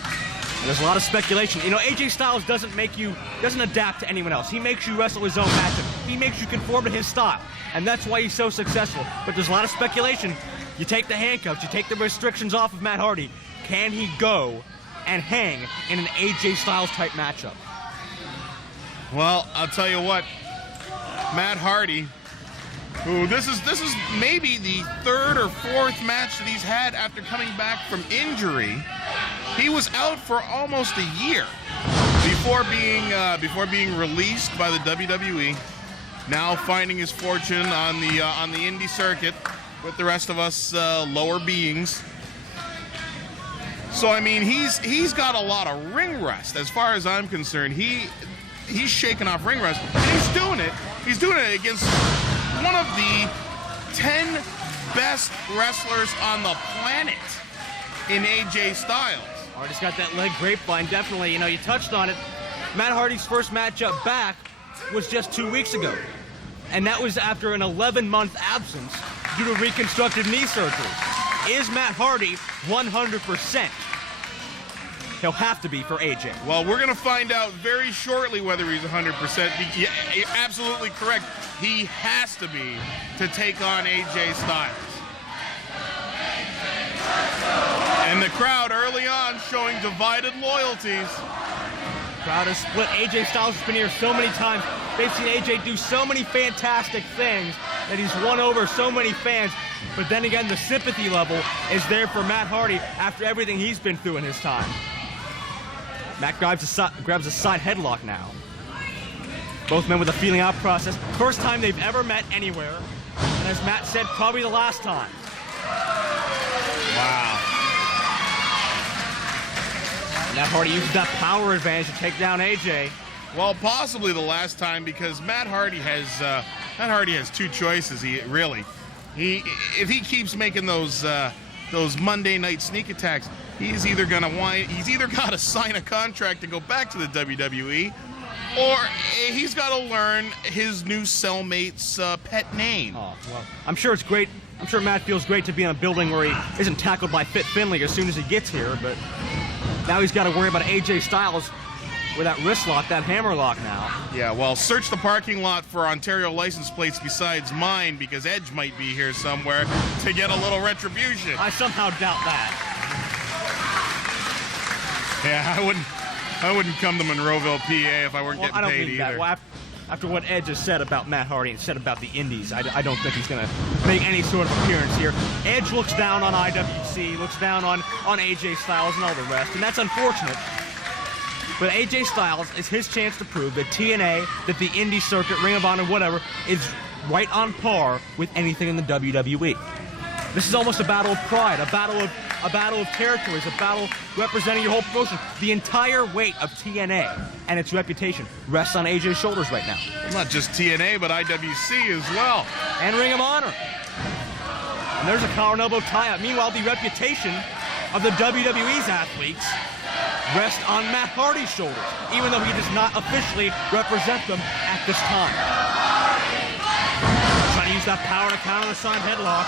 And there's a lot of speculation. You know, AJ Styles doesn't adapt to anyone else. He makes you wrestle his own matchup. He makes you conform to his style. And that's why he's so successful. But there's a lot of speculation. You take the handcuffs, you take the restrictions off of Matt Hardy. Can he go and hang in an AJ Styles type matchup? Well, I'll tell you what, Matt Hardy, who this is maybe the third or fourth match that he's had after coming back from injury. He was out for almost a year before being released by the WWE. Now finding his fortune on the indie circuit with the rest of us lower beings. So I mean, he's got a lot of ring rust as far as I'm concerned. He's shaking off ring rust, and he's doing it. He's doing it against one of the 10 best wrestlers on the planet in AJ Styles. Hardy's got that leg grapevine, definitely. You know, you touched on it. Matt Hardy's first matchup back was just 2 weeks ago. And that was after an 11-month absence due to reconstructive knee surgery. Is Matt Hardy 100%? He'll have to be for AJ. Well, we're going to find out very shortly whether he's 100%. You're absolutely correct. He has to be to take on AJ Styles. And the crowd early on showing divided loyalties. Crowd is split. AJ Styles has been here so many times. They've seen AJ do so many fantastic things that he's won over so many fans. But then again, the sympathy level is there for Matt Hardy after everything he's been through in his time. Matt grabs a side headlock now. Both men with a feeling out process. First time they've ever met anywhere. And And as Matt said, probably the last time. Wow. And Matt Hardy uses that power advantage to take down AJ. Well, possibly the last time, because Matt Hardy has two choices. If he keeps making those Monday night sneak attacks, he's either got to sign a contract and go back to the WWE, or he's got to learn his new cellmate's pet name. Oh, well, I'm sure it's great. I'm sure Matt feels great to be in a building where he isn't tackled by Fit Finley as soon as he gets here, but now he's got to worry about AJ Styles with that wrist lock, that hammer lock now. Yeah, well, search the parking lot for Ontario license plates besides mine, because Edge might be here somewhere to get a little retribution. I somehow doubt that. Yeah, I wouldn't come to Monroeville, PA if I weren't getting paid either. That. Well, after what Edge has said about Matt Hardy and said about the Indies, I don't think he's going to make any sort of appearance here. Edge looks down on IWC, looks down on AJ Styles and all the rest, and that's unfortunate. But AJ Styles is his chance to prove that TNA, that the Indie circuit, Ring of Honor, whatever, is right on par with anything in the WWE. This is almost a battle of pride, a battle of territories, a battle representing your whole promotion. The entire weight of TNA and its reputation rests on AJ's shoulders right now. Well, not just TNA, but IWC as well. And Ring of Honor. And there's a collar and elbow tie-up. Meanwhile, the reputation of the WWE's athletes rests on Matt Hardy's shoulders, even though he does not officially represent them at this time. Trying to use that power to counter the side headlock.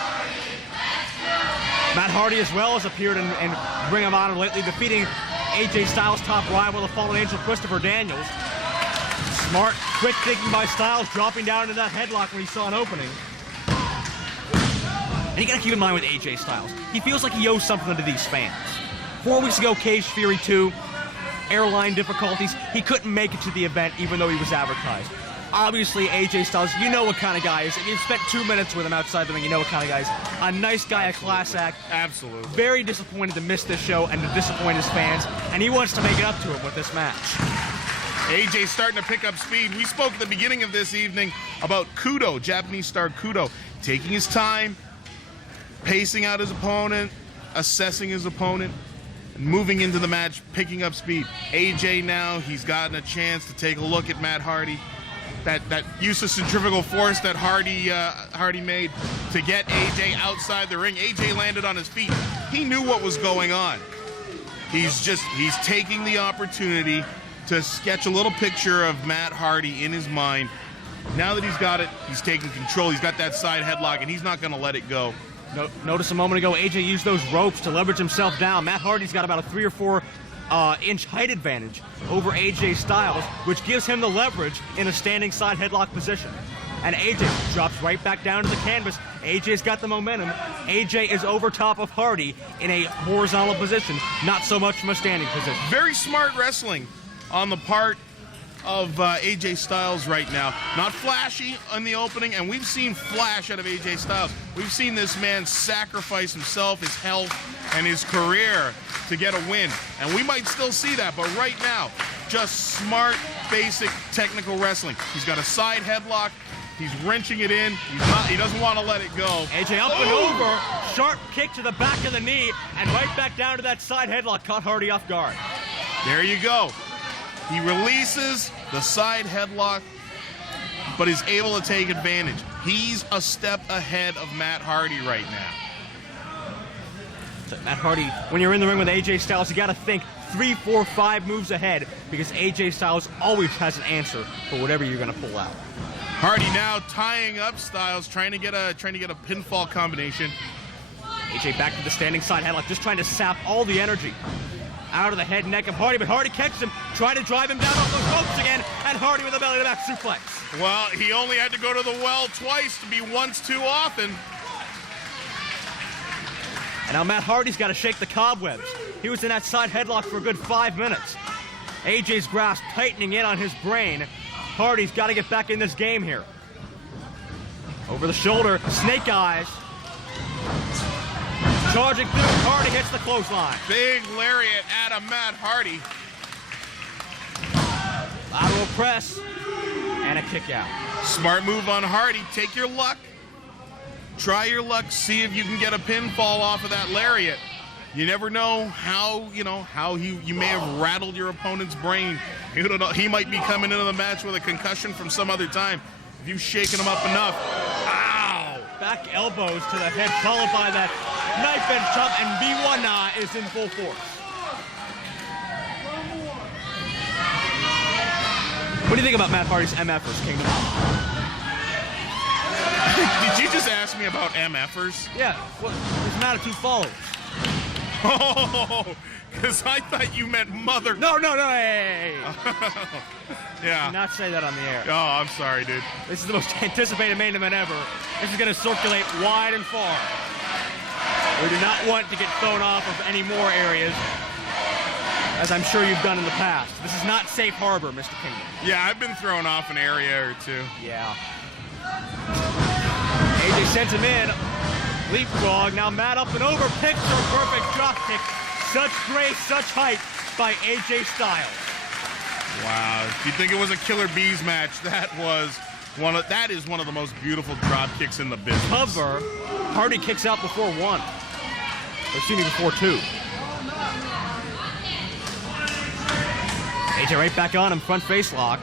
Matt Hardy as well has appeared in Ring of Honor lately, defeating AJ Styles' top rival, the fallen angel Christopher Daniels. Smart, quick thinking by Styles, dropping down into that headlock when he saw an opening. And you gotta keep in mind with AJ Styles, he feels like he owes something to these fans. 4 weeks ago, Cage Fury 2, airline difficulties. He couldn't make it to the event even though he was advertised. Obviously, AJ Styles, you know what kind of guy he is. If you've spent 2 minutes with him outside the ring, you know what kind of guy he is. A nice guy, a class act. Absolutely. Very disappointed to miss this show and to disappoint his fans, and he wants to make it up to him with this match. AJ starting to pick up speed. We spoke at the beginning of this evening about Kudo, Japanese star Kudo, taking his time, pacing out his opponent, assessing his opponent, moving into the match, picking up speed. AJ now, he's gotten a chance to take a look at Matt Hardy. That use of centrifugal force that Hardy made to get AJ outside the ring. AJ landed on his feet. He knew what was going on. He's taking the opportunity to sketch a little picture of Matt Hardy in his mind. Now that he's got it, he's taking control. He's got that side headlock, and he's not going to let it go. Notice a moment ago, AJ used those ropes to leverage himself down. Matt Hardy's got about a 3 or 4 inch height advantage over AJ Styles, which gives him the leverage in a standing side headlock position. And AJ drops right back down to the canvas. AJ's got the momentum. AJ is over top of Hardy in a horizontal position, not so much from a standing position. Very smart wrestling on the part of AJ Styles right now. Not flashy on the opening, and we've seen flash out of AJ Styles. We've seen this man sacrifice himself, his health, and his career to get a win. And we might still see that, but right now, just smart, basic, technical wrestling. He's got a side headlock. He's wrenching it in. He doesn't want to let it go. AJ up and over. Sharp kick to the back of the knee, and right back down to that side headlock. Caught Hardy off guard. There you go. He releases the side headlock, but is able to take advantage. He's a step ahead of Matt Hardy right now. Matt Hardy, when you're in the ring with AJ Styles, you got to think 3, 4, 5 moves ahead, because AJ Styles always has an answer for whatever you're going to pull out. Hardy now tying up Styles, trying to get a pinfall combination. AJ back to the standing side headlock, just trying to sap all the energy out of the head and neck of Hardy, but Hardy catches him, trying to drive him down off those ropes again, and Hardy with a belly-to-back suplex. Well, he only had to go to the well twice to be once too often. And now Matt Hardy's got to shake the cobwebs. He was in that side headlock for a good 5 minutes. AJ's grasp tightening in on his brain. Hardy's got to get back in this game here. Over the shoulder, snake eyes. Charging through, Hardy hits the clothesline. Big lariat out of Matt Hardy. Lateral press and a kick out. Smart move on Hardy. Take your luck. try your luck, see if you can get a pinfall off of that lariat. You never know how you may have rattled your opponent's brain. You don't know, he might be coming into the match with a concussion from some other time. If you've shaken him up enough. Ow! Back elbows to the head, followed by that knife edge chop, and B1 is in full force. What do you think about Matt Hardy's MFers, Kingdom? Did you just ask me about MFers? Yeah, well, there's not a two followers. Oh, because I thought you meant mother. No, hey. Yeah. Do not say that on the air. Oh, I'm sorry, dude. This is the most anticipated main event ever. This is going to circulate wide and far. We do not want to get thrown off of any more areas, as I'm sure you've done in the past. This is not safe harbor, Mr. Kingdom. Yeah, I've been thrown off an area or two. Yeah. AJ sends him in. Leapfrog, now Matt up and over, picture perfect drop kick. Such grace, such height by AJ Styles. Wow, if you think it was a Killer Bees match, that is one of the most beautiful drop kicks in the business. Cover, Hardy kicks out before one. Or excuse me, before two. AJ right back on him, front face lock.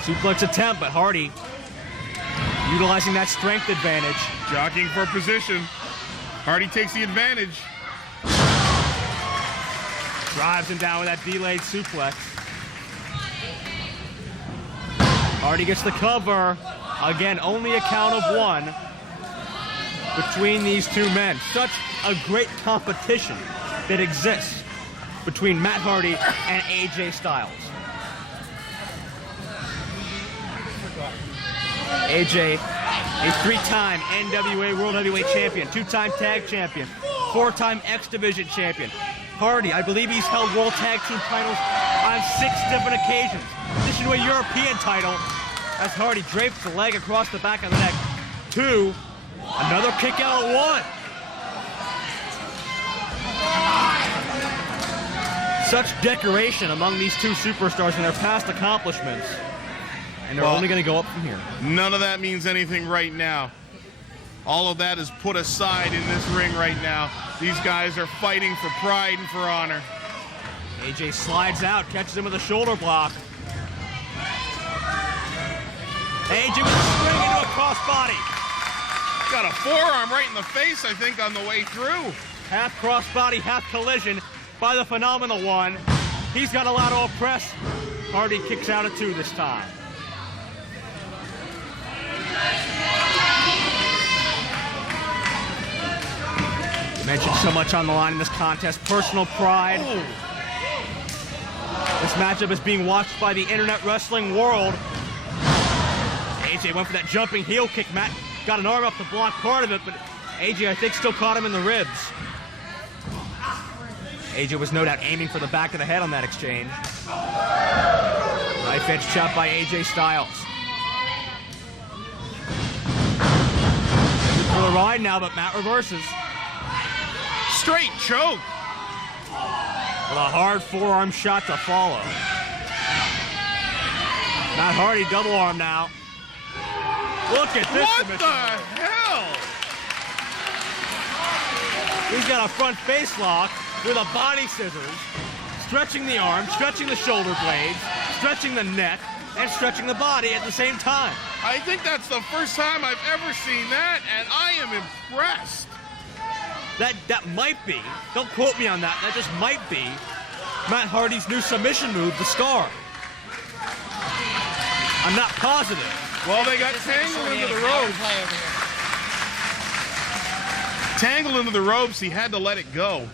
Suplex attempt, but Hardy utilizing that strength advantage. Jockeying for position. Hardy takes the advantage. Drives him down with that delayed suplex. Hardy gets the cover. Again, only a count of one between these two men. Such a great competition that exists between Matt Hardy and AJ Styles. AJ, a three-time NWA World Heavyweight Champion, two-time Tag Champion, four-time X Division Champion. Hardy, I believe he's held World Tag Team titles on 6 different occasions. In addition to a European title, as Hardy drapes the leg across the back of the neck. 2, another kick out at 1. Such decoration among these two superstars in their past accomplishments. And they're only going to go up from here. None of that means anything right now. All of that is put aside in this ring right now. These guys are fighting for pride and for honor. AJ slides out, catches him with a shoulder block. AJ with a swing into a crossbody. Got a forearm right in the face, I think, on the way through. Half crossbody, half collision by the phenomenal one. He's got a lot of press. Hardy kicks out at 2 this time. You mentioned so much on the line in this contest. Personal pride. Oh. This matchup is being watched by the internet wrestling world. AJ went for that jumping heel kick. Matt got an arm up to block part of it, but AJ, I think, still caught him in the ribs. AJ was no doubt aiming for the back of the head on that exchange. Knife edge chop by AJ Styles. For the ride now, but Matt reverses. Straight choke. With a hard forearm shot to follow. Matt Hardy double arm now. Look at this. What the hell? He's got a front face lock with a body scissors, stretching the arm, stretching the shoulder blades, stretching the neck, and stretching the body at the same time. I think that's the first time I've ever seen that, and I am impressed. That might be, don't quote me on that, that just might be Matt Hardy's new submission move, the Scar. I'm not positive. Well, they got tangled into the ropes. Tangled into the ropes, he had to let it go.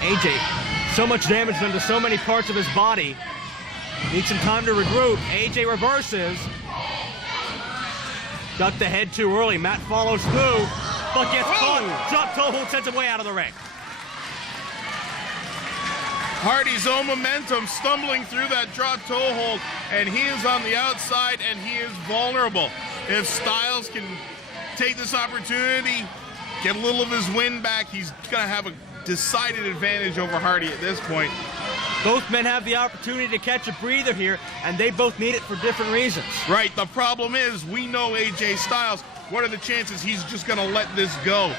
AJ, so much damage done to so many parts of his body. Needs some time to regroup. AJ reverses. Ducked the head too early. Matt follows through, but gets caught. Drop toe hold sends him way out of the ring. Hardy's own momentum stumbling through that drop toe hold, and he is on the outside, and he is vulnerable. If Styles can take this opportunity, get a little of his wind back, he's going to have a decided advantage over Hardy at this point. Both men have the opportunity to catch a breather here, and they both need it for different reasons. Right, the problem is we know AJ Styles. What are the chances he's just going to let this go?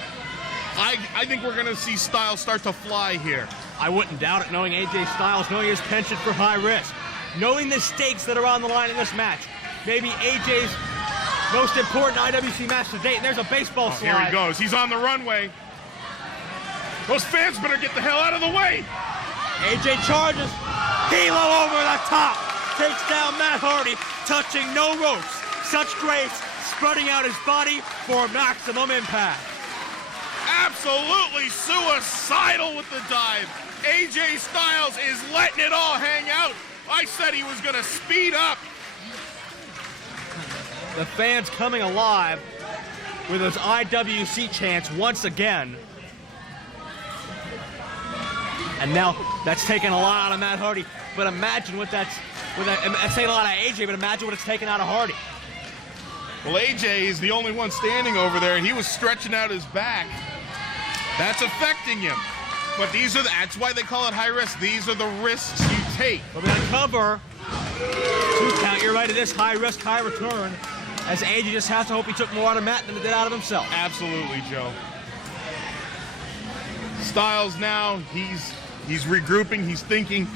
I think we're going to see Styles start to fly here. I wouldn't doubt it, knowing AJ Styles, knowing his penchant for high risk, knowing the stakes that are on the line in this match. Maybe AJ's most important IWC match to date, and there's a baseball slide. Here he goes. He's on the runway. Those fans better get the hell out of the way. AJ charges. Hilo over the top. Takes down Matt Hardy, touching no ropes. Such grace, spreading out his body for maximum impact. Absolutely suicidal with the dive. AJ Styles is letting it all hang out. I said he was going to speed up. The fans coming alive with those IWC chants once again. And now that's taken a lot out of Matt Hardy. But imagine what that's taking a lot out of AJ, but imagine what it's taken out of Hardy. Well, AJ is the only one standing over there. He was stretching out his back. That's affecting him. But that's why they call it high risk. These are the risks you take. We're going to cover 2 count. You're right, it is high risk, high return. As AJ just has to hope he took more out of Matt than he did out of himself. Absolutely, Joe. Styles now, he's regrouping, he's thinking.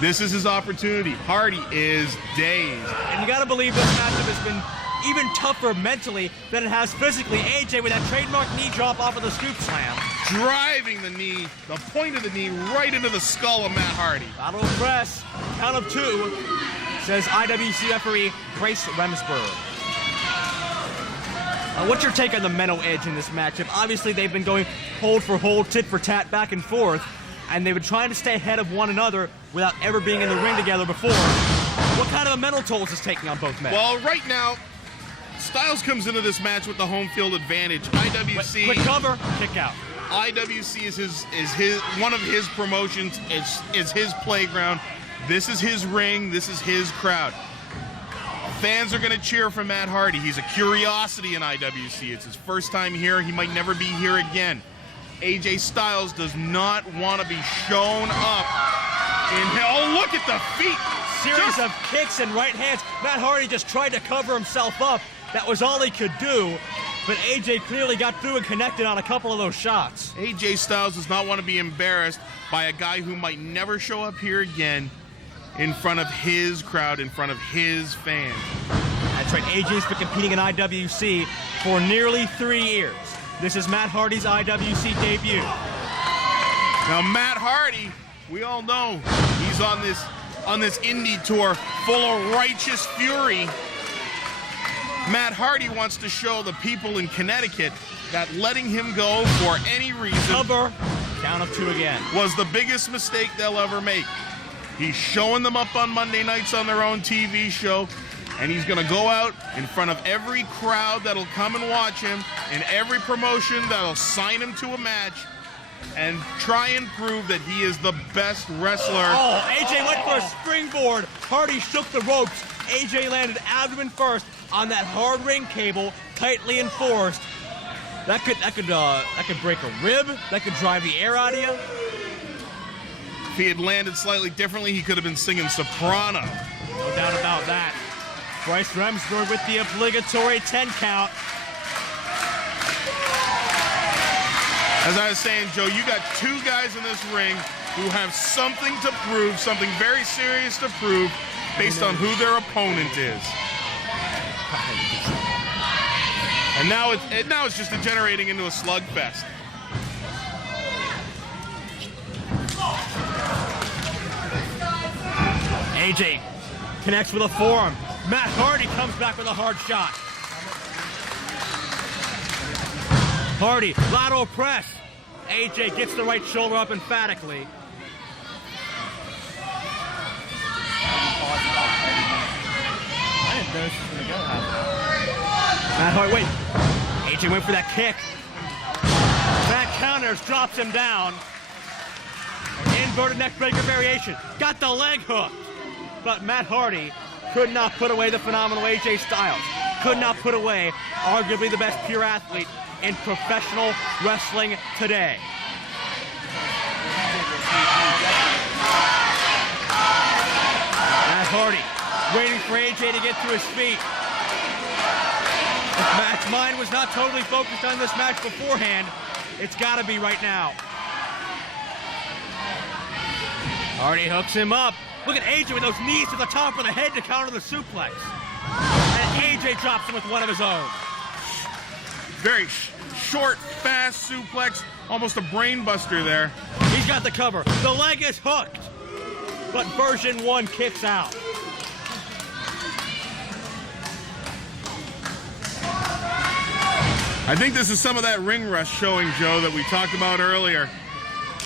This is his opportunity. Hardy is dazed. And you got to believe this matchup has been even tougher mentally than it has physically. AJ with that trademark knee drop off of the scoop slam. Driving the knee, the point of the knee, right into the skull of Matt Hardy. Lateral press, count of 2, says IWC referee Grace Remsburg. What's your take on the mental edge in this matchup? Obviously, they've been going hold for hold, tit for tat, back and forth, and they've been trying to stay ahead of one another without ever being in the ring together before. What kind of a mental toll is this taking on both men? Well, right now, Styles comes into this match with the home field advantage. IWC. Quick cover, kick out. IWC is his one of his promotions. It's his playground. This is his ring. This is his crowd. Fans are going to cheer for Matt Hardy. He's a curiosity in IWC. It's his first time here. He might never be here again. AJ Styles does not want to be shown up. Oh, look at the feet. Series of kicks and right hands. Matt Hardy just tried to cover himself up. That was all he could do. But AJ clearly got through and connected on a couple of those shots. AJ Styles does not want to be embarrassed by a guy who might never show up here again in front of his crowd, in front of his fans. That's right, AJ's been competing in IWC for nearly 3 years. This is Matt Hardy's IWC debut. Now Matt Hardy, we all know he's on this Indy tour full of righteous fury. Matt Hardy wants to show the people in Connecticut that letting him go for any reason, cover, count of 2 again, was the biggest mistake they'll ever make. He's showing them up on Monday nights on their own TV show, and he's going to go out in front of every crowd that'll come and watch him, and every promotion that'll sign him to a match, and try and prove that he is the best wrestler. Oh, AJ went for a springboard. Hardy shook the ropes. AJ landed abdomen first on that hard ring cable, tightly enforced. That could break a rib. That could drive the air out of you. If he had landed slightly differently, he could have been singing soprano. No doubt about that. Bryce Remsburg with the obligatory 10 count. As I was saying, Joe, you got 2 guys in this ring who have something to prove, something very serious to prove, based on who their opponent is. And now it's just degenerating into a slugfest. AJ connects with a forearm. Matt Hardy comes back with a hard shot. Hardy, lateral press. AJ gets the right shoulder up emphatically. Matt Hardy, wait. AJ went for that kick. Matt counters, drops him down. Inverted neck breaker variation. Got the leg hook. But Matt Hardy could not put away the phenomenal AJ Styles. Could not put away arguably the best pure athlete in professional wrestling today. Matt Hardy waiting for AJ to get to his feet. If Matt's mind was not totally focused on this match beforehand, it's got to be right now. Hardy hooks him up. Look at AJ with those knees to the top of the head to counter the suplex. And AJ drops him with one of his own. Very short, fast suplex, almost a brain buster there. He's got the cover. The leg is hooked. But version 1 kicks out. I think this is some of that ring rust showing, Joe, that we talked about earlier.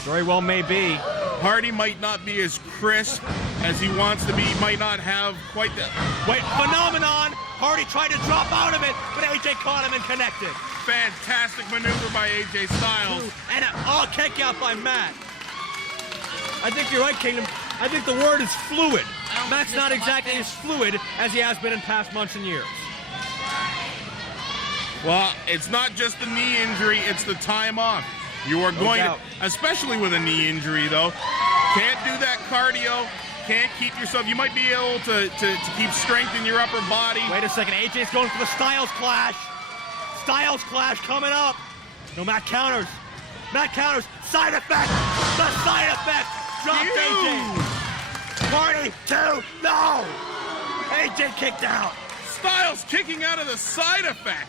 Very well may be. Hardy might not be as crisp as he wants to be. He might not have quite the... Wait, phenomenon! Hardy tried to drop out of it, but AJ caught him and connected. Fantastic maneuver by AJ Styles. And a kick out by Matt. I think you're right, Kingdom. I think the word is fluid. Matt's not exactly as fluid as he has been in past months and years. Well, it's not just the knee injury, it's the time off. You are going to, especially with a knee injury though, can't do that cardio, can't keep yourself, you might be able to keep strength in your upper body. Wait a second, AJ's going for the Styles Clash. Styles Clash coming up. No, Matt counters. Matt counters. Side effect. The side effect. Dropped AJ. Party 2. No. AJ kicked out. Styles kicking out of the side effect.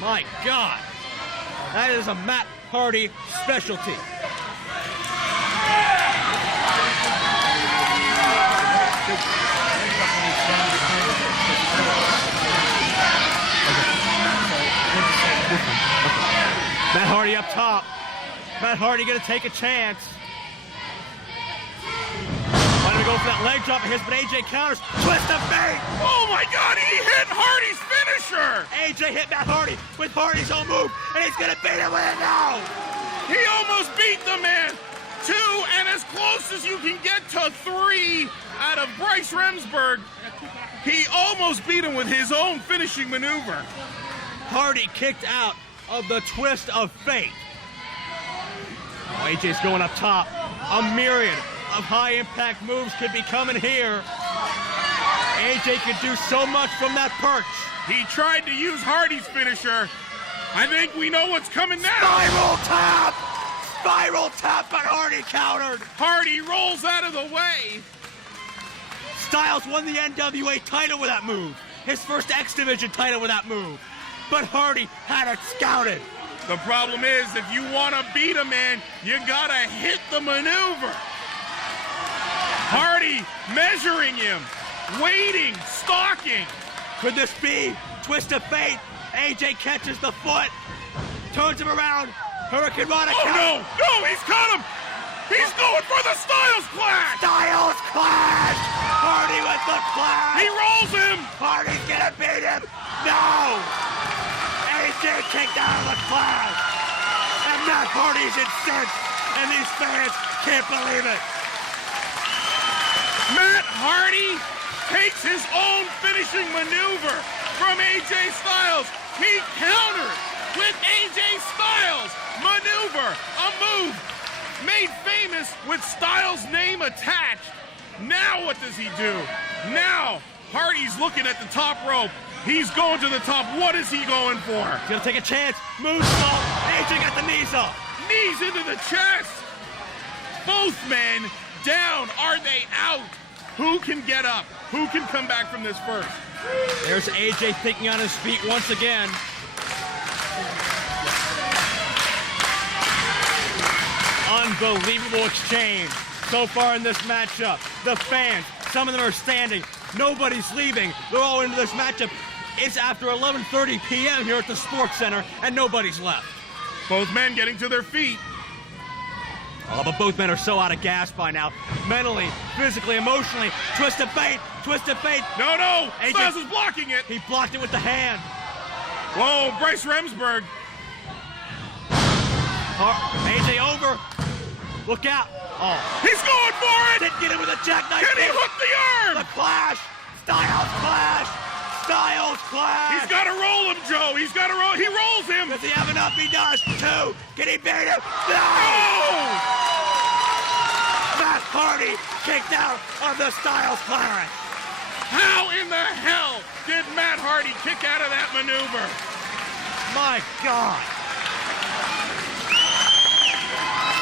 My God. That is a Matt Hardy specialty. Matt Hardy up top. Matt Hardy gonna take a chance. Why don't we go for that leg drop of his, but AJ counters. Twist of fate! Oh my God, he hit Hardy's finisher! AJ hit Matt Hardy with Hardy's own move, and he's gonna beat him with it now! He almost beat the man! 2 and as close as you can get to 3 out of Bryce Remsburg. He almost beat him with his own finishing maneuver. Hardy kicked out of the twist of fate. Oh, AJ's going up top. A myriad of high-impact moves could be coming here. AJ could do so much from that perch. He tried to use Hardy's finisher. I think we know what's coming now. Spiral tap! Spiral tap, but Hardy countered. Hardy rolls out of the way. Styles won the NWA title with that move. His first X Division title with that move. But Hardy had it scouted. The problem is, if you want to beat a man, you gotta hit the maneuver. Hardy measuring him, waiting, stalking. Could this be twist of fate? AJ catches the foot, turns him around. Hurricane Rana. Oh no! No, he's caught him! He's going for the Styles Clash! Styles Clash! Hardy with the clash! He rolls him! Hardy's gonna beat him! No! AJ kicked out of the clash! And Matt Hardy's incensed, and these fans can't believe it! Matt Hardy takes his own finishing maneuver from AJ Styles. He countered with AJ Styles' maneuver, a move made famous with Styles' name attached. Now what does he do? Now Hardy's looking at the top rope. He's going to the top. What is he going for? He's gonna take a chance. Moonsault. AJ got the knees up. Knees into the chest. Both men down. Are they out? Who can get up? Who can come back from this first? There's AJ thinking on his feet once again. Unbelievable exchange so far in this matchup. The fans, some of them are standing. Nobody's leaving. They're all into this matchup. It's after 11:30 p.m. here at the Sports Center, and nobody's left. Both men getting to their feet. Oh, but both men are so out of gas by now. Mentally, physically, emotionally. Twist of fate. Twist of fate. No, no. AJ, Styles is blocking it. He blocked it with the hand. Whoa, Bryce Remsburg. AJ over. Look out. Oh. He's going for it. Didn't get him with a jackknife. Can he hook the arm? The clash. Styles clash. Styles clash. He's got to roll him, Joe. He's got to roll. He rolls him. Does he have enough? He does. 2. Can he beat him? No. Oh! Matt Hardy kicked out of the Styles Clash. How in the hell did Matt Hardy kick out of that maneuver? My God.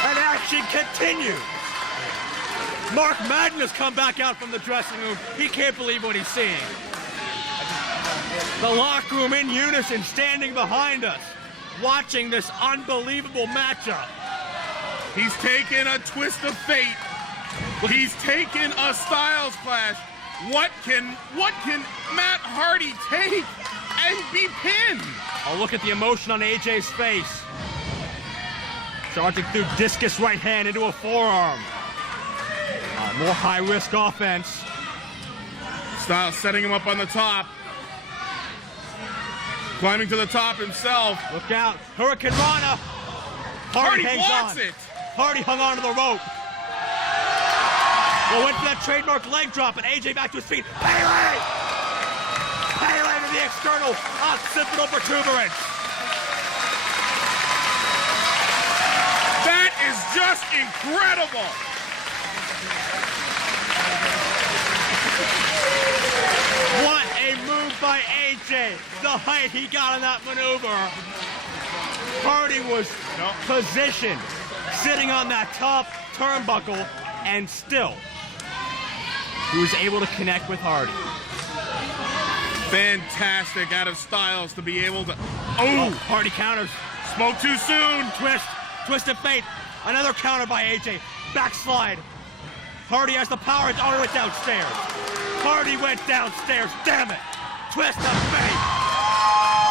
And action continues. Mark Madden has come back out from the dressing room. He can't believe what he's seeing. The locker room in unison, standing behind us, watching this unbelievable matchup. He's taken a twist of fate. He's taken a Styles Clash. What can Matt Hardy take and be pinned? Oh, look at the emotion on AJ's face. Charging through discus right hand into a forearm. More high-risk offense. Styles setting him up on the top. Climbing to the top himself. Look out. Hurricane Rana. Hardy hangs blocks on. it. Hardy hung onto the rope. Well, went for that trademark leg drop, and AJ back to his feet. Pele! Pele to the external occipital protuberance. That is just incredible. What a move by AJ. The height he got on that maneuver. Hardy was positioned, sitting on that top turnbuckle, and still, he was able to connect with Hardy. Fantastic out of Styles to be able to... Oh, Hardy counters. Spoke too soon. Twist of fate. Another counter by AJ. Backslide. Hardy has the power. Oh, he went downstairs. Hardy went downstairs. Damn it. Twist of fate.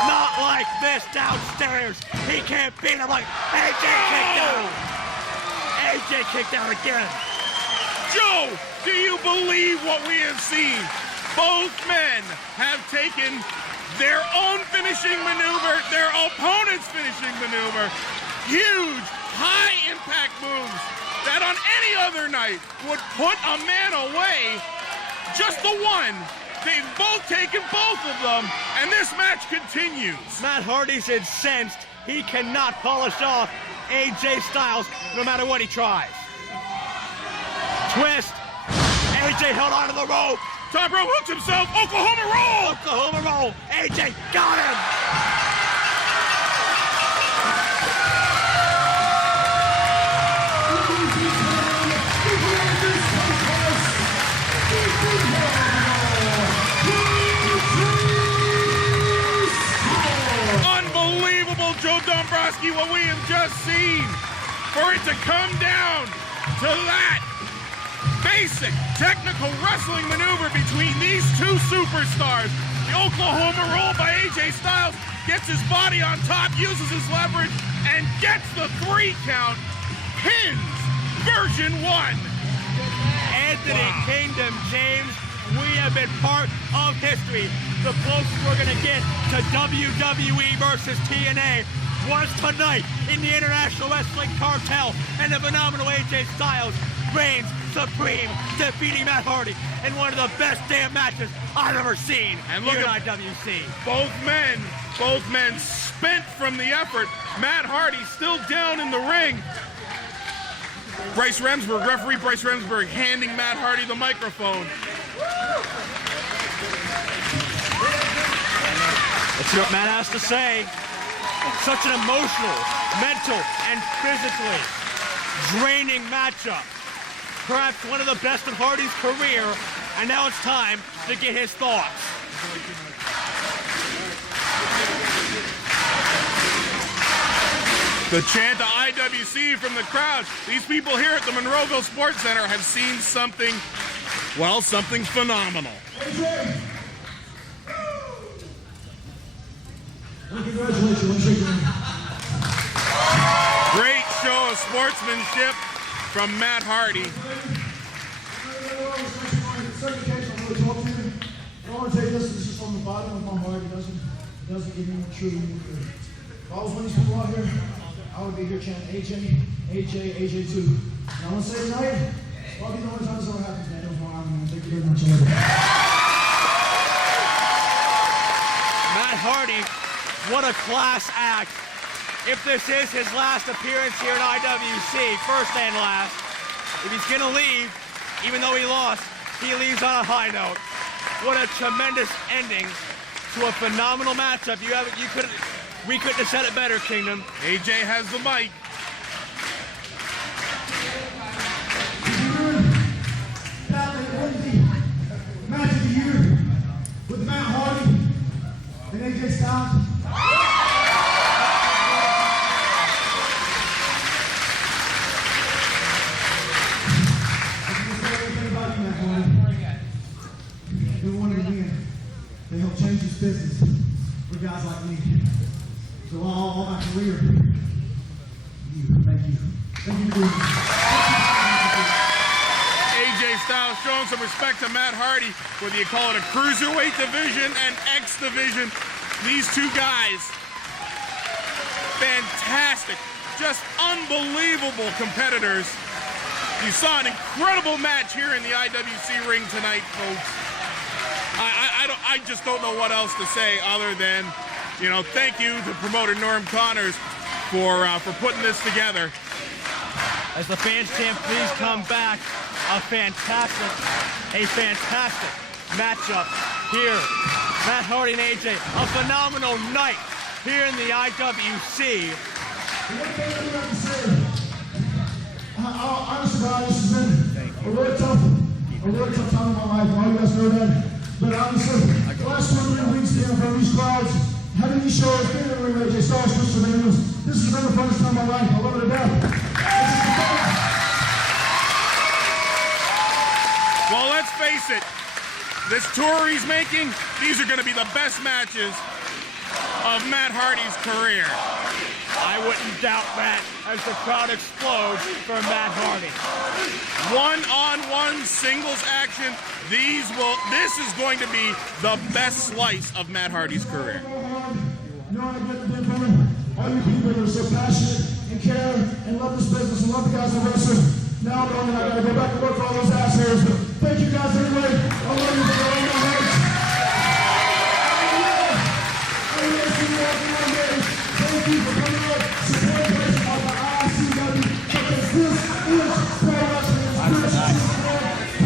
Not like this downstairs. He can't beat him like AJ kicked out. AJ kicked out again. Joe, do you believe what we have seen? Both men have taken their own finishing maneuver, their opponent's finishing maneuver. Huge, high-impact moves that on any other night would put a man away. Just the one. They've both taken both of them, and this match continues. Matt Hardy's incensed. He cannot polish off AJ Styles no matter what he tries. Twist. AJ held onto the rope. Top rope hooks himself. Oklahoma roll. Oklahoma roll. AJ got him. Unbelievable, Joe Dombrowski, what we have just seen. For it to come down to that basic technical wrestling maneuver between these two superstars. The Oklahoma roll by AJ Styles gets his body on top, uses his leverage, and gets the 3 count. Pins version 1. Anthony Kingdom James, we have been part of history. The closest we're going to get to WWE versus TNA was tonight in the International Wrestling Cartel, and the phenomenal AJ Styles reigns supreme, defeating Matt Hardy in one of the best damn matches I've ever seen and look here at at IWC. Both men spent from the effort. Matt Hardy still down in the ring. Referee Bryce Remsburg handing Matt Hardy the microphone. Let's see what Matt has to say. Such an emotional, mental, and physically draining matchup. Perhaps one of the best in Hardy's career, and now it's time to get his thoughts. The chant of IWC from the crowd. These people here at the Monroeville Sports Center have seen something, well, something phenomenal. Great show of sportsmanship from Matt Hardy. I want to tell you this is from the bottom of my heart. It doesn't give me true. If I was one of these people out here, I would be here chanting AJ, AJ, AJ2. And I want to say tonight, I'll be the only time this ever happens, man. That was my arm, man. Thank you very much. Matt Hardy, what a class act. If this is his last appearance here at IWC, first and last, if he's going to leave, even though he lost, he leaves on a high note. What a tremendous ending to a phenomenal matchup. We couldn't have said it better, Kingdom. AJ has the mic. Match of the year with Matt Hardy and AJ Styles. They wanted to win. They helped change this business for guys like me. So all my career, thank you. Thank you for doing AJ Styles showing some respect to Matt Hardy, whether you call it a cruiserweight division and X division. These two guys, fantastic, just unbelievable competitors. You saw an incredible match here in the IWC ring tonight, folks. I just don't know what else to say other than, you know, thank you to promoter Norm Connors for putting this together. As the fans chant, please come back. A fantastic matchup here. Matt Hardy and AJ, a phenomenal night here in the IWC. Honestly, guys, this has been a really tough time in my life. All you guys know that. But honestly, the last 2 or 3 weeks being in front of these crowds, having these shows, being in the ring with AJ Styles, this has been the funnest time of my life. I love it to death. Well, let's face it, this tour he's making, these are going to be the best matches of Matt Hardy's career. I wouldn't doubt that as the crowd explodes for Matt Hardy. One-on-one singles action. This is going to be the best slice of Matt Hardy's career. All you people that are so passionate and care and love this business and love the guys that wrestle. Now I'm knowing I gotta go back to work for all those assholes. But thank you guys anyway. I love you for all my heart. Thank you for coming up, supporting places like the ICW, because this is pro wrestling.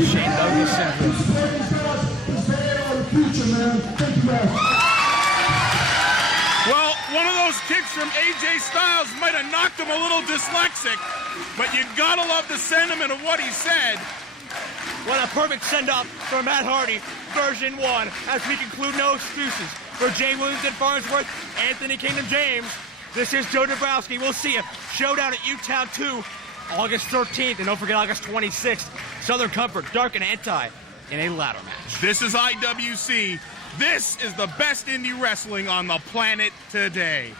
Shane Douglas syndrome. It's very on the future, man. Thank you guys. Well, one of those kicks from AJ Styles might have knocked him a little dyslexic, but you gotta love the sentiment of what he said. What a perfect send-up for Matt Hardy, version 1, as we conclude No Excuses. For Jay Williams and Farnsworth, Anthony Kingdom James, this is Joe Dabrowski. We'll see you. Showdown at U-Town 2, August 13th, and don't forget August 26th, Southern Comfort, Dark and HENTAI in a ladder match. This is IWC. This is the best indie wrestling on the planet today.